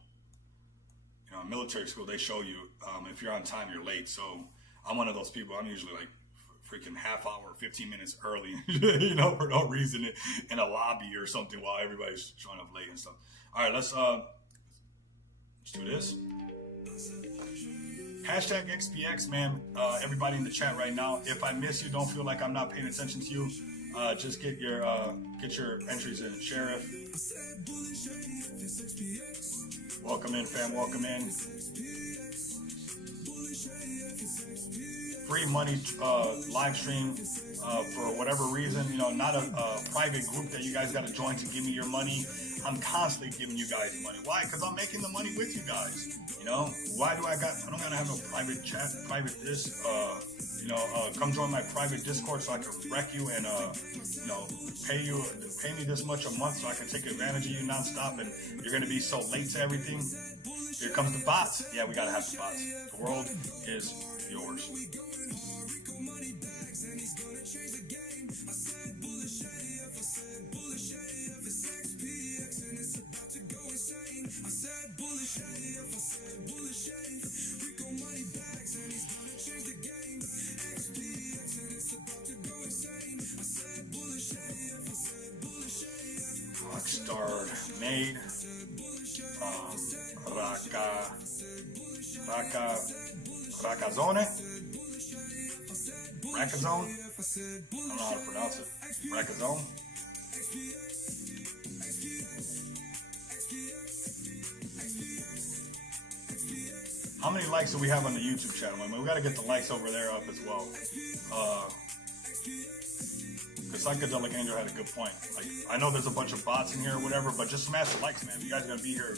You know, in military school, they show you if you're on time, you're late. So I'm one of those people. I'm usually like freaking half hour, 15 minutes early, you know, for no reason in a lobby or something while everybody's showing up late and stuff. All right, let's do this. Hashtag XPX, man. Everybody in the chat right now. If I miss you, don't feel like I'm not paying attention to you. Just get your entries in. Sheriff. Welcome in, fam. Welcome in. Free money live stream for whatever reason, you know, not a private group that you guys got to join to give me your money. I'm constantly giving you guys money. Why? Because I'm making the money with you guys. You know, why do I don't gotta have no private chat, private this. You know, come join my private Discord so I can wreck you and you know, pay me this much a month so I can take advantage of you nonstop. And you're gonna be so late to everything. Here comes the bots. Yeah, we gotta have the bots. The world is yours. Nade, Rakazone, Rakazone. I don't know how to pronounce it. Rakazone. How many likes do we have on the YouTube channel? I mean, we got to get the likes over there up as well. Because Psychedelic Angel had a good point. Like, I know there's a bunch of bots in here or whatever, but just smash the likes, man. You guys are gonna be here,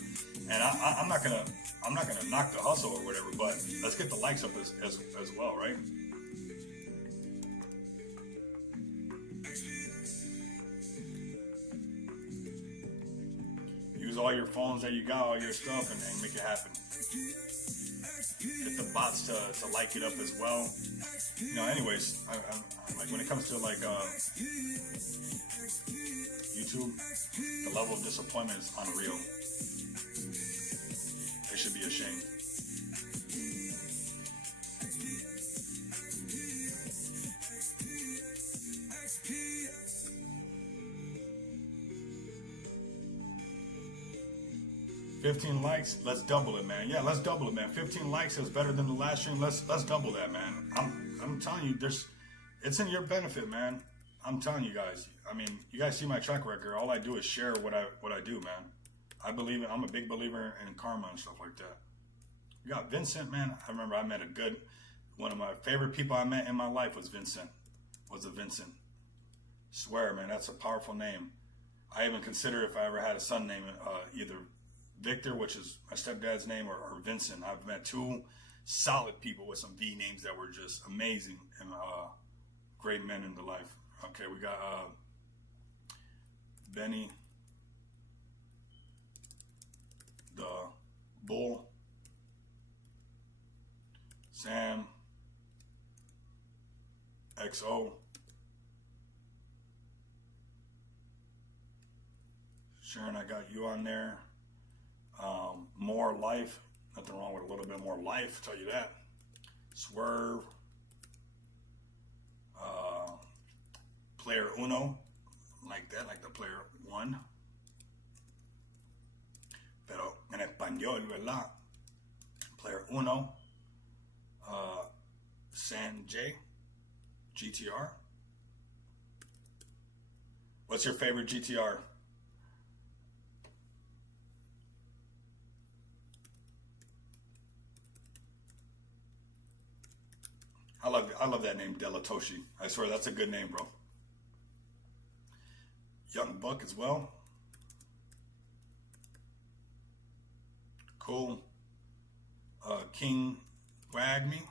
and I'm not gonna knock the hustle or whatever, but let's get the likes up as well, right? Use all your phones that you got, all your stuff, and make it happen. Get the bots to like it up as well. You know, anyways, I like when it comes to like YouTube, the level of disappointment is unreal. They should be ashamed. $15 likes, let's double it, man. Yeah, let's double it, man. 15 likes is better than the last stream. Let's double that, man. I'm telling you, it's in your benefit, man. I'm telling you guys. I mean, you guys see my track record. All I do is share what I do, man. I believe it. I'm a big believer in karma and stuff like that. You got Vincent, man. I remember I met one of my favorite people I met in my life was Vincent. Swear, man, that's a powerful name. I even consider if I ever had a son named either Victor, which is my stepdad's name, or Vincent. I've met two solid people with some V names that were just amazing and great men in the life. Okay, we got Benny, the Bull, Sam, XO, Sharon, I got you on there. More life, nothing wrong with a little bit more life, tell you that. Swerve, player uno, like that, like the player one. Pero en español, ¿verdad? Player uno, Sanjay, GTR. What's your favorite GTR? I love that name, Delatoshi. I swear that's a good name, bro. Young Buck as well. Cool. King Wagme.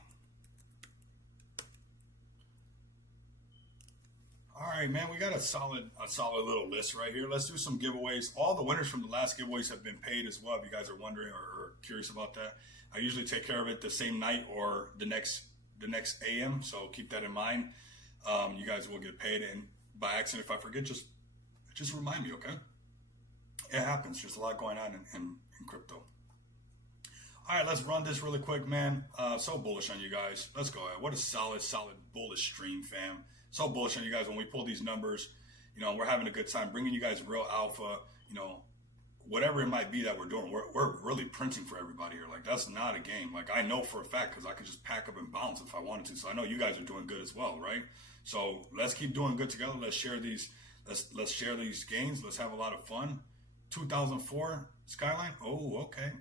All right, man, we got a solid little list right here. Let's do some giveaways. All the winners from the last giveaways have been paid as well. If you guys are wondering or curious about that, I usually take care of it the same night or the next AM, so keep that in mind. You guys will get paid, and by accident, if I forget, just remind me, okay? It happens. There's a lot going on in crypto. All right, let's run this really quick, man. So bullish on you guys. Let's go. What a solid bullish stream, fam. So bullish on you guys when we pull these numbers. You know, we're having a good time bringing you guys real alpha. You know, whatever it might be that we're doing, we're really printing for everybody here. Like, that's not a game. Like, I know for a fact because I could just pack up and bounce if I wanted to. So I know you guys are doing good as well, right? So let's keep doing good together. Let's share these. Let's share these gains. Let's have a lot of fun. 2004 Skyline. Oh, okay,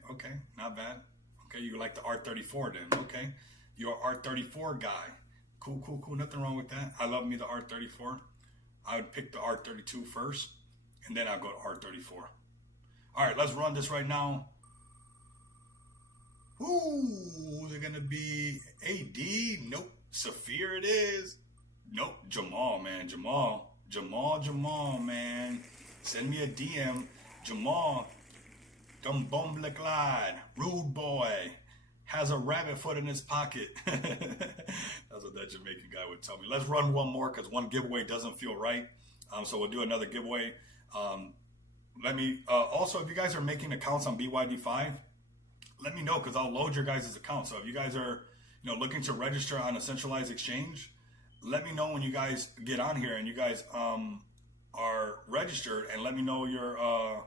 not bad. Okay, you like the R34 then? Okay, you're an R34 guy. Cool. Nothing wrong with that. I love me the R34. I would pick the R32 first, and then I'll go to R34. All right, let's run this right now. Ooh, they're gonna be AD. Nope. Saphir it is. Nope. Jamal, man. Jamal, man. Send me a DM. Jamal, Dumbomble Clyde, rude boy, has a rabbit foot in his pocket. That's what that Jamaican guy would tell me. Let's run one more because one giveaway doesn't feel right. So we'll do another giveaway. Let me also, if you guys are making accounts on BYD5, let me know because I'll load your guys' account. So if you guys are, looking to register on a centralized exchange, let me know when you guys get on here and you guys are registered, and let me know your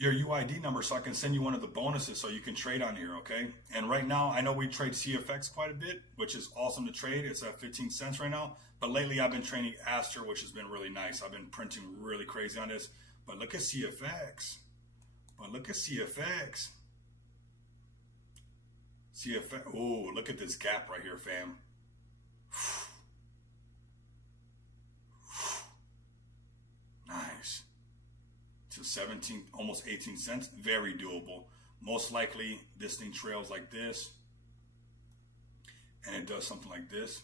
your UID number so I can send you one of the bonuses so you can trade on here, okay? And right now, I know we trade CFX quite a bit, which is awesome to trade. It's at 15 cents right now. But lately, I've been trading ASTER, which has been really nice. I've been printing really crazy on this. But look at CFX. CFX. Oh, look at this gap right here, fam. Nice. To 17, almost 18 cents. Very doable. Most likely, this thing trails like this. And it does something like this.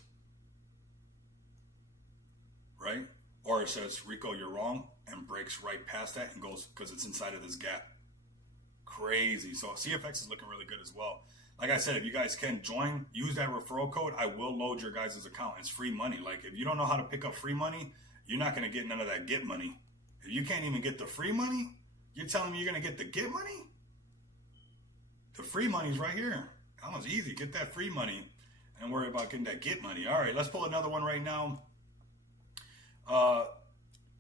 Right? Or it says, Rico, you're wrong, and breaks right past that and goes, because it's inside of this gap. Crazy. So CFX is looking really good as well. Like I said, if you guys can join, use that referral code, I will load your guys' account. It's free money. Like, if you don't know how to pick up free money, you're not going to get none of that get money. If you can't even get the free money, you're telling me you're going to get the get money? The free money's right here. That one's easy. Get that free money and worry about getting that get money. All right, let's pull another one right now.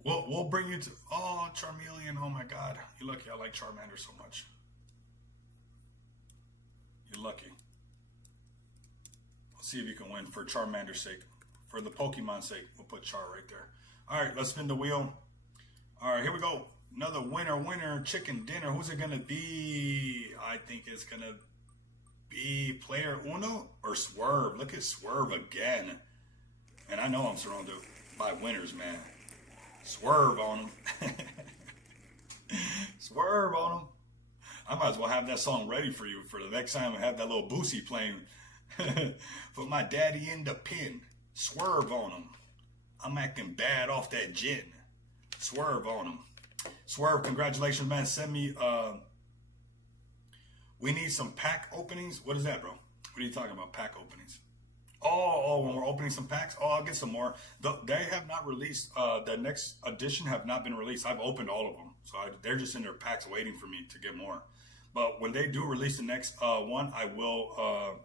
We'll bring you to, oh, Charmeleon. Oh my God. You're lucky I like Charmander so much. You're lucky. Let's see if you can win for Charmander's sake. For the Pokemon's sake, we'll put Char right there. All right, let's spin the wheel. All right, here we go. Another winner, chicken dinner. Who's it going to be? I think it's going to be Player Uno or Swerve. Look at Swerve again. And I know I'm surrounded by winners, man. Swerve on them. Swerve on them. I might as well have that song ready for you for the next time I have that little Boosie playing. Put my daddy in the pen. Swerve on him. I'm acting bad off that gin. Swerve on him. Swerve, congratulations, man. Send me, we need some pack openings. What is that, bro? What are you talking about, pack openings? Oh, when we're opening some packs? Oh, I'll get some more. They have not released, the next edition have not been released. I've opened all of them. So they're just in their packs waiting for me to get more. But when they do release the next one, I will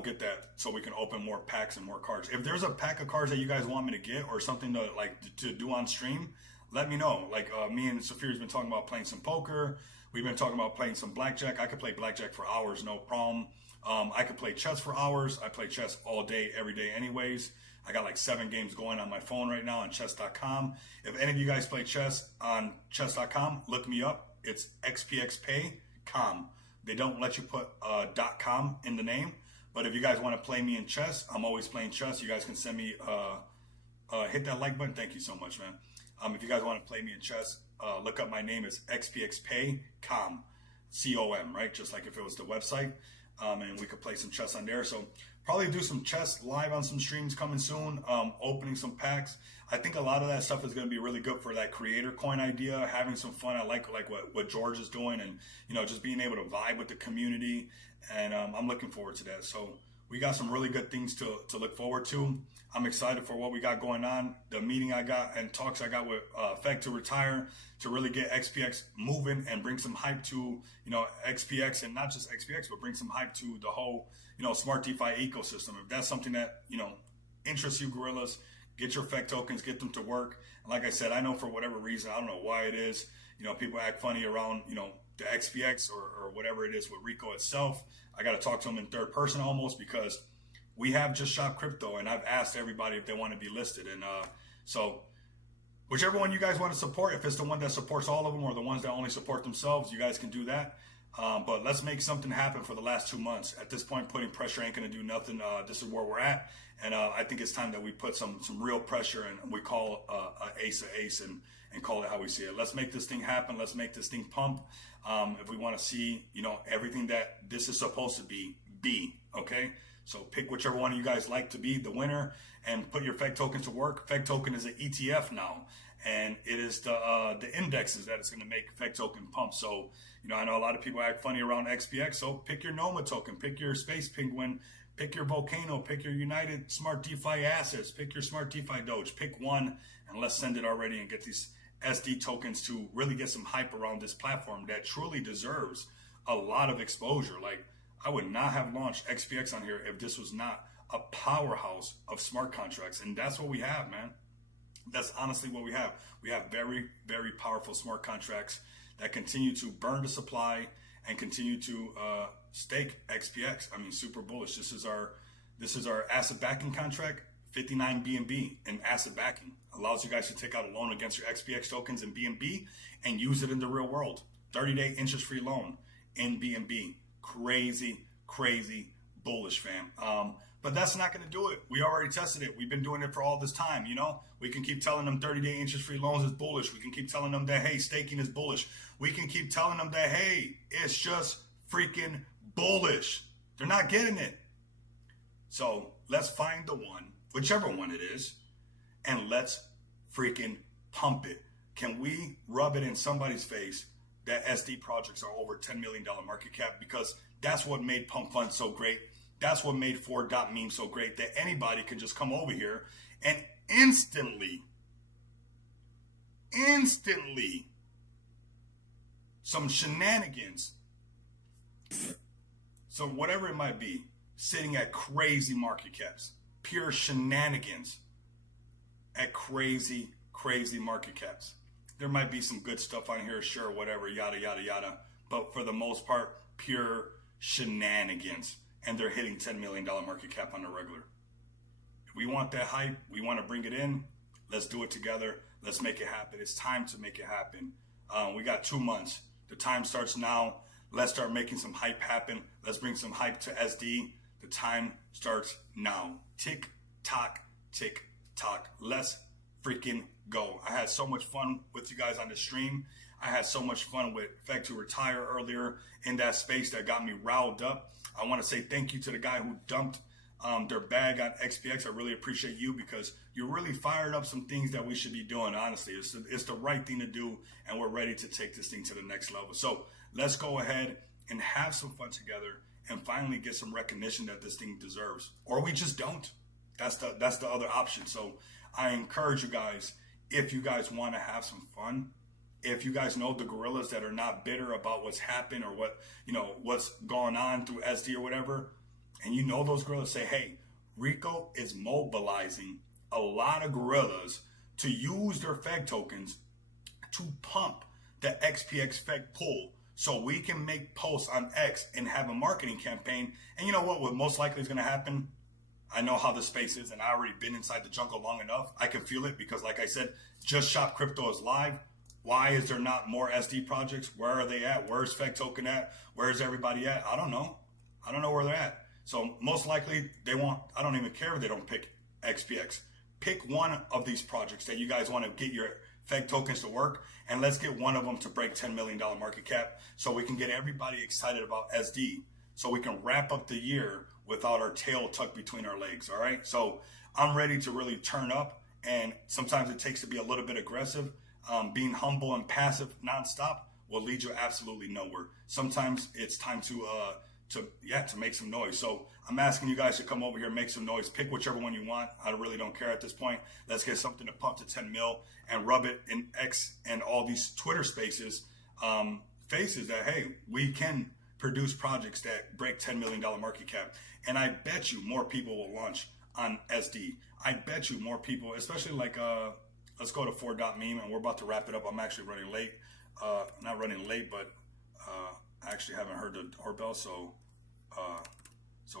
get that so we can open more packs and more cards. If there's a pack of cards that you guys want me to get or something to do on stream, let me know. Like me and Saphir's been talking about playing some poker. We've been talking about playing some blackjack. I could play blackjack for hours, no problem. I could play chess for hours. I play chess all day, every day anyways. I got like 7 games going on my phone right now on chess.com. If any of you guys play chess on chess.com, look me up. It's XPX.com. They don't let you put .com in the name. But if you guys want to play me in chess, I'm always playing chess. You guys can send me, hit that like button. Thank you so much, man. If you guys want to play me in chess, look up my name. It's XPX.com. C-O-M, right? Just like if it was the website. And we could play some chess on there. So probably do some chess live on some streams coming soon. Opening some packs. I think a lot of that stuff is going to be really good for that creator coin idea. Having some fun. I like what George is doing, and just being able to vibe with the community. And I'm looking forward to that. So we got some really good things to look forward to. I'm excited for what we got going on. The meeting I got and talks I got with Feg to retire to really get XPX moving and bring some hype to XPX, and not just XPX, but bring some hype to the whole smart DeFi ecosystem. If that's something that interests you, Gorillas, get your Feg tokens, get them to work. And like I said, I know for whatever reason, I don't know why it is, people act funny around the XPX or whatever it is with Rico itself. I got to talk to them in third person almost, because we have Just Shop Crypto, and I've asked everybody if they want to be listed. And so whichever one you guys want to support, if it's the one that supports all of them or the ones that only support themselves, you guys can do that. But let's make something happen for the last 2 months. At this point, putting pressure ain't going to do nothing. This is where we're at. And I think it's time that we put some real pressure, and we call an ace an ace and call it how we see it. Let's make this thing happen. Let's make this thing pump. If we want to see, everything that this is supposed to be, okay? So pick whichever one of you guys like to be the winner and put your Feg token to work. Feg token is an ETF now, and it is the indexes that is going to make Feg token pump. So, I know a lot of people act funny around XPX, so pick your Noma token, pick your Space Penguin, pick your Volcano, pick your United Smart DeFi Assets, pick your Smart DeFi Doge, pick one, and let's send it already and get these SD tokens to really get some hype around this platform that truly deserves a lot of exposure. Like, I would not have launched XPX on here if this was not a powerhouse of smart contracts. And that's what we have, man. That's honestly what we have. We have very, very powerful smart contracts that continue to burn the supply and continue to stake XPX. I mean, super bullish. This is our asset backing contract, 59 BNB in asset backing. Allows you guys to take out a loan against your XPX tokens in BNB and use it in the real world. 30-day interest-free loan in BNB. Crazy, crazy bullish, fam. But that's not going to do it. We already tested it. We've been doing it for all this time, you know? We can keep telling them 30-day interest-free loans is bullish. We can keep telling them that, hey, staking is bullish. We can keep telling them that, hey, it's just freaking bullish. They're not getting it. So let's find the one, whichever one it is, and let's freaking pump it. Can we rub it in somebody's face that SD projects are over $10 million market cap? Because that's what made Pump Fund so great. That's what made 4.meme so great, that anybody can just come over here and instantly, some shenanigans, so whatever it might be, sitting at crazy market caps, pure shenanigans at crazy, crazy market caps. There might be some good stuff on here, sure, whatever, yada, yada, yada. But for the most part, pure shenanigans. And they're hitting $10 million market cap on the regular. If we want that hype, we want to bring it in, let's do it together. Let's make it happen. It's time to make it happen. We got 2 months. The time starts now. Let's start making some hype happen. Let's bring some hype to SD. The time starts now. Tick, tock, tick, tock. Let's freaking go. I had so much fun with you guys on the stream. I had so much fun with Fed to Retire earlier in that space that got me riled up. I want to say thank you to the guy who dumped their bag on XPX. I really appreciate you, because you really fired up some things that we should be doing. Honestly, it's the right thing to do, and we're ready to take this thing to the next level. So let's go ahead and have some fun together and finally get some recognition that this thing deserves, or we just don't. That's the other option. So I encourage you guys, if you guys want to have some fun, if you guys know the gorillas that are not bitter about what's happened or what's gone on through SD or whatever, and you know those gorillas, say, hey, Rico is mobilizing a lot of gorillas to use their Fed tokens to pump the XPX Fed pool so we can make posts on X and have a marketing campaign. And you know what most likely is going to happen? I know how the space is, and I already been inside the jungle long enough. I can feel it, because like I said, Just Shop Crypto is live. Why is there not more SD projects? Where are they at? Where's Fed Token at? Where's everybody at? I don't know. I don't know where they're at. So most likely they won't. I don't even care if they don't pick XPX. Pick one of these projects that you guys want to get your Fed tokens to work, and let's get one of them to break $10 million market cap so we can get everybody excited about SD, so we can wrap up the year without our tail tucked between our legs. All right. So I'm ready to really turn up, and sometimes it takes to be a little bit aggressive. Being humble and passive nonstop will lead you absolutely nowhere. Sometimes it's time to make some noise. So I'm asking you guys to come over here, make some noise, pick whichever one you want. I really don't care at this point. Let's get something to pump to 10 mil and rub it in X and all these Twitter spaces, faces that, hey, we can produce projects that break $10 million market cap. And I bet you more people will launch on SD. I bet you more people, especially like, let's go to 4.meme, and we're about to wrap it up. I'm actually running late. Not running late, but I actually haven't heard the doorbell, so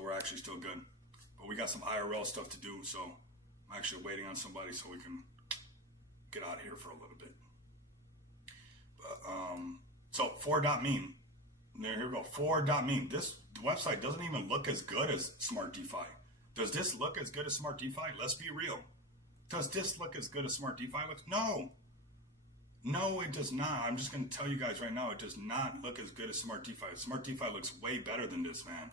we're actually still good. But we got some IRL stuff to do, so I'm actually waiting on somebody so we can get out of here for a little bit. So 4.meme. Here we go. 4.meme. This website doesn't even look as good as Smart DeFi. Does this look as good as Smart DeFi? Let's be real. Does this look as good as Smart DeFi looks? No. No, it does not. I'm just going to tell you guys right now, it does not look as good as Smart DeFi. Smart DeFi looks way better than this, man.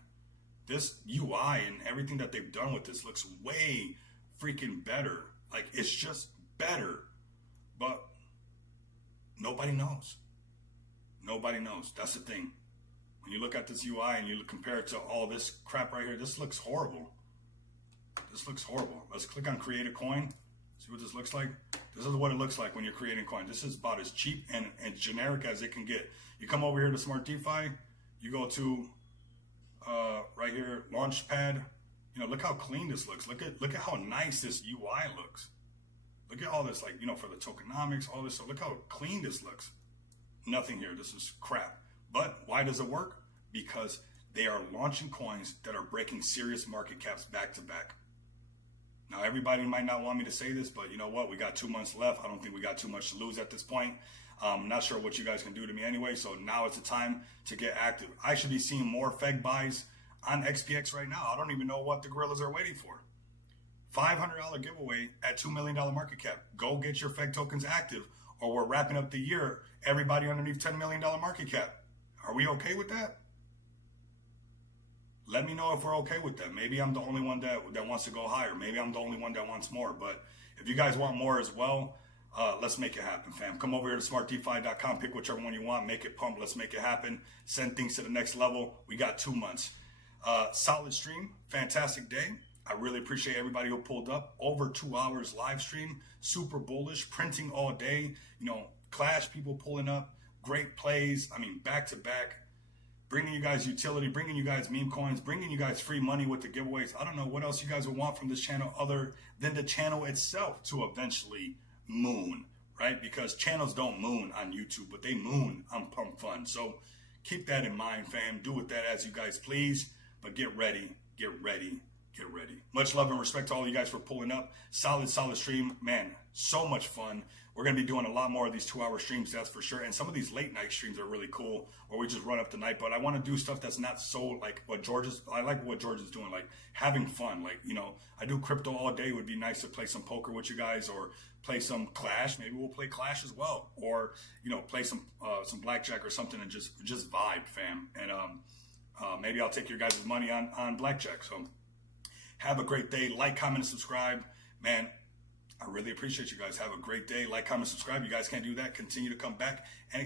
This UI and everything that they've done with this looks way freaking better. Like, it's just better. But nobody knows. Nobody knows. That's the thing. When you look at this UI and you compare it to all this crap right here, this looks horrible. This looks horrible. Let's click on create a coin. See what this looks like. This is what it looks like when you're creating coin. This is about as cheap and generic as it can get. You come over here to Smart DeFi. You go to right here, Launchpad. You know, look how clean this looks. Look at how nice this UI looks. Look at all this, like, you know, for the tokenomics, all this. So look how clean this looks. Nothing here. This is crap. But why does it work? Because they are launching coins that are breaking serious market caps back to back. Now, everybody might not want me to say this, but you know what? We got 2 months left. I don't think we got too much to lose at this point. I'm not sure what you guys can do to me anyway, so now is the time to get active. I should be seeing more FEG buys on XPX right now. I don't even know what the gorillas are waiting for. $500 giveaway at $2 million market cap. Go get your FEG tokens active, or we're wrapping up the year, everybody underneath $10 million market cap. Are we okay with that? Let me know if we're okay with that. Maybe I'm the only one that wants to go higher. Maybe I'm the only one that wants more. But if you guys want more as well, let's make it happen, fam. Come over here to smartdefi.com. Pick whichever one you want. Make it pump. Let's make it happen. Send things to the next level. We got 2 months. Solid stream. Fantastic day. I really appreciate everybody who pulled up. Over 2 hours live stream. Super bullish. Printing all day. You know, Clash people pulling up. Great plays. I mean, back to back. Bringing you guys utility, bringing you guys meme coins, bringing you guys free money with the giveaways. I don't know what else you guys would want from this channel other than the channel itself to eventually moon, right? Because channels don't moon on YouTube, but they moon on Pump Fun. So keep that in mind, fam. Do with that as you guys please, but get ready, get ready, get ready. Much love and respect to all you guys for pulling up. Solid stream. Man, so much fun. We're going to be doing a lot more of these 2-hour streams, that's for sure. And some of these late night streams are really cool, where we just run up the night. But I want to do stuff that's not so like what I like what George is doing, like having fun. Like, you know, I do crypto all day. It would be nice to play some poker with you guys, or play some Clash. Maybe we'll play Clash as well. Or, you know, play some blackjack or something and just vibe, fam. And maybe I'll take your guys' money on blackjack. So have a great day. Like, comment, and subscribe. Man, I really appreciate you guys. Have a great day. Like, comment, subscribe. You guys can't do that. Continue to come back and